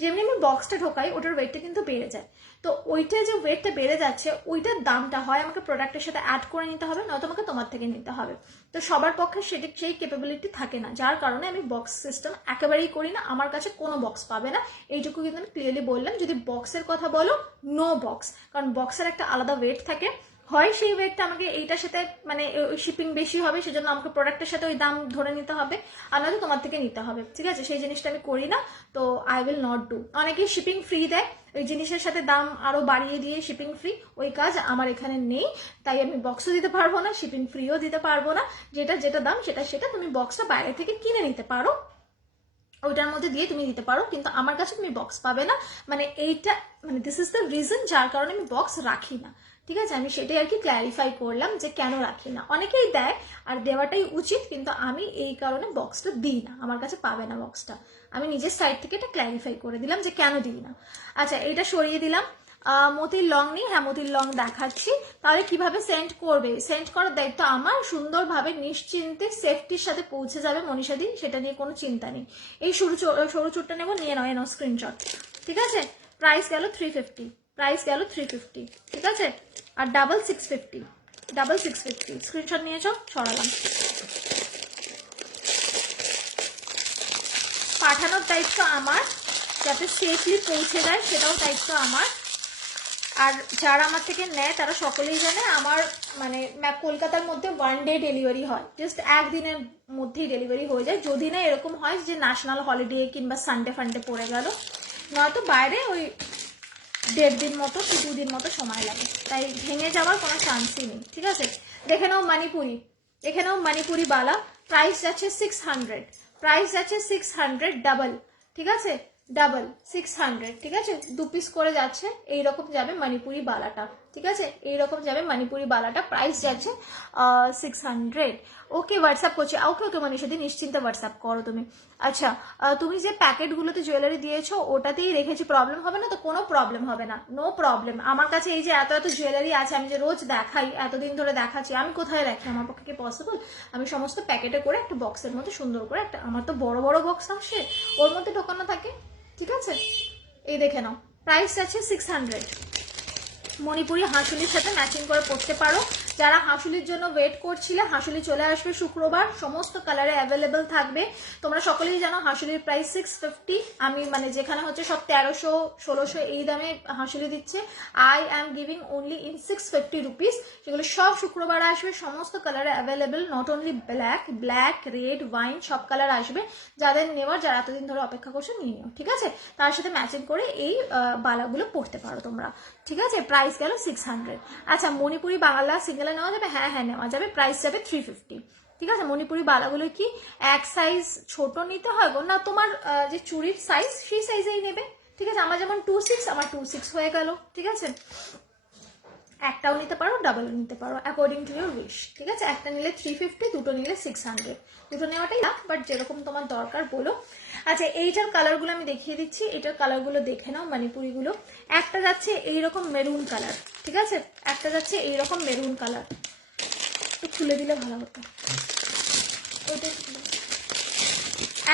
যেমনি আমি বক্সটা ঢোকাই ওটার ওয়েটটা কিন্তু বেড়ে যায়, তো ওইটা যে ওয়েটটা বেড়ে যাচ্ছে ওইটার দামটা হয় আমাকে প্রোডাক্টের সাথে অ্যাড করে নিতে হবে, নয়তো আমাকে তোমার থেকে নিতে হবে। তো সবার পক্ষে সেই ক্যাপাবিলিটি থাকে না, যার কারণে আমি বক্স সিস্টেম একেবারেই করি না, আমার কাছে কোনো বক্স পাবে না, এইটুকু কিন্তু আমি ক্লিয়ারলি বললাম। যদি বক্সের কথা বলো, নো বক্স, কারণ বক্সের একটা আলাদা ওয়েট থাকে, হয় সেই ওয়েটটা আমাকে এইটার সাথে মানে শিপিং বেশি হবে সেজন্য আমাকে প্রোডাক্টের সাথে ওই দাম ধরে নিতে হবে, আর নয়তো তোমার থেকে নিতে হবে, ঠিক আছে, সেই জিনিসটা আমি করি না, তো আই উইল নট ডু। অনেকেই শিপিং ফ্রি দেয়, ওই জিনিসের সাথে দাম আরো বাড়িয়ে দিয়ে শিপিং ফ্রি, ওই কাজ আমার এখানে নেই, তাই আমি বক্সও দিতে পারবো না, শিপিং ফ্রিও দিতে পারবো না, যেটা দাম সেটা তুমি বক্সটা বাইরে থেকে কিনে নিতে পারো, ওইটার মধ্যে দিয়ে তুমি দিতে পারো, কিন্তু আমার কাছে তুমি বক্স পাবে না, মানে এইটা মানে দিস ইজ দ্য রিজন যার কারণে আমি বক্স রাখি না, ঠিক আছে, আমি সেটাই আর কি ক্ল্যারিফাই করলাম যে কেন রাখি না। অনেকেই দেয় আর দেওয়াটাই উচিত, কিন্তু আমি এই কারণে বক্সটা দিই না, আমার কাছে পাবে না বক্সটা, আমি নিজের সাইড থেকে এটা ক্ল্যারিফাই করে দিলাম যে কেন দিই না। আচ্ছা এটা সরিয়ে দিলাম। মতির লং নেই, হ্যাঁ মতির লং দেখাচ্ছি, তাহলে কিভাবে সেন্ড করবে? সেন্ড করার দায়িত্ব আমার, সুন্দরভাবে নিশ্চিন্তে সেফটির সাথে পৌঁছে যাবে মনীষাদি, সেটা নিয়ে কোনো চিন্তা নেই। এই সরু চুটটা নেবো, নিয়ে নাও স্ক্রিনশট, ঠিক আছে। প্রাইস গেল 350, প্রাইস গেল 350, ঠিক আছে, আর ডাবল 650, ডাবল 650, স্ক্রিনশট নিয়েছ, ছড়ালাম। পাঠানোর দায়িত্ব আমার, যাতে সেফলি পৌঁছে যায় সেটাও দায়িত্ব আমার, আর যারা আমার থেকে নেয় তারা সকলেই জানে আমার মানে কলকাতার মধ্যে 1 ডে ডেলিভারি হয়, জাস্ট একদিনের মধ্যেই ডেলিভারি হয়ে যায়, যদি না এরকম হয় যে ন্যাশনাল হলিডে কিংবা সানডে ফান্ডে পড়ে গেল, নয়তো বাইরে ওই 1.5 দিন মতো কি 2 দিন মতো সময় লাগে, তাই ভেঙে যাওয়ার কোনো চান্সই নেই, ঠিক আছে। দেখে নাও মণিপুরি, দেখে নাও মণিপুরি বালা, প্রাইস যাচ্ছে 600, প্রাইস যাচ্ছে 600 ডাবল, ঠিক আছে, ডাবল 600, ঠিক আছে, 2 পিস করে যাচ্ছে, এইরকম যাবে মণিপুরি বালাটা, ঠিক আছে, এইরকম যাবে মণিপুরি বালাটা, প্রাইস যাচ্ছে 600। ওকে হোয়াটসঅ্যাপ করছি, ওকে ওকে মনীষাদি নিশ্চিন্তে হোয়াটসঅ্যাপ করো তুমি। আচ্ছা তুমি যে প্যাকেটগুলোতে জুয়েলারি দিয়েছো ওটাতেই রেখেছি, প্রবলেম হবে না তো? কোনো প্রবলেম হবে না, নো প্রবলেম। আমার কাছে এই যে এত এত জুয়েলারি আছে, আমি যে রোজ দেখাই, এতদিন ধরে দেখাচ্ছি, আমি কোথায় রাখি? আমার পক্ষে কি পসিবল? আমি সমস্ত প্যাকেটে করে একটা বক্সের মধ্যে সুন্দর করে একটা, আমার তো বড় বড় বক্স আসে, ওর মধ্যে ঢোকানো থাকে, ঠিক আছে। এই দেখে নাও, প্রাইস আছে 600, মণিপুরি হাঁসুলির সাথে ম্যাচিং করে পড়তে পারো, যারা হাসুলির জন্য ওয়েট করছিলে, হাসুলি চলে আসবে শুক্রবার, সমস্ত কালারে অ্যাভেলেবেল থাকবে। তোমরা সকলেই জানো হাসুলির প্রাইস 650, আমি মানে যেখানে হচ্ছে সব 1300 1600 এই দামে হাসুলি দিচ্ছে, I am giving only in 650 rupees. সেগুলো সব শুক্রবার আসবে, সমস্ত কালারে available, not only black red wine সব কালার আসবে। যাদের নেওয়ার, যারা এতদিন ধরে অপেক্ষা করছো নিয়ে নিও, ঠিক আছে। তার সাথে ম্যাচিং করে এই বালাগুলো পরতে পারো তোমরা, ঠিক আছে। প্রাইস গেল 600। আচ্ছা, মণিপুরি বাংলা সিঙ্গেলে নেওয়া যাবে? হ্যাঁ হ্যাঁ নেওয়া যাবে, প্রাইস যাবে 350, ঠিক আছে। মণিপুরি বালাগুলো কি এক সাইজ ছোট নিতে হয় গো? না, তোমার যে চুড়ির সাইজ সেই সাইজেই নেবে, ঠিক আছে। আমার যেমন 26, আমার 26 হয়ে গেল, ঠিক আছে। একটাও নিতে পারো, ডাবলও নিতে পারো, অ্যাকর্ডিং টু ইউর উইশ, ঠিক আছে। একটা নিলে 350, দুটো নিলে 600, দুটো নেওয়াটাই লাভ, বাট যেরকম তোমার দরকার বলো। আচ্ছা, এইটার কালারগুলো আমি দেখিয়ে দিচ্ছি, এটার কালারগুলো দেখে নাও, মণিপুরিগুলো। একটা যাচ্ছে এইরকম মেরুন কালার, ঠিক আছে, একটা যাচ্ছে এইরকম মেরুন কালার, একটু খুলে দিলে ভালো হতো।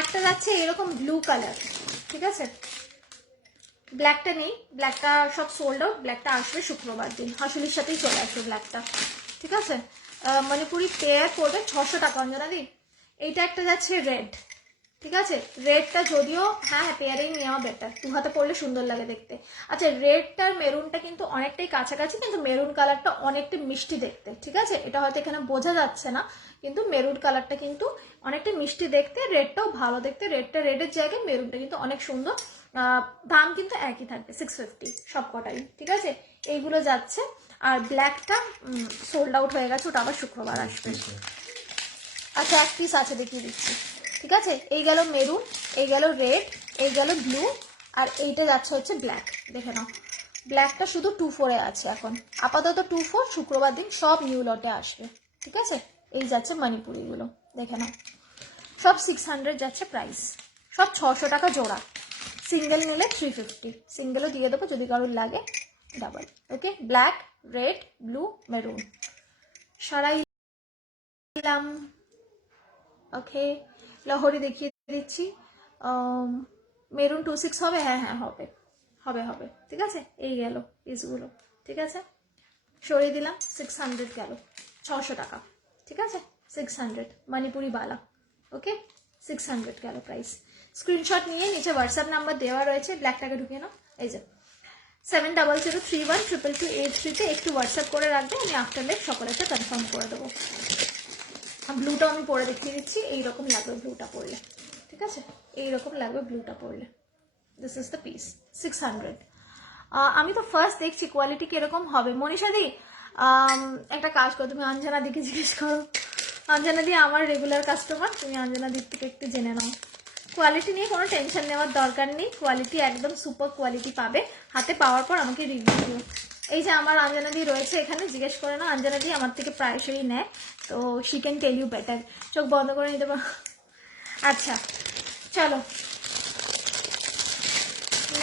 একটা যাচ্ছে এরকম ব্লু কালার, ঠিক আছে। ব্ল্যাকটা নেই, ব্ল্যাকটা সব সোল্ড আউট, ব্ল্যাকটা আসবে শুক্রবার দিন, হাসুলির সাথেই চলে আসবে ব্ল্যাকটা, ঠিক আছে। মণিপুরি পেয়ার পড়বে 600 টাকা অঞ্জনা দি। এইটা একটা যাচ্ছে রেড, ঠিক আছে। রেডটা যদিও হ্যাঁ পেয়ারেই নেওয়া বেটার, দু হাতে পড়লে সুন্দর লাগে দেখতে। আচ্ছা, রেডটার মেরুনটা কিন্তু অনেকটাই কাছাকাছি, কিন্তু মেরুন কালারটা অনেকটা মিষ্টি দেখতে, ঠিক আছে। এটা হয়তো এখানে বোঝা যাচ্ছে না, কিন্তু মেরুন কালারটা কিন্তু অনেকটা মিষ্টি দেখতে, রেডটাও ভালো দেখতে। রেডটা রেডের জায়গায় মেরুনটা কিন্তু অনেক সুন্দর। দাম কিন্তু একই থাকবে 650 সব কটাই, ঠিক আছে। এইগুলো যাচ্ছে। আর ব্ল্যাকটা সোল্ড আউট হয়ে গেছে, ওটা আবার শুক্রবার আসবে। আচ্ছা, এক পিস আছে, দেখিয়ে দিচ্ছি, ঠিক আছে। এই গেল মেরুন, এই গেল রেড, এই গেল ব্লু, আর এইটা যাচ্ছে হচ্ছে ব্ল্যাক, দেখে নাও। ব্ল্যাকটা শুধু 24-এ আছে এখন, আপাতত 24, শুক্রবার দিন সব নিউ লটে আসবে, ঠিক আছে। এই যাচ্ছে মণিপুরিগুলো, দেখে নাও, সব 600 যাচ্ছে প্রাইস, সব 600 টাকা জোড়া। সিঙ্গেল নিলে 350, সিঙ্গেলও দিয়ে দেবো যদি কারোর লাগে, ডাবল, ওকে। ব্ল্যাক, রেড, ব্লু, মেরুন সারাই দিলাম, ওকে। লাহোরি দেখিয়ে দিচ্ছি, মেরুন 26 হবে, হ্যাঁ হ্যাঁ হবে হবে হবে, ঠিক আছে। এই গেল পিসগুলো, ঠিক আছে। সরিয়ে দিলাম, 600 গেল, 600 টাকা, ঠিক আছে। 600 মণিপুরি বালা, ওকে। 600 গেল প্রাইস। স্ক্রিনশট নিয়ে নিচে হোয়াটসঅ্যাপ নাম্বার দেওয়া রয়েছে, ব্ল্যাকটাকে ঢুকিয়ে নাও, এই যে 7003122283-তে একটু হোয়াটসঅ্যাপ করে রাখবে, আমি আফটার লাইভ সকলেতে কনফার্ম করে দেবো। ব্লুটাও আমি পরে দেখিয়ে দিচ্ছি, এইরকম লাগবে ব্লুটা পরলে, ঠিক আছে। এইরকম লাগবে ব্লুটা পরলে। This is the piece, 600। আমি তো ফার্স্ট দেখছি কোয়ালিটি কিরকম হবে। মনীষাদি একটা কাজ করো, তুমি অঞ্জনা দিকে জিজ্ঞেস করো। অঞ্জনা দি আমার রেগুলার কাস্টমার, তুমি অঞ্জনা দিক থেকে একটু জেনে নাও। কোয়ালিটি নিয়ে কোনো টেনশন নেওয়ার দরকার নেই, কোয়ালিটি একদম সুপার কোয়ালিটি পাবে। হাতে পাওয়ার পর আমাকে রিভিউ দিও। এই যে আমার অঞ্জনা দি রয়েছে এখানে, জিজ্ঞেস করে না, অঞ্জনা দি আমার থেকে প্রায়শই নেয়, তো she can tell you better. চোখ বন্ধ করে নিতে পারো। আচ্ছা চলো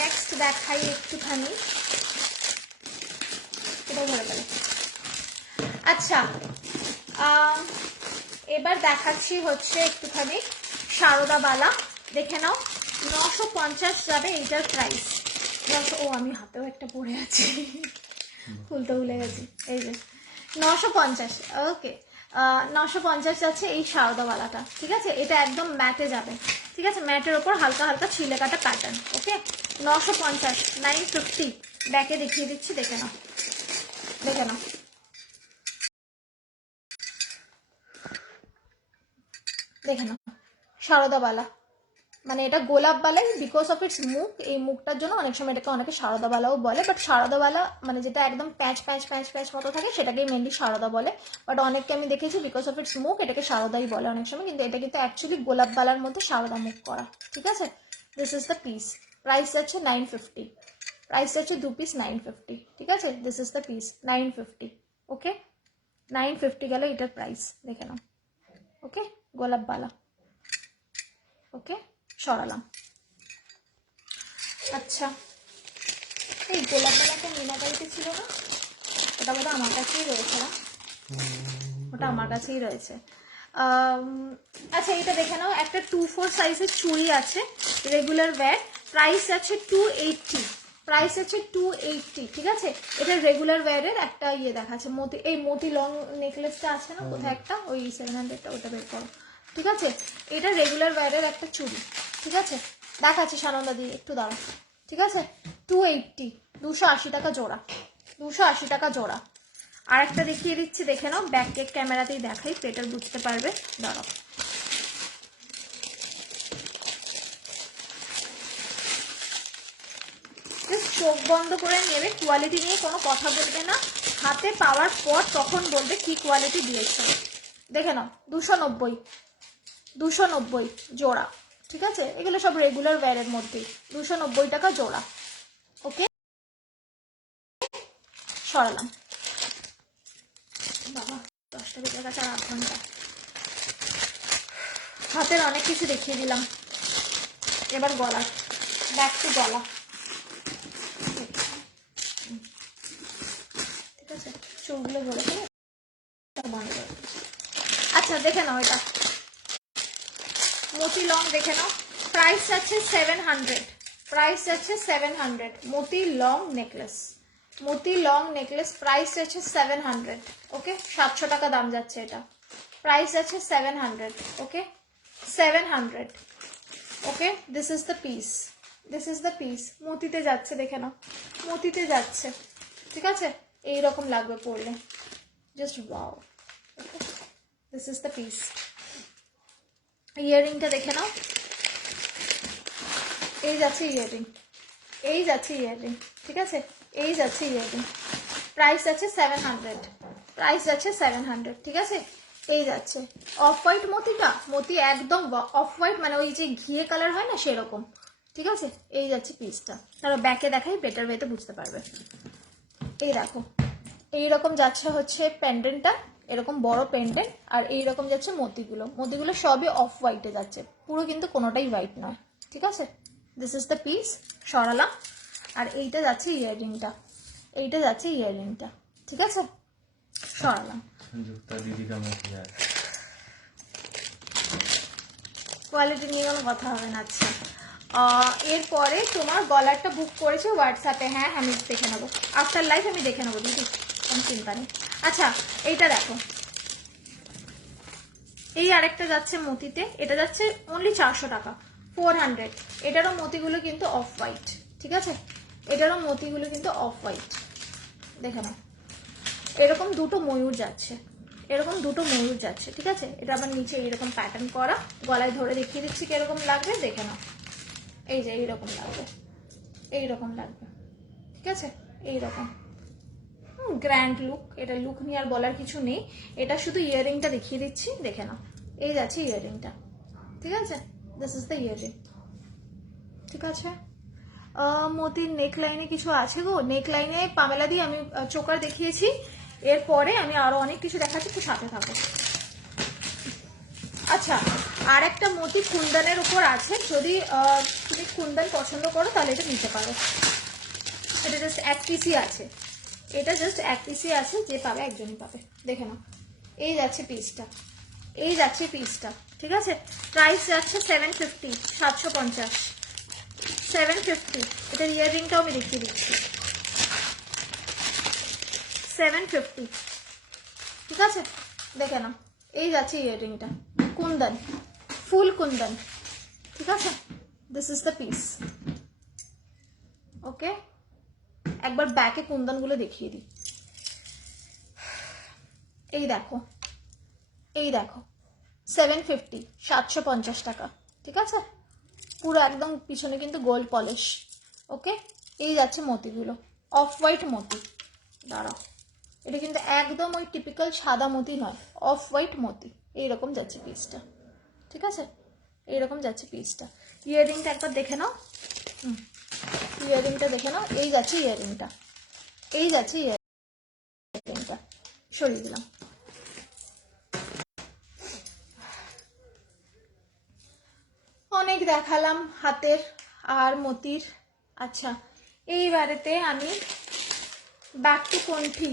নেক্সট দেখাই একটুখানি, এটা ধরে গেল। আচ্ছা, এবার দেখাচ্ছি হচ্ছে একটুখানি সারদা বালা, দেখে নাও। 950 যাবে এইটার প্রাইস। ও আমি হাতেও একটা পরে আছি, খুলতে ভুলে গেছি, এই যে 950, ওকে। 950 যাচ্ছে এই সারদাওয়ালাটা, ঠিক আছে। এটা একদম ম্যাটে যাবে, ঠিক আছে। ম্যাটের ওপর হালকা হালকা ছিলে কাটা প্যাটার্ন, ওকে। 950, 950 ব্যাকে দেখিয়ে দিচ্ছি, দেখে নাও, দেখে নাও, দেখে নাও। সারদাবালা মানে এটা গোলাপ বালাই, বিকজ অফ ইটস মুখ, এই মুখটার জন্য অনেক সময় এটাকে অনেকে সারদাবালাও বলে, বাট সারদাবালা মানে যেটা একদম প্যাঁচ প্যাঁচ প্যাঁচ প্যাঁচ মতো থাকে সেটাকেই মেনলি সারদা বলে, বাট অনেককে আমি দেখেছি বিকজ অফ ইটস মুখ এটাকে সারদাই বলে অনেক সময়, কিন্তু এটা কিন্তু অ্যাকচুয়ালি গোলাপ বালার মধ্যে সারদা মুখ করা, ঠিক আছে। This is the piece, price যাচ্ছে 950, প্রাইস যাচ্ছে 2 পিস 950, ঠিক আছে। দিস ইজ দ্য পিস 950, ওকে। 950 গেলে এটার প্রাইস, দেখে নাও, ওকে। গোলাপ বালা, ওকে, সরালাম। আচ্ছা, এই গোলাপ বালাটা মিনা বাড়িতে ছিল না, ওটা বোধহয় আমার কাছেই রয়েছে না, ওটা আমার কাছেই রয়েছে। আচ্ছা, এটা দেখে নাও, একটা 2-4 সাইজের চুড়ি আছে, রেগুলার ওয়্যার, প্রাইস আছে 280, প্রাইস আছে 280, ঠিক আছে। এটা রেগুলার ওয়্যারের একটা ইয়ে দেখাচ্ছে, মতি, এই মতি লং নেকলেসটা আছে না কোথায় একটা, ওই 700টা, ওটা বের করো, ঠিক আছে। এটা রেগুলার ওয়্যারের একটা চুড়ি, ঠিক আছে, দেখাচ্ছি সানন্দা দিয়ে, একটু দাঁড়া, ঠিক আছে। 280, 280 টাকা জোড়া, 280 টাকা জোড়া। আর একটা দেখিয়ে দিচ্ছি, দেখে নাও, ব্যাক কেক ক্যামেরাতেই দেখাই, পেটার বুঝতে পারবে, দাঁড়াও। চোখ বন্ধ করে নেবে, কোয়ালিটি নিয়ে কোনো কথা বলবে না, হাতে পাওয়ার পর তখন বলবে কি কোয়ালিটি দিয়েছে। দেখে নাও, 290, 290 জোড়া, ঠিক আছে। এগুলো সব রেগুলার ওয়্যারের মধ্যেই, 290 টাকা জোড়া। ওকে, সরালাম। বাবা 10টা বেজে গেছে, আর 8 ঘন্টা। হাতের অনেক কিছু দেখিয়ে দিলাম, এবার গলা, ব্যাক টু গলা, ঠিক আছে। চুলগুলো ধরে ফেলে বন্ধ করে। আচ্ছা দেখে নাও, এটা মতি লং, দেখে নাও, প্রাইস আছে 700, প্রাইস আছে 700, মতি লং নেকলেস, মতি লং নেকলেস, প্রাইস আছে 700, ওকে। 700 টাকা দাম যাচ্ছে এটা, প্রাইস আছে 700, okay, 700, okay. This is the piece, this is the piece, মতিতে যাচ্ছে, দেখে নাও, মতিতে যাচ্ছে, ঠিক আছে। এইরকম লাগবে পরলে, just wow, okay. This is the piece. ইয়াররিংটা দেখে নাও, এই যাচ্ছে ইয়াররিং, এই যাচ্ছে ইয়াররিং, ঠিক আছে, এই যাচ্ছে ইয়াররিং, প্রাইস আছে 700, প্রাইস আছে 700, ঠিক আছে। এই যাচ্ছে অফ হোয়াইট মতিটা, মতি একদম অফ হোয়াইট, মানে ওই যে ঘিয়ে কালার হয় না সেরকম, ঠিক আছে। এই যাচ্ছে পিসটা, তারপর ব্যাকে দেখাই, বেটার ওয়েতে বুঝতে পারবে। এই দেখো, এইরকম যাচ্ছে হচ্ছে পেন্ডেন্টটা, এরকম বড় পেন্ডেন্ট, আর এইরকম যাচ্ছে মতিগুলো, মতিগুলো সবই অফ হোয়াইটে যাচ্ছে, পুরো কিন্তু কোনোটাই হোয়াইট নয়, ঠিক আছে। দিস ইজ দ্য পিস, সরালাম। আর এইটা যাচ্ছে ইয়াররিংটা, এইটা যাচ্ছে ইয়াররিংটা, ঠিক আছে, সরালাম। কোয়ালিটি নিয়ে কোনো কথা হবে না। আচ্ছা, এরপরে তোমার গলারটা বুক করেছে হোয়াটসঅ্যাপে, হ্যাঁ আমি দেখে নেবো, আফটার লাইফ আমি দেখে নেবো দিদি, কোনো চিন্তা নেই। আচ্ছা এইটা দেখো, এই আরেকটা যাচ্ছে মতিতে, এটা যাচ্ছে অনলি 400 টাকা, 400, এটারও মতিগুলো কিন্তু অফ হোয়াইট, ঠিক আছে, এটারও মতিগুলো কিন্তু অফ হোয়াইট, দেখে নাও। এরকম দুটো ময়ূর যাচ্ছে, এরকম দুটো ময়ূর যাচ্ছে, ঠিক আছে। এটা আবার নিচে এইরকম প্যাটার্ন করা, গলায় ধরে দেখিয়ে দিচ্ছি কিরকম লাগবে, দেখে নাও। এই যে এইরকম লাগবে, এইরকম লাগবে, ঠিক আছে, এইরকম গ্র্যান্ড লুক। এটা লুক নিয়ে আর বলার কিছু নেই, এটা শুধু ইয়াররিংটা দেখিয়ে দিচ্ছি, দেখে নাও। এই যাচ্ছে ইয়াররিংটা, ঠিক আছে, দিস ইজ দ্য ইয়াররিং, ঠিক আছে। মতির নেক লাইনে কিছু আছে গো, নেক লাইনে পামেলা দিয়ে আমি চোকার দেখিয়েছি, এরপরে আমি আরো অনেক কিছু দেখাচ্ছি, একটু সাথে থাকো। আচ্ছা, আর একটা মতি কুন্দনের উপর আছে, যদি তুমি কুন্দন পছন্দ করো তাহলে এটা নিতে পারো। এটা জাস্ট এক পিসই আছে, এটা জাস্ট এক পিসই আছে, যে পাবে একজনই পাবে, দেখে নাও। এই যাচ্ছে পিসটা, এই যাচ্ছে পিসটা, ঠিক আছে। প্রাইস যাচ্ছে 750, 750, 750। এটার ইয়াররিংটাও আমি দেখিয়ে দিচ্ছি, 750, ঠিক আছে, দেখে নাও। এই যাচ্ছে ইয়াররিংটা, কুন্দন, ফুল কুন্দন, ঠিক আছে। দিস ইজ দ্য পিস, ওকে। একবার ব্যাকে কুন্দনগুলো দেখিয়ে দিই, এই দেখো, এই দেখো, 750, 750 টাকা, ঠিক আছে। পুরো একদম পিছনে কিন্তু গোল্ড পলিশ, ওকে। এই যাচ্ছে মতিগুলো, অফ হোয়াইট মতি, দাঁড়াও, এটা কিন্তু একদম ওই টিপিক্যাল সাদা মতি নয়, অফ হোয়াইট মতি, এইরকম যাচ্ছে পিসটা, ঠিক আছে, এইরকম যাচ্ছে পিসটা। ইয়াররিংটা একবার দেখে নাও, ইয়াররিংটা দেখে নাও, এই যাচ্ছে ইয়াররিংটা, এই যাচ্ছে ইয়াররিংটা, সরিয়ে দিলাম। অনেক দেখালাম হাতের আর মতির। আচ্ছা, এইবারেতে আমি ব্যাক টু কণ্ঠি,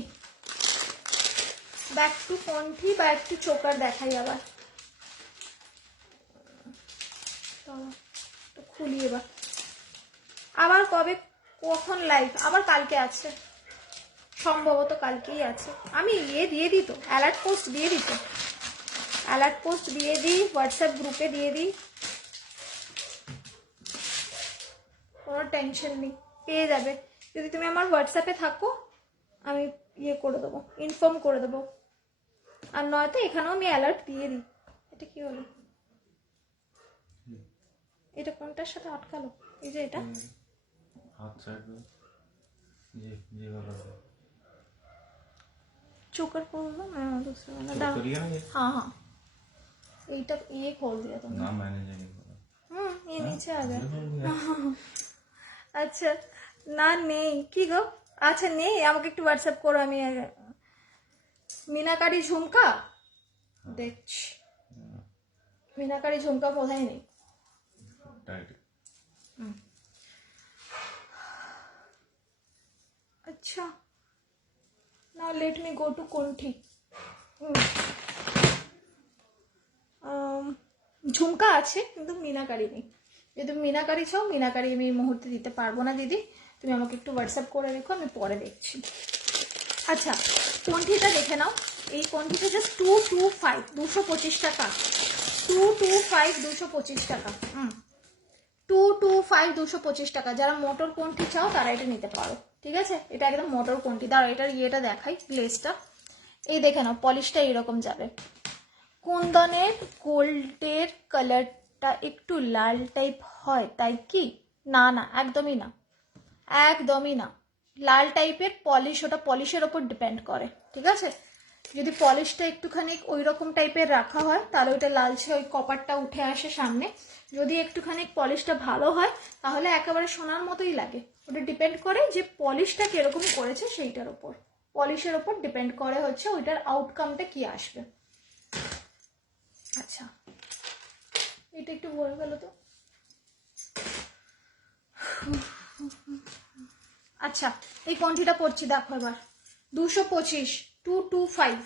ব্যাক টু কণ্ঠি বা একটু চোকার দেখাই আবার, খুলি এবার। আবার কবে কখন লাইভ? আবার কালকে আছে, সম্ভবত কালকেই আছে। আমি দিয়ে দিই তো, অ্যালার্ট পোস্ট দিয়ে দিই তো, অ্যালার্ট পোস্ট দিয়ে দিই, হোয়াটসঅ্যাপ গ্রুপে দিয়ে দিই, কোনো টেনশন নেই, পেয়ে যাবে। যদি তুমি আমার হোয়াটসঅ্যাপে থাকো আমি করে দেবো, ইনফর্ম করে দেবো। আর নয়তো এখানেও আমি অ্যালার্ট দিয়ে দিই। এটা কি হলো? এটা কোনটার সাথে আটকালো? এই যে এটা चोकर खोल दो, मैं दूसरा वाला डाल। हाँ हाँ, এইটা खोल दिया तुमने ना, मैंने नहीं खोला। ये नीचे आ गया। আচ্ছা না নেই কি গো? আচ্ছা নেই, আমাকে একটু হোয়াটসঅ্যাপ করো, আমি মিনাকারি ঝুমকা দেখছি। মিনাকারি ঝুমকা কোথায় নেই? আচ্ছা now let me go to Konthi. ঝুমকা আছে কিন্তু মিনাকারি নেই। যদি তুমি মিনাকারি চাও, মিনাকারি আমি এই মুহূর্তে দিতে পারবো না দিদি, তুমি আমাকে একটু হোয়াটসঅ্যাপ করে রেখো, আমি পরে দেখছি। আচ্ছা কোনঠিটা দেখে নাও, এই কোনঠিটা জাস্ট 225, 225 টাকা, 225, 225 টাকা, 225, 225 টাকা। যারা মোটর কোনঠি চাও তারা এটা নিতে পারো, ঠিক আছে? এটা একদম মোটর কোনঠি। দাঁড়া এটার ইয়েটা দেখাই, গ্লেজটা এই দেখে নাও, পলিশটা এইরকম যাবে। কুন্দনের গোল্ডের কালারটা একটু লাল টাইপ হয় তাই কি? না না, একদমই না, একদমই না। লাল টাইপের পলিশ, ওটা পলিশের ওপর ডিপেন্ড করে, ঠিক আছে? যদি পলিশটা একটুখানি ওই রকম টাইপের রাখা হয় তাহলে ওইটা লালচে ওই কপারটা উঠে আসে সামনে। যদি একটুখানি পলিশটা ভালো হয় তাহলে একেবারে সোনার মতোই লাগে। ওটা ডিপেন্ড করে যে পলিশটা কিরকম করেছে সেইটার ওপর, পলিশের ওপর ডিপেন্ড করে হচ্ছে ওইটার আউটকামটা কি আসবে। আচ্ছা এটা একটু বলে গেল তো। আচ্ছা এই কোয়ান্টিটা পড়ছি দেখো এবার, 225, 225,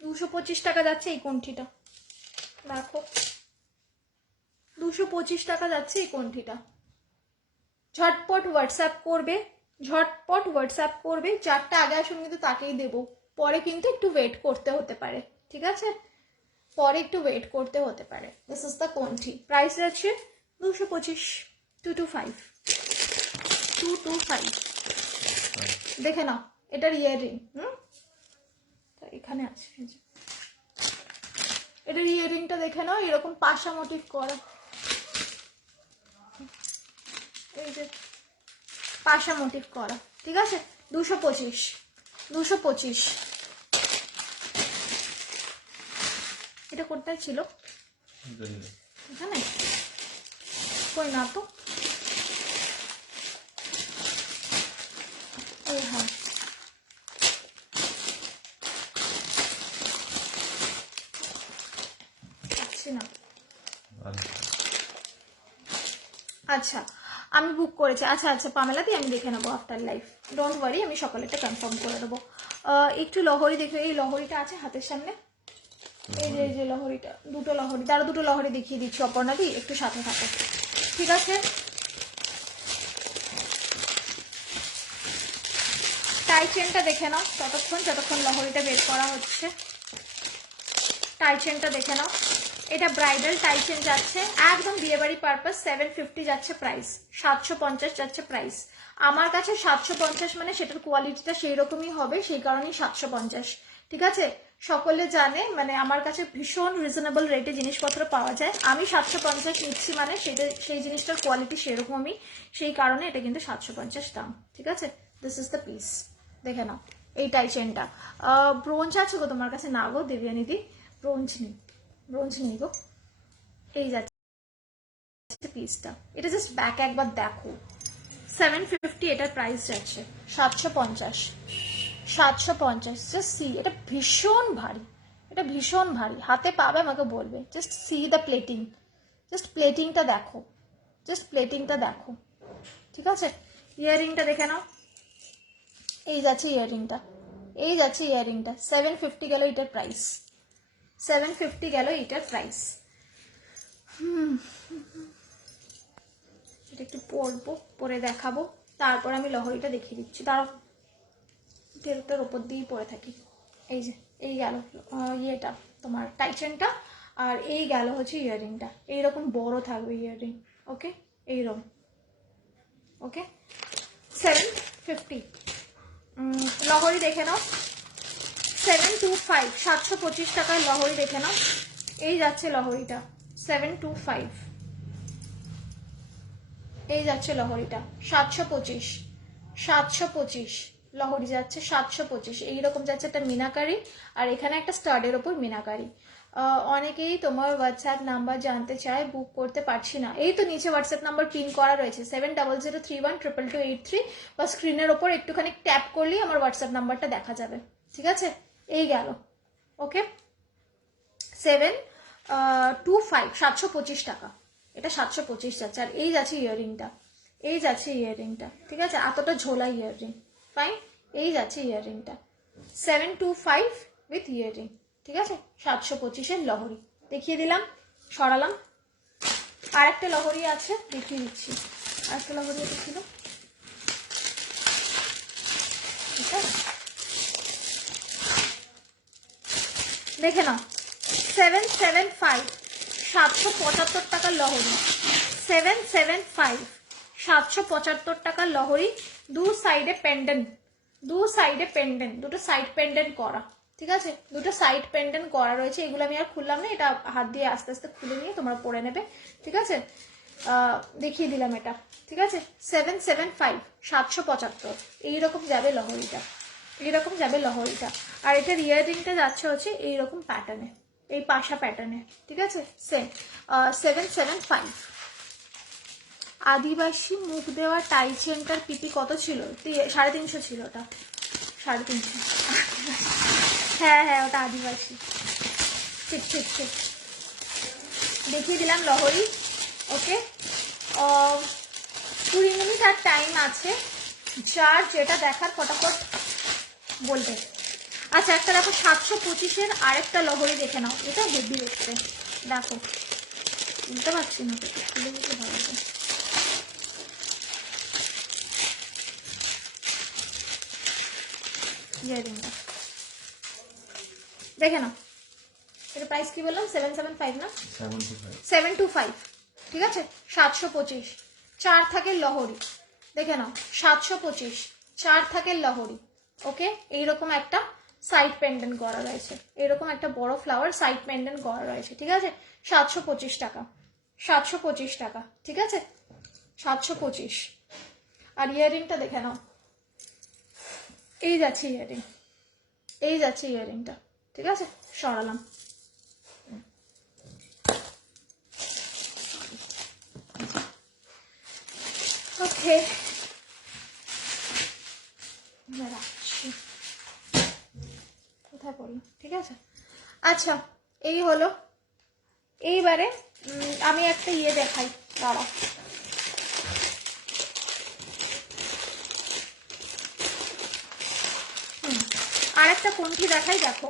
225 টাকা যাচ্ছে এই কোয়ান্টিটা, দেখো 225 টাকা যাচ্ছে এই কোয়ান্টিটা। ঝটপট হোয়াটসঅ্যাপ করবে, ঝটপট হোয়াটসঅ্যাপ করবে, যারটা আগে আসুন কিন্তু তাকেই দেবো, পরে কিন্তু একটু ওয়েট করতে হতে পারে, ঠিক আছে? পরে একটু ওয়েট করতে হতে পারে। দিস ইজ দ্য কোয়ান্টি, প্রাইস আছে 225, 225, 225। দেখে নাও এটার ইয়াররিং, এখানে আছে, এটার ইয়াররিংটা দেখে নাও, এরকম পাশা মোটিভ করা, এই যে পাশা মোটিভ করা, ঠিক আছে? 225, 225। এটা কোথায় ছিল? এখানে কই না তো, এই হ্যাঁ পাচ্ছি না। আচ্ছা আমি বুক করেছি, আচ্ছা আচ্ছা পামেলাদি আমি দেখে নেবো আফটার লাইফ, ডোন্ট ওয়ারি, আমি সকালেরটা কনফার্ম করে দেবো। একটু লহরি দেখে, এই লহরিটা আছে হাতের সামনে, এই যে লহরিটা, দুটো লহরি, তারা দুটো লহরি দেখিয়ে দিচ্ছি অপর্ণাদি, একটু সাথে থাকো, ঠিক আছে? টাই চেনটা দেখে নাও যতক্ষণ লহরিটা বের করা হচ্ছে। টাই চেনটা দেখে নাও, এটা ব্রাইডাল টাই চেন যাচ্ছে, একদম বিয়েবাড়ি পারপাস, 750 যাচ্ছে প্রাইস, 750 যাচ্ছে প্রাইস। আমার কাছে 750 মানে সেটার কোয়ালিটিটা সেই রকমই হবে, সেই কারণেই 750, ঠিক আছে? সকলে জানে মানে আমার কাছে ভীষণ রিজনেবল রেটে জিনিসপত্র পাওয়া যায়, আমি 750 নিচ্ছি মানে সেটা সেই জিনিসটার কোয়ালিটি সেরকমই, সেই কারণে এটা কিন্তু 750 দাম, ঠিক আছে? দিস ইজ দ্য পিস, দেখে নাও এই টাই চেনটা। ব্রোঞ্জ আছে গো তোমার কাছে? না গো দেবিয়ানিদি, ব্রোঞ্জ নেই গো, এই যাচ্ছে পিসটা, এটা জাস্ট ব্যাক একবার দেখো, 750 এটার প্রাইস যাচ্ছে, 750, 750, জাস্ট সি, এটা ভীষণ ভারী, এটা ভীষণ ভারী, হাতে পাবে আমাকে বলবে, just see the plating, just প্লেটিংটা দেখো, জাস্ট প্লেটিংটা দেখো, ঠিক আছে? ইয়াররিংটা দেখে নাও, এই যাচ্ছে ইয়াররিংটা, এই যাচ্ছে ইয়াররিংটা, 750 গেল এটার প্রাইস, 750 গেল এটার প্রাইস। এটা একটু পরবো, পরে দেখাবো, তারপর আমি লহরিটা দেখিয়ে দিচ্ছি। দাঁড়াও, টেলটার ওপর দিয়েই পরে থাকি। এই যে এই গেল ইয়েটা তোমার টাইচেনটা, আর এই গেল হচ্ছে ইয়াররিংটা। এইরকম বড় থাকবে ইয়াররিং, ওকে, এইরকম, ওকে। 750 লহরি দেখে নাও, 725, 725 টাকায় লহরি দেখে নাও। এই যাচ্ছে লহরিটা 725, এই যাচ্ছে লহরিটা 725, 725 লহরি যাচ্ছে 725। এইরকম যাচ্ছে একটা মিনাকারি, আর এখানে একটা স্টাডের ওপর মিনাকারি। অনেকেই তোমার হোয়াটসঅ্যাপ নাম্বার জানতে চায়, বুক করতে পারছি না। এই তো নিচে হোয়াটসঅ্যাপ নাম্বার পিন করা রয়েছে 7003122283, বা স্ক্রিনের ওপর একটুখানি ট্যাপ করলেই আমার হোয়াটসঅ্যাপ নাম্বারটা দেখা যাবে, ঠিক আছে। এই গেল, ওকে। 725, 725 টাকা, এটা 725 যাচ্ছে। আর এই যাচ্ছে ইয়াররিংটা, এই যাচ্ছে ইয়াররিংটা, ঠিক আছে। এতটা ঝোলা ইয়াররিং, ফাইন। এই যাচ্ছে ইয়াররিংটা 725 উইথ ইয়াররিং, ঠিক আছে। 725-এর লহরি দেখিয়ে দিলাম, সরালাম। আর একটা লহরি আছে, দেখিয়ে দিচ্ছি। আর একটা লহরি এটা ছিল, ঠিক আছে, দেখে নাও। 775, 775 টাকার লহরি, 775, 775 টাকার লহরি। দু সাইডে পেন্ডেন্ট, দু সাইডে পেন্ডেন্ট, দুটো সাইড পেন্ডেন্ট করা, ঠিক আছে। দুটো সাইড পেন্ডেন্ট করা রয়েছে। এগুলো আমি আর খুললাম না, এটা হাত দিয়ে আস্তে আস্তে খুলে নিয়ে তোমরা পরে নেবে, ঠিক আছে। দেখিয়ে দিলাম এটা, ঠিক আছে। 775, 775 এইরকম যাবে লহরিটা, এইরকম যাবে লহরিটা। আর এটার ইয়াররিংটা যাচ্ছে হচ্ছে এইরকম প্যাটার্নে, এই পাশা প্যাটার্নে, ঠিক আছে। 775। আদিবাসী মুখ দেওয়া টাই চেনটার পিপি কত ছিল? 350 ছিল ওটা, 350। হ্যাঁ হ্যাঁ, ওটা আদিবাসী, ঠিক ঠিক ঠিক। দেখিয়ে দিলাম লহরি, ওকে। 20 মিনিট আর টাইম আছে, যার যেটা দেখার ফটাফট বলবে। আচ্ছা, একটা দেখো 725-এর আরেকটা লহরি দেখে নাও। এটা হেভি দেখতে, দেখো, বুঝতে পারছি না, খুলে নিতে ভালো হবে। ইয়ারিংটা দেখে নাও, এটা প্রাইস কি বললাম? 775 না, 725, ঠিক আছে। 725, 4 থাকে লহরি, দেখে নাও। 725, 4 থাকে লহরি, ওকে। এইরকম একটা সাইড পেন্ডেন্ট করা রয়েছে, এরকম একটা বড় ফ্লাওয়ার সাইড পেন্ডেন্ট করা রয়েছে, ঠিক আছে। 725 টাকা, 725 টাকা, ঠিক আছে, 725। আর ইয়ারিংটা দেখে নাও, এই যাচ্ছে ইয়ারিং, এই যাচ্ছে ইয়ারিংটা, ঠিক আছে। সরালাম, ওকে, রাখছি, কোথায় পড়লো, ঠিক আছে। আচ্ছা, এই হলো। এইবারে আমি একটা ইয়ে দেখাই, দাঁড়াও। আরেকটা কণ্ঠি দেখাই, দেখো,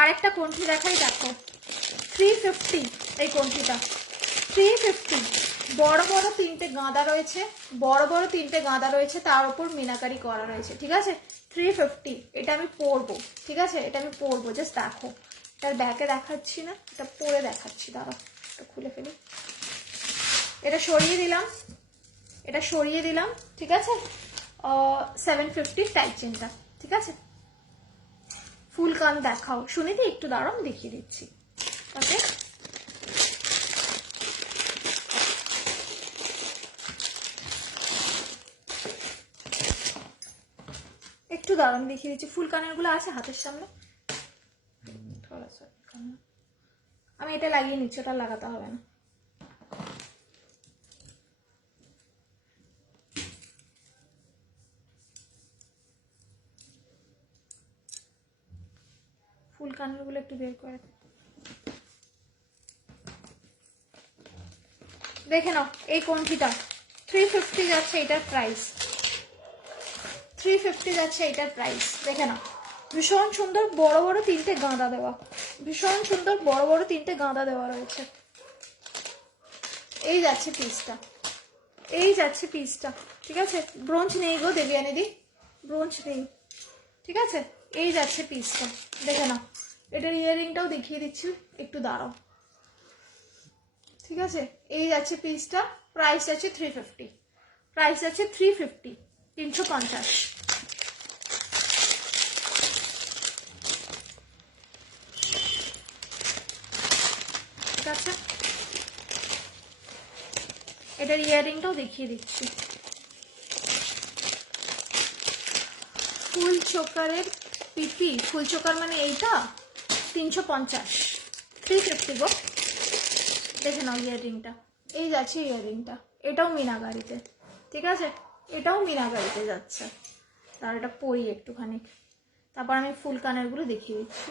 আরেকটা কণ্ঠি দেখাই, দেখো। 350 এই কণ্ঠিটা, 350। বড় বড় 3টে গাঁদা রয়েছে, বড় বড় 3টে গাঁদা রয়েছে, তার উপর মিনাকারি করা রয়েছে, ঠিক আছে। 350, এটা আমি পরবো, ঠিক আছে, এটা আমি পরবো, জাস্ট দেখো। এটার ব্যাকে দেখাচ্ছি না, এটা পরে দেখাচ্ছি, দাঁড়াও, এটা খুলে ফেলি। এটা সরিয়ে দিলাম, এটা সরিয়ে দিলাম, ঠিক আছে। 750 টাইপ চেনটা, ঠিক আছে। ফুল কান দেখাও, শুনে দি একটু, দাঁড়াও দেখিয়ে দিচ্ছি, ওকে। একটু দাঁড়ান দেখিয়ে দিচ্ছি। ফুল কানের গুলো আছে হাতের সামনে, আমি এটা লাগিয়ে নিচ্ছি, ওটা লাগাতে হবে না। ফুল কানের গুলো একটু বের করে দেখে নাও। এই কণ্ঠিটা 350 যাচ্ছে, এটার প্রাইস 350 যাচ্ছে, এটার প্রাইস দেখে নাও। ভীষণ সুন্দর বড় বড় 3টে গাঁদা দেওয়া, ভীষণ সুন্দর বড় বড় 3টে গাঁদা দেওয়া রয়েছে। এই যাচ্ছে পিসটা, এই যাচ্ছে পিসটা, ঠিক আছে? ব্রোঞ্জ নেই গো দেবিয়ানি দি, ব্রোঞ্জ নেই, ঠিক আছে? এই যাচ্ছে পিসটা, দেখে নাও। এটার ইয়াররিংটাও দেখিয়ে দিচ্ছি, একটু দাঁড়াও, ঠিক আছে? এই যাচ্ছে পিসটা, প্রাইস আছে 350, প্রাইস আছে 350, 350। ঠিক আছে, এটার ইয়াররিংটাও দেখিয়ে দিচ্ছি। ফুল চোকারের পিপি, ফুল চোকার মানে এইটা 350, 350 গো। দেখে নাও ইয়াররিংটা, এই যাচ্ছে ইয়াররিংটা, এটাও মিনাগাড়িতে, ঠিক আছে? এটাও মিনাগাড়িতে যাচ্ছে। তার এটা পরি একটুখানি, তারপর আমি ফুল কানের গুলো দেখিয়ে দিচ্ছি।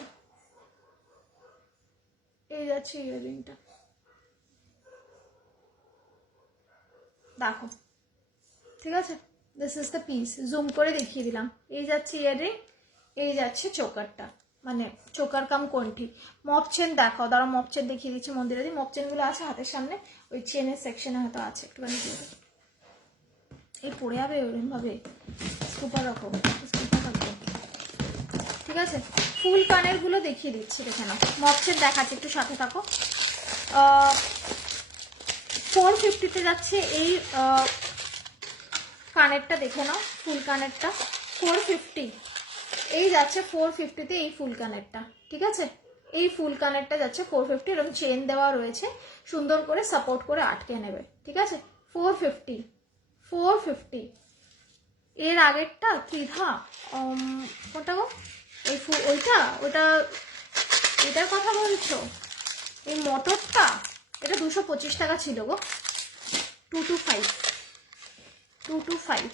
এই যাচ্ছে ইয়াররিংটা, দেখো, ঠিক আছে? This is the piece, zoom করে দেখিয়ে দিলাম। এই যাচ্ছে ইয়াররিং, এই যাচ্ছে চোকারটা, মানে চোকার কাম কোনটি। মপ চেন দেখাও, দাঁড়া মপ চেন দেখিয়ে দিচ্ছি মন্দিরে দি। মপ চেনগুলো আছে হাতের সামনে, ওই চেনের সেকশনে হয়তো আছে, একটুখানি দিয়ে দেবো। এই পড়ে যাবে ওরকম ভাবে, স্কুপার রকম, স্কুপার থাকবে, ঠিক আছে? ফুল কানের গুলো দেখিয়ে দিচ্ছি, দেখে নাও। মপ চেন দেখাচ্ছি, একটু সাথে থাকো। 450-তে যাচ্ছে এই কানেরটা, দেখে নাও ফুল কানেরটা 450, এই যাচ্ছে 450-তে এই ফুল কানেরটা, ঠিক আছে? এই ফুল কানেরটা যাচ্ছে 450, এরকম চেন দেওয়া রয়েছে, সুন্দর করে সাপোর্ট করে আটকে নেবে, ঠিক আছে? 450, 450। এর আগেরটা ত্রিধা, ওটা গো, ওই ওইটা, ওটা এটার কথা বলছো? এই মোটরটা, এটা 225 টাকা ছিল গো, 225, 225।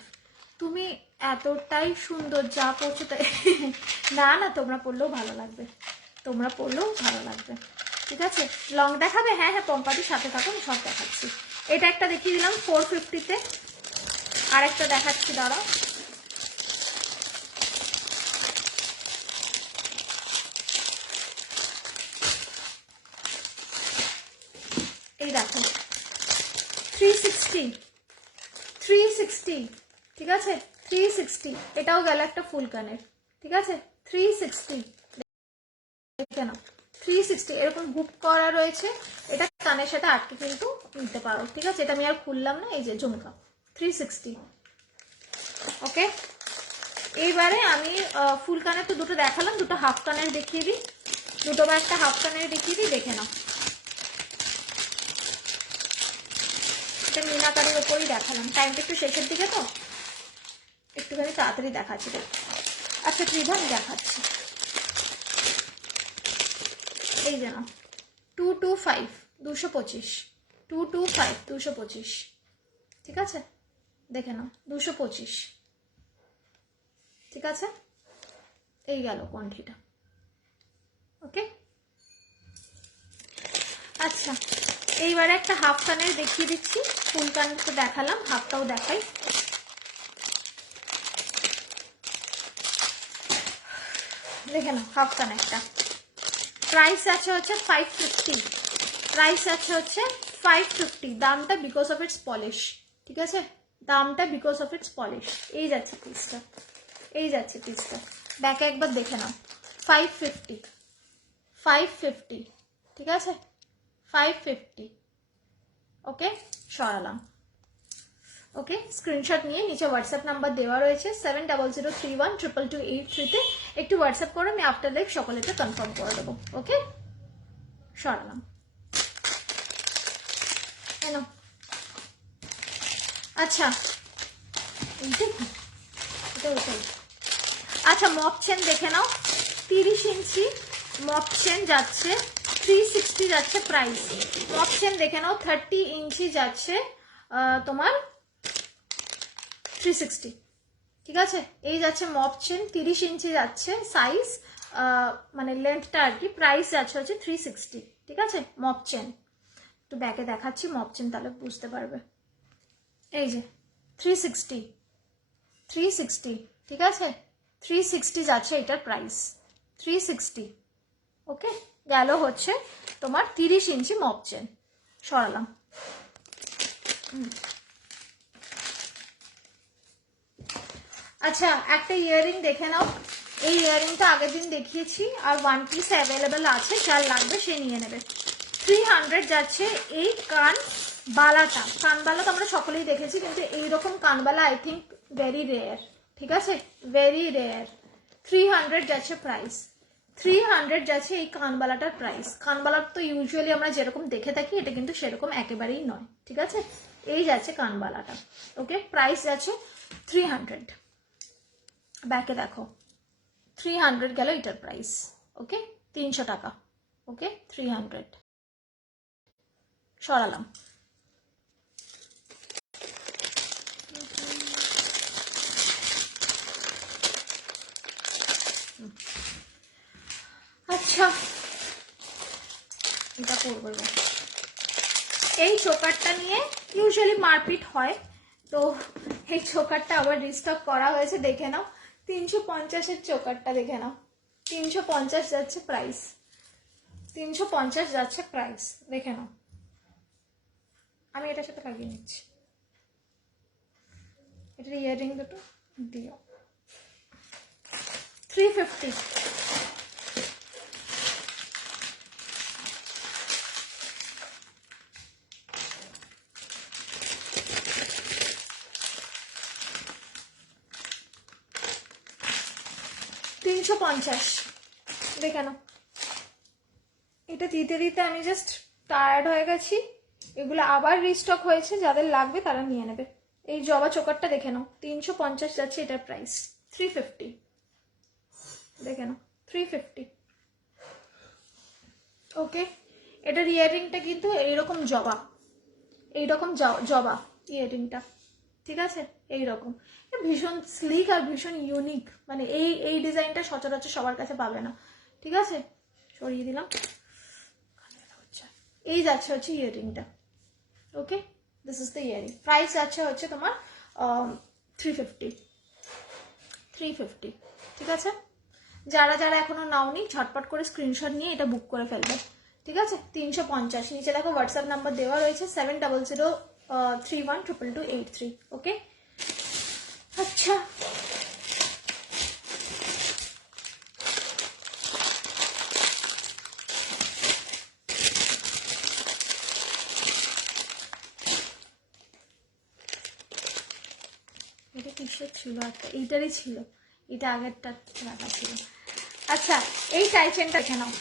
তুমি এতটাই সুন্দর যা পড়ছো তাই না না, তোমরা পড়লেও ভালো লাগবে, তোমরা পড়লেও ভালো লাগবে, ঠিক আছে? লং দেখাবে? হ্যাঁ হ্যাঁ, পম্পাদির সাথে থাকো, আমি সব দেখাচ্ছি। এটা একটা দেখিয়ে দিলাম 450-তে, আর একটা দেখাচ্ছি, দাঁড়াও। এই দেখো 360, 360, ঠিক আছে? 360, এটাও গেল একটা ফুল কানের, ঠিক আছে? 360, দেখে নাও 360, এরকম হুক করা রয়েছে, এটা কানের সাথে আটকে কিন্তু নিতে পারো, ঠিক আছে? এটা আমি আর খুললাম না, এই যে ঝুমকা 360, ওকে? এইবারে আমি ফুল কানের তো দুটো দেখালাম, দুটো হাফ কানের দেখিয়ে দিই, দুটো বা একটা হাফ কানের দেখিয়ে দিই, দেখে নাও। এটা মিনাকারির ওপরই দেখালাম, টাইমটা একটু শেষের দিকে তো, একটুখানি তাড়াতাড়ি দেখাচ্ছি। আচ্ছা ত্রিধা, আমি দেখাচ্ছি, এই যে না 225, 225, 225, 225, ঠিক আছে? দেখে নাও 225, ঠিক আছে? এই গেল কোয়ান্টিটিটা, ওকে? আচ্ছা, এইবারে একটা হাফ কানের দেখিয়ে দিচ্ছি, ফুল কানের তো দেখালাম, হাফটাও দেখাই। দেখে নাও হাফ কানেরটা, প্রাইস আছে হচ্ছে 550, প্রাইস আছে হচ্ছে 550, দামটা বিকজ অফ ইটস পলিশ, ঠিক আছে? দামটা বিকজ অফ ইটস পলিশ। এই যাচ্ছে পিসটা, এই যাচ্ছে পিসটা, ব্যাকে একবার দেখে নাও। 550, 550, ঠিক আছে? 550, ওকে? সরালাম, ওকে? স্ক্রিনশট নিয়ে নিচে হোয়াটসঅ্যাপ নাম্বার দেওয়া রয়েছে 7003122283-তে, একটু হোয়াটসঅ্যাপ করে আমি আফটার লাইক সকলেতে কনফার্ম করে দেবো, ওকে? সরালাম, কেন? আচ্ছা আচ্ছা, মপ চেন দেখে নাও, 30 ইঞ্চি মপ চেন যাচ্ছে 360 যাচ্ছে প্রাইস। মপ চেন দেখে নাও 30 ইঞ্চি যাচ্ছে তোমার 360, ঠিক আছে? এই যাচ্ছে মপ চেন, 30 ইঞ্চি যাচ্ছে সাইজ, মানে লেন্থটা আর কি, প্রাইস যাচ্ছে হচ্ছে 360, ঠিক আছে? মপ চেন একটু ব্যাকে দেখাচ্ছি মপ চেন, তাহলে বুঝতে পারবে। এই যে 360, 360, ঠিক আছে? 360 যাচ্ছে এটার প্রাইস, 360, ওকে? গেল হচ্ছে তোমার 30 ইঞ্চি মপ চেন, সরালাম। আচ্ছা একটা ইয়াররিং দেখে নাও, এই ইয়াররিংটা আগের দিন দেখিয়েছি, আর 1 পিস অ্যাভেলেবেল আছে, যার লাগবে সে নিয়ে নেবে। 300 যাচ্ছে এই কানবালাটা। কানবালা তো আমরা সকলেই দেখেছি, কিন্তু এইরকম কানবালা আই থিঙ্ক ভেরি রেয়ার, ঠিক আছে, ভেরি রেয়ার। 300 যাচ্ছে প্রাইস, 300 যাচ্ছে এই কানবালাটার প্রাইস। কানবালার তো ইউজুয়ালি আমরা যেরকম দেখে থাকি, এটা কিন্তু সেরকম একেবারেই নয়, ঠিক আছে। এই যাচ্ছে কানবালাটা, ওকে, প্রাইস যাচ্ছে 300। ব্যাকে দেখো 300 গেল এটার প্রাইস, ওকে, 300 টাকা, ওকে, 300 সরালাম। আচ্ছা এটা করবো, এই চোকারটা নিয়ে ইউজুয়ালি মারপিট হয়, তো এই চোকারটা আবার রিস্টক করা হয়েছে, দেখে নাও। 350-এর চোকারটা দেখে নাও, 350 যাচ্ছে প্রাইস, 350 যাচ্ছে প্রাইস, দেখে নাও। আমি এটার সাথে লাগিয়ে নিচ্ছি, এটার ইয়াররিং দুটো দিও। 350, $350 দেখে নাও। এটা দিতে দিতে আমি জাস্ট টায়ার্ড হয়ে গেছি, এগুলো আবার রিস্টক হয়েছে, যাদের লাগবে তারা নিয়ে নেবে। এই জবা চোকারটা দেখে নাও, 350 যাচ্ছে এটার প্রাইস, 350 দেখে নাও, 350, ওকে। এটার ইয়াররিংটা কিন্তু এইরকম জবা, এইরকম জবা ইয়াররিংটা, ঠিক আছে, এইরকম ভীষণ স্লিক আর ভীষণ ইউনিক, মানে এই ডিজাইনটা সচরাচর সবার কাছে পাবে না, ঠিক আছে। সরিয়ে দিলাম। এই যাচ্ছে হচ্ছে ইয়াররিংটা, okay, this is the earring. Price যাচ্ছে হচ্ছে তোমার 350, 350, ঠিক আছে। যারা যারা এখনো নাওনি ঝটপট করে স্ক্রিনশট নিয়ে এটা বুক করে ফেলবে, ঠিক আছে। 350, নিচে দেখো হোয়াটসঅ্যাপ নাম্বার দেওয়া রয়েছে 7003122283, ওকে। আচ্ছা এটা কিসের ছিল, একটা এইটারই ছিল, এটা আগেরটা রাখা ছিল। আচ্ছা এই টাইচেনটা দেখে নাও,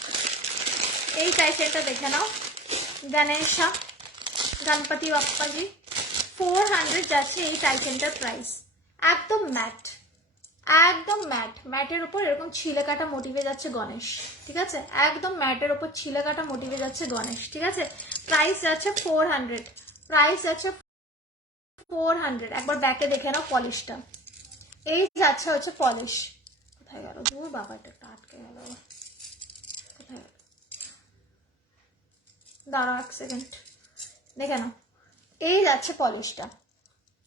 এই টাইচেনটা দেখে নাও, গণেশা গণপতি বাপ্পাজি, 400 যাচ্ছে এই টাইচেনটার প্রাইস। একদম ম্যাট, একদম ম্যাট, ম্যাটের উপর এরকম ছিলে কাটা মোটিভে যাচ্ছে গণেশ, ঠিক আছে, একদম ম্যাটের উপর ছিলে কাটা মোটিভে যাচ্ছে গণেশ, ঠিক আছে। প্রাইস যাচ্ছে 400, প্রাইস যাচ্ছে 400। একবার ব্যাকে দেখে নাও পলিশটা, এই যাচ্ছে হচ্ছে পলিশ। কোথায় গেল দূর বাবা, এটা আটকে গেল, কোথায় গেল, দাঁড়াও 1 সেকেন্ড, দেখে নাও, এই যাচ্ছে পলিশটা,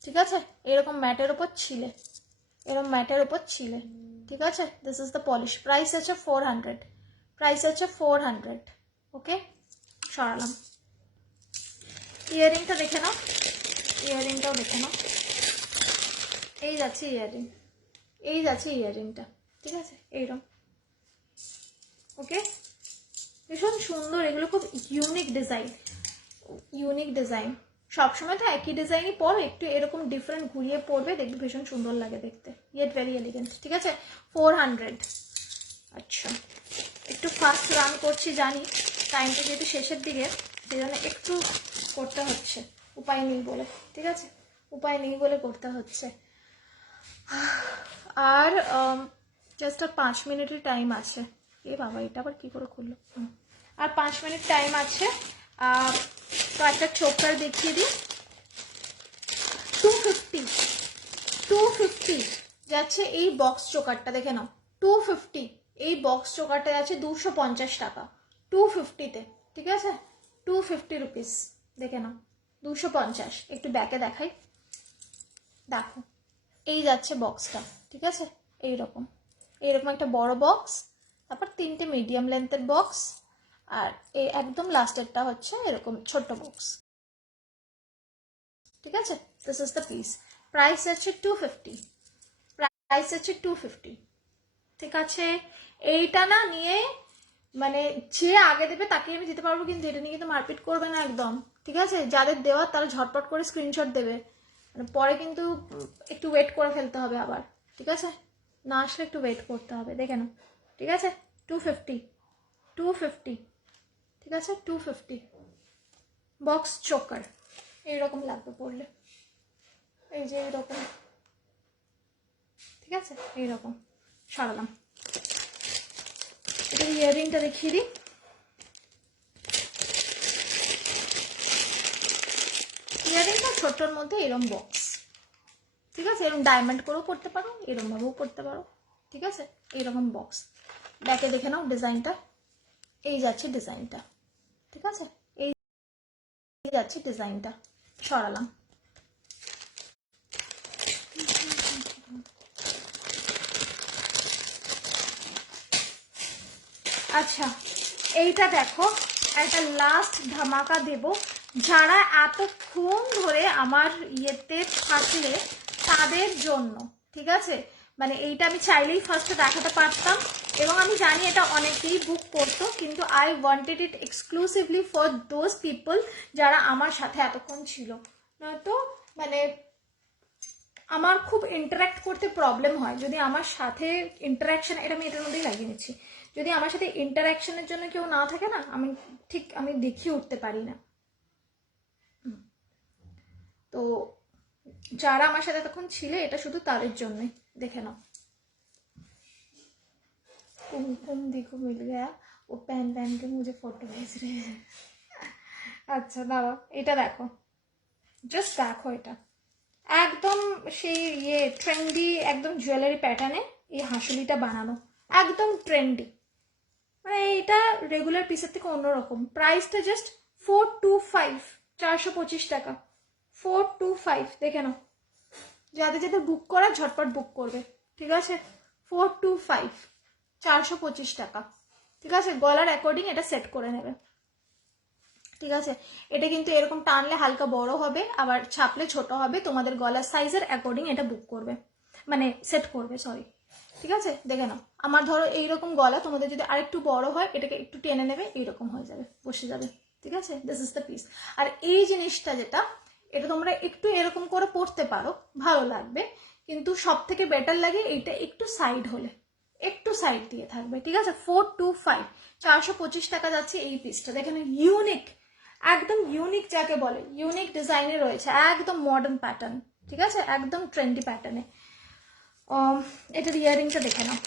ঠিক আছে। এরকম ম্যাটের উপর ছিলে, এরকম ম্যাটের উপর ছিলে, ঠিক আছে। This is the polish. Price আছে 400, প্রাইস আছে 400, ওকে, সরালাম। ইয়াররিংটা দেখে নাও, ইয়াররিংটাও দেখে নাও, এই যাচ্ছে ইয়াররিং, এই যাচ্ছে ইয়াররিংটা, ঠিক আছে, এইরকম, ওকে। ভীষণ সুন্দর, এগুলো খুব ইউনিক ডিজাইন, ইউনিক ডিজাইন। সবসময় তো একই ডিজাইনই পরো, একটু এরকম ডিফারেন্ট ঘুরিয়ে পরবে, দেখবে ভীষণ সুন্দর লাগে দেখতে, ইয়েট ভেরি এলিগেন্ট, ঠিক আছে। 400। আচ্ছা একটু ফাস্ট রান করছি জানি, টাইমটা যেহেতু শেষের দিকে সেই জন্য একটু করতে হচ্ছে, উপায় নেই বলে, ঠিক আছে, উপায় নেই বলে করতে হচ্ছে। আর জাস্ট আর 5 মিনিটের টাইম আছে। এ বাবা এটা আবার কি করে করলো, আর 5 মিনিট টাইম আছে। তো একটা চোকার দেখিয়ে দিই, 250, 250 যাচ্ছে এই বক্স চোকারটা, দেখে নাও 250, এই বক্স চোকারটা যাচ্ছে 250 টাকা 250-তে, ঠিক আছে, 250 রুপিস, দেখে নাও 250। একটু ব্যাকে দেখাই, দেখো এই যাচ্ছে বক্সটা, ঠিক আছে, এইরকম, এইরকম একটা বড় বক্স, তারপর 3টে মিডিয়াম লেন্থের বক্স, আর এই একদম লাস্টেরটা হচ্ছে এরকম ছোট্ট বক্স, ঠিক আছে। This is the piece. Price আছে 250, প্রাইস হচ্ছে 250, ঠিক আছে? এইটা না নিয়ে মানে যে আগে দেবে তাকে আমি দিতে পারবো, কিন্তু এটা নিয়ে কিন্তু মারপিট করবে না একদম, ঠিক আছে? যাদের দেওয়ার তারা ঝটপট করে স্ক্রিনশট দেবে, মানে পরে কিন্তু একটু ওয়েট করে ফেলতে হবে আবার, ঠিক আছে? না আসলে একটু ওয়েট করতে হবে, দেখে নাও, ঠিক আছে? 250, 250, ঠিক আছে? 250 বক্স চোকার এইরকম লাগবে পড়লে, এই যে এইরকম, ঠিক আছে? এইরকম সরালাম। এটা ইয়াররিংটা দেখিয়ে দিই। ইয়াররিংটা ছোট্টর মধ্যে এরকম বক্স, ঠিক আছে? এরকম ডায়মন্ড করেও করতে পারো, এরকম ভাবেও করতে পারো, ঠিক আছে? এইরকম বক্স। ব্যাকে দেখে নাও ডিজাইনটা, এই যাচ্ছে ডিজাইনটা, ঠিক আছে? এই যাচ্ছে ডিজাইনটা, সরালাম। আচ্ছা, এইটা দেখো, একটা লাস্ট ধামাকা দেব। যারা এতক্ষণ ধরে আমার ইয়েতে থাকলে তাদের জন্য, ঠিক আছে? মানে এইটা আমি চাইলেই ফার্স্টে দেখাতে পারতাম, এবং আমি জানি এটা অনেকেই বুক করতো, কিন্তু I wanted it exclusively for those people যারা আমার সাথে এতক্ষণ ছিল। নয়তো মানে আমার খুব ইন্টারাক্ট করতে প্রবলেম হয়, যদি আমার সাথে ইন্টারাকশন, এটা আমি এটার মধ্যেই লাগিয়ে নিচ্ছি, যদি আমার সাথে ইন্টারাকশনের জন্য কেউ না থাকে না, আমি দেখিয়ে উঠতে পারি না। তো যারা আমার সাথে তখন ছিলে, এটা শুধু তাদের জন্যই, দেখে নাও। कुमकुम देखो मिल गया, वो पहन पहन के मुझे फोटो भेज रहे हैं। আচ্ছা দাঁড়াও, এটা দেখো, জাস্ট দেখো, এটা একদম সেই ইয়ে ট্রেন্ডি একদম জুয়েলারি প্যাটার্নে এই হাঁসুলিটা বানানো, একদম ট্রেন্ডি, মানে এটা রেগুলার পিসের থেকে অন্যরকম। প্রাইসটা জাস্ট 425, 425 টাকা, 425, দেখে নাও। যাদের যাদের বুক করা ঝটপট বুক করবে, ঠিক আছে? 425, 425 টাকা, ঠিক আছে? গলার অ্যাকর্ডিং এটা সেট করে নেবে, ঠিক আছে? এটা কিন্তু এরকম টানলে হালকা বড় হবে, আবার ছাপলে ছোট হবে, তোমাদের গলার সাইজের অ্যাকর্ডিং এটা বুক করবে, মানে সেট করবে, সরি, ঠিক আছে? দেখে নাও, আমার ধরো এইরকম গলা, তোমাদের যদি আরেকটু বড় হয় এটাকে একটু টেনে নেবে, এইরকম হয়ে যাবে, বসে যাবে, ঠিক আছে? This is the piece. আর এই জিনিসটা যেটা, এটা তোমরা একটু এরকম করে পরতে পারো, ভালো লাগবে, কিন্তু সব থেকে বেটার লাগে এইটা একটু সাইড হলে, একটু সাইড দিয়ে থাকবে, ঠিক আছে? 425, 425 টাকা যাচ্ছে এই পিসটা। দেখেন, ইউনিক, একদম ইউনিক যাকে বলে, ইউনিক ডিজাইনে রয়েছে, একদম মডার্ন প্যাটার্ন, ঠিক আছে? একদম ট্রেন্ডি প্যাটার্নে। এটার ইয়ারিংটা দেখে নাও,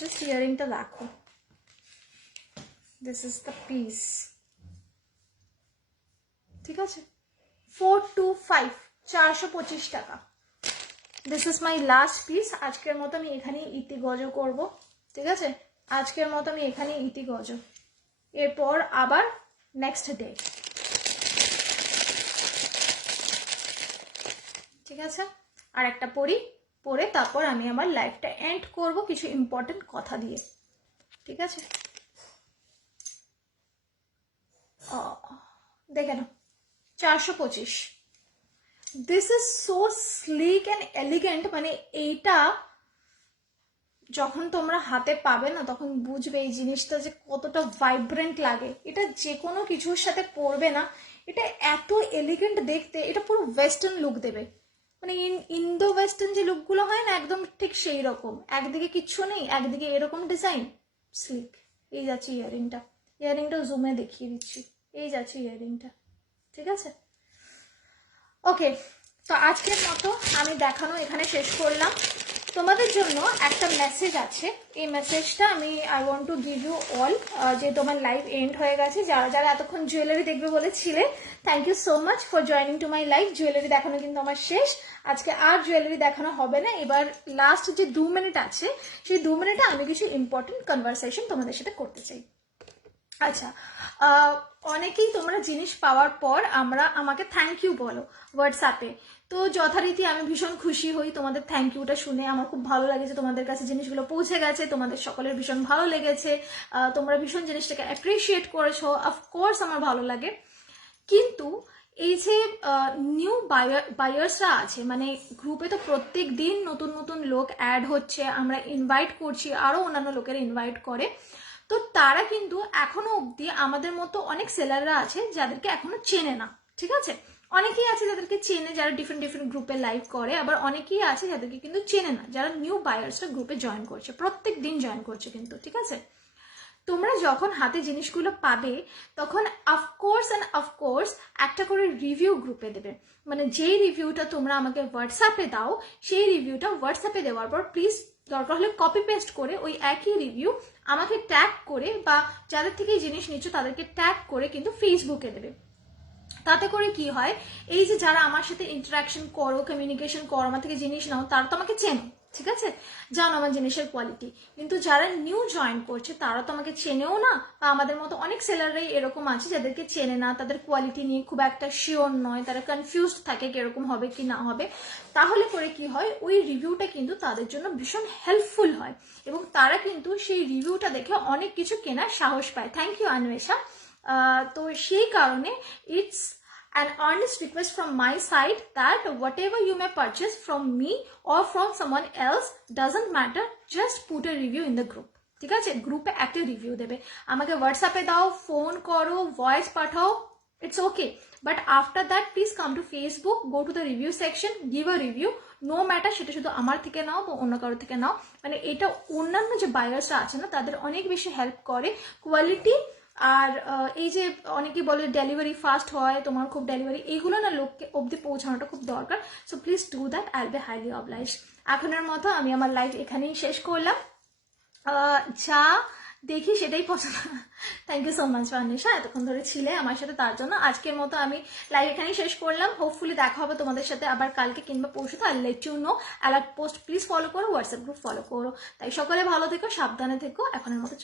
জাস্ট ইয়ারিংটা দেখো, দিস ইজ দ্য পিস, ঠিক আছে? 425, 425 টাকা। This is my last piece. আজকের মতো আমি এখানেই ইতিগজ করব, ঠিক আছে? আজকের মতো আমি এখানেই ইতিগজ, এরপর আবার নেক্সট ডে, ঠিক আছে? আর একটা পরে তারপর আমি আমার লাইফটা এন্ড করব কিছু ইম্পর্টেন্ট কথা দিয়ে, ঠিক আছে? দেখে নাও, 425। This is so slick and elegant, মানে এইটা যখন তোমরা হাতে পাবে না তখন বুঝবে এই জিনিসটা যে কতটা ভাইব্রেন্ট লাগে। এটা যে কোনো কিছুর সাথে পরবে না, এটা এত এলিগেন্ট দেখতে, এটা পুরো ওয়েস্টার্ন লুক দেবে, মানে ইন্দো ওয়েস্টার্ন যে লুকগুলো হয় না, একদম ঠিক সেই রকম। একদিকে কিচ্ছু নেই, একদিকে এরকম ডিজাইন, স্লিক। এই যাচ্ছে ইয়ারিংটা, ইয়ারিংটা জুমে দেখিয়ে দিচ্ছি, এই যাচ্ছে ইয়ারিংটা, ঠিক আছে? ওকে, তো আজকের মতো আমি দেখানো এখানে শেষ করলাম। তোমাদের জন্য একটা মেসেজ আছে, এই মেসেজটা আমি I want to give you all, যে তোমার লাইভ এন্ড হয়ে গেছে, যারা যারা এতক্ষণ জুয়েলারি দেখবে বলেছিলে, thank you so much for joining to my live. Jewellery দেখানো কিন্তু আমার শেষ, আজকে আর জুয়েলারি দেখানো হবে না। এবার লাস্ট যে 2 মিনিট আছে, সেই 2 মিনিটে আমি কিছু ইম্পর্টেন্ট কনভারসেশন তোমাদের সাথে করতে চাই। আচ্ছা, অনেকেই তোমরা জিনিস পাওয়ার পর আমাকে থ্যাংক ইউ বলো হোয়াটসঅ্যাপে, তো যথারীতি আমি ভীষণ খুশি হই তোমাদের থ্যাংক ইউটা শুনে। আমার খুব ভালো লাগে যে তোমাদের কাছে জিনিসগুলো পৌঁছে গেছে, তোমাদের সকলের ভীষণ ভালো লেগেছে, তোমরা ভীষণ জিনিসটাকে অ্যাপ্রিসিয়েট করেছো, অফকোর্স আমার ভালো লাগে। কিন্তু এই যে নিউ বায়ার্সরা আছে, মানে গ্রুপে তো প্রত্যেক দিন নতুন নতুন লোক অ্যাড হচ্ছে, আমরা ইনভাইট করছি, আরও অন্যান্য লোকেরা ইনভাইট করে, তো তারা কিন্তু এখনো অবধি আমাদের মতো অনেক সেলাররা আছে যাদেরকে এখনো চেনে না, ঠিক আছে? অনেকেই আছে যাদেরকে চেনে, যারা ডিফারেন্ট ডিফারেন্ট গ্রুপে লাইভ করে, আবার অনেকেই আছে যাদেরকে কিন্তু চেনে না, যারা নিউ বায়ার্সরা গ্রুপে জয়েন করছে, প্রত্যেক দিন জয়েন করছে কিন্তু, ঠিক আছে? তোমরা যখন হাতে জিনিসগুলো পাবে তখন অফকোর্স একটা করে রিভিউ গ্রুপে দেবে, মানে যেই রিভিউটা তোমরা আমাকে হোয়াটসঅ্যাপে দাও, সেই রিভিউটা হোয়াটসঅ্যাপে দেওয়ার পর প্লিজ দরকার হলে কপি পেস্ট করে ওই একই রিভিউ আমাকে ট্যাগ করে, বা যাদের থেকে জিনিস নিচ্ছ তাদেরকে ট্যাগ করে কিন্তু ফেসবুকে দেবে। তাতে করে কি হয়, এই যে যারা আমার সাথে ইন্টারাকশন করো, কমিউনিকেশন করো, আমার থেকে জিনিস নাও, তারা তো আমাকে চেনো, ঠিক আছে, জানো আমার জিনিসের কোয়ালিটি। কিন্তু যারা নিউ জয়েন করছে তারা তো আমাকে চেনেও না, বা আমাদের মতো অনেক সেলাররাই এরকম আছে যাদেরকে চেনে না, তাদের কোয়ালিটি নিয়ে খুব একটা শিওর নয়, তারা কনফিউজড থাকে কিরকম হবে কি না হবে। তাহলে করে কি হয়, ওই রিভিউটা কিন্তু তাদের জন্য ভীষণ হেল্পফুল হয়, এবং তারা কিন্তু সেই রিভিউটা দেখে অনেক কিছু কেনার সাহস পায়। Thank you Anwesha. তো সেই কারণে it's an earnest request from my side that whatever you may purchase from me or from someone else doesn't matter, just put a review in the group, ঠিক আছে? গ্রুপে একটা রিভিউ দেবে, আমাকে হোয়াটসঅ্যাপে দাও, ফোন করো, voice Pathao, it's okay, but after that please come to Facebook, go to the review section, give a review, no matter সেটা শুধু আমার থেকে নাও বা অন্য কারো থেকে নাও, মানে এটা অন্যান্য যে বায়ার্সরা আছে না তাদের অনেক বেশি হেল্প করে কোয়ালিটি। আর এই যে অনেকেই বলে ডেলিভারি ফাস্ট হয়, তোমার খুব ডেলিভারি, এইগুলো না লোককে অবধি পৌঁছানোটা খুব দরকার। So please do that, I will be highly obliged. এখনের মতো আমি আমার লাইভ এখানেই শেষ করলাম, যা দেখি সেটাই পছন্দ। Thank you so much Anwesha, এতক্ষণ ধরে ছিলে আমার সাথে, তার জন্য আজকের মতো আমি লাইভ এখানেই শেষ করলাম। হোপফুলি দেখা হবে তোমাদের সাথে আবার কালকে কিংবা পরশু। তো I let you know, alert post please follow করো, হোয়াটসঅ্যাপ গ্রুপ ফলো করো। তাই সকলে ভালো থেকো, সাবধানে থেকো, এখনের মতো